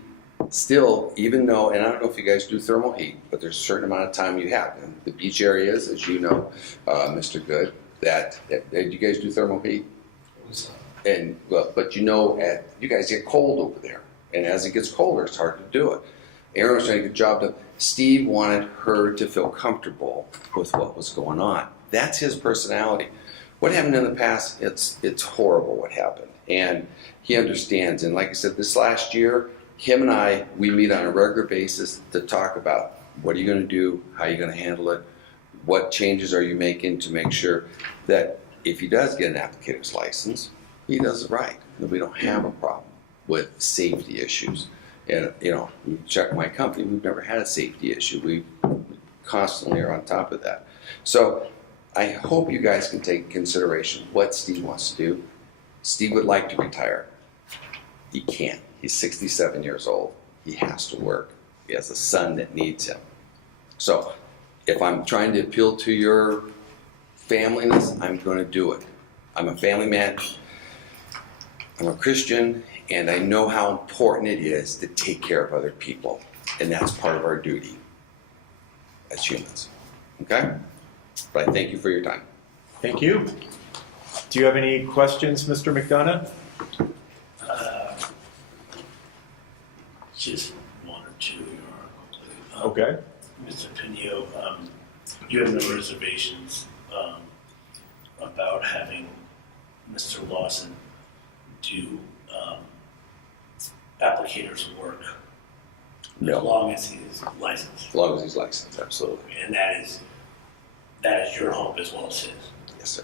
still, even though, and I don't know if you guys do thermal heat, but there's a certain amount of time you have. In the beach areas, as you know, Mr. Good, that you guys do thermal heat? And but you guys get cold over there. And as it gets colder, it's hard to do it. Aaron was trying to get the job done. Steve wanted her to feel comfortable with what was going on. That's his personality. What happened in the past, it's horrible what happened. And he understands. And like I said, this last year, him and I, we meet on a regular basis to talk about what are you going to do, how are you going to handle it, what changes are you making to make sure that if he does get an applicator's license, he does it right. That we don't have a problem with safety issues. And, you check my company, we've never had a safety issue. We constantly are on top of that. So I hope you guys can take into consideration what Steve wants to do. Steve would like to retire. He can't. He's 67 years old. He has to work. He has a son that needs him. So if I'm trying to appeal to your familyness, I'm going to do it. I'm a family man. I'm a Christian, and I know how important it is to take care of other people. And that's part of our duty as humans. Okay? But I thank you for your time. Thank you. Do you have any questions, Mr. McDonough? Just one or two. Okay. Mr. Pinio, you have no reservations about having Mr. Lawson do applicators' work? No. As long as he's licensed. As long as he's licensed, absolutely. And that is your hope as well as his. Yes, sir.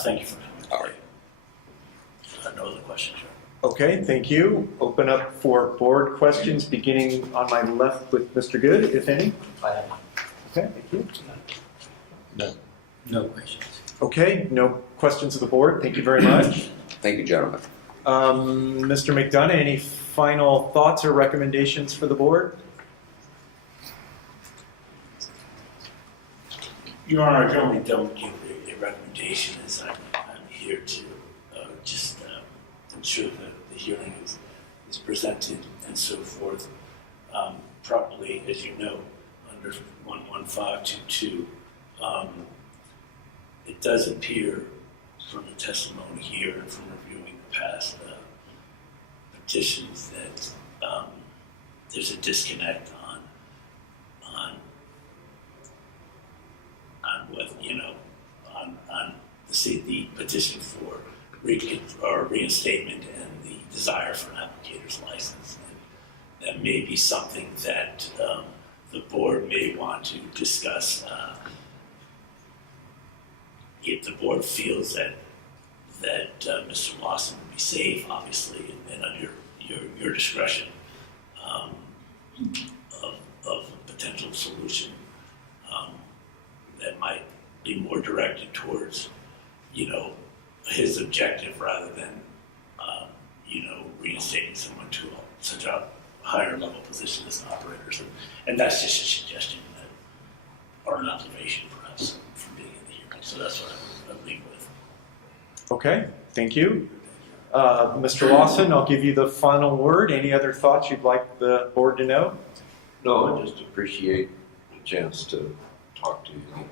Thank you for coming. All right. No other questions, sir. Okay, thank you. Open up for board questions, beginning on my left with Mr. Good, if any. I have Okay, thank you. No questions. Okay, no questions of the board. Thank you very much. Thank you, gentlemen. Mr. McDonough, any final thoughts or recommendations for the board? Your Honor, I generally don't give a recommendation, as I'm here to just ensure that the hearing is presented and so forth properly, as you know, under 11522. It does appear from the testimony here and from reviewing the past petitions that there's a disconnect on what, on the petition for reinstatement and the desire for an applicator's license. And that may be something that the board may want to discuss if the board feels that Mr. Lawson would be safe, obviously, and under your discretion of a potential solution that might be more directed towards, his objective rather than, reinstating someone to such a higher level position as an operator. And that's just a suggestion or an observation perhaps from being in the hearing. So that's what I'm leaving with. Okay, thank you. Mr. Lawson, I'll give you the final word. Any other thoughts you'd like the board to know? No, I just appreciate the chance to talk to you.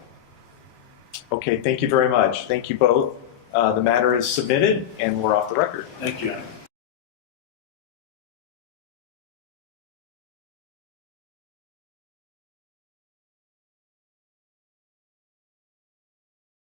Okay, thank you very much. Thank you both. The matter is submitted and we're off the record. Thank you, Your Honor.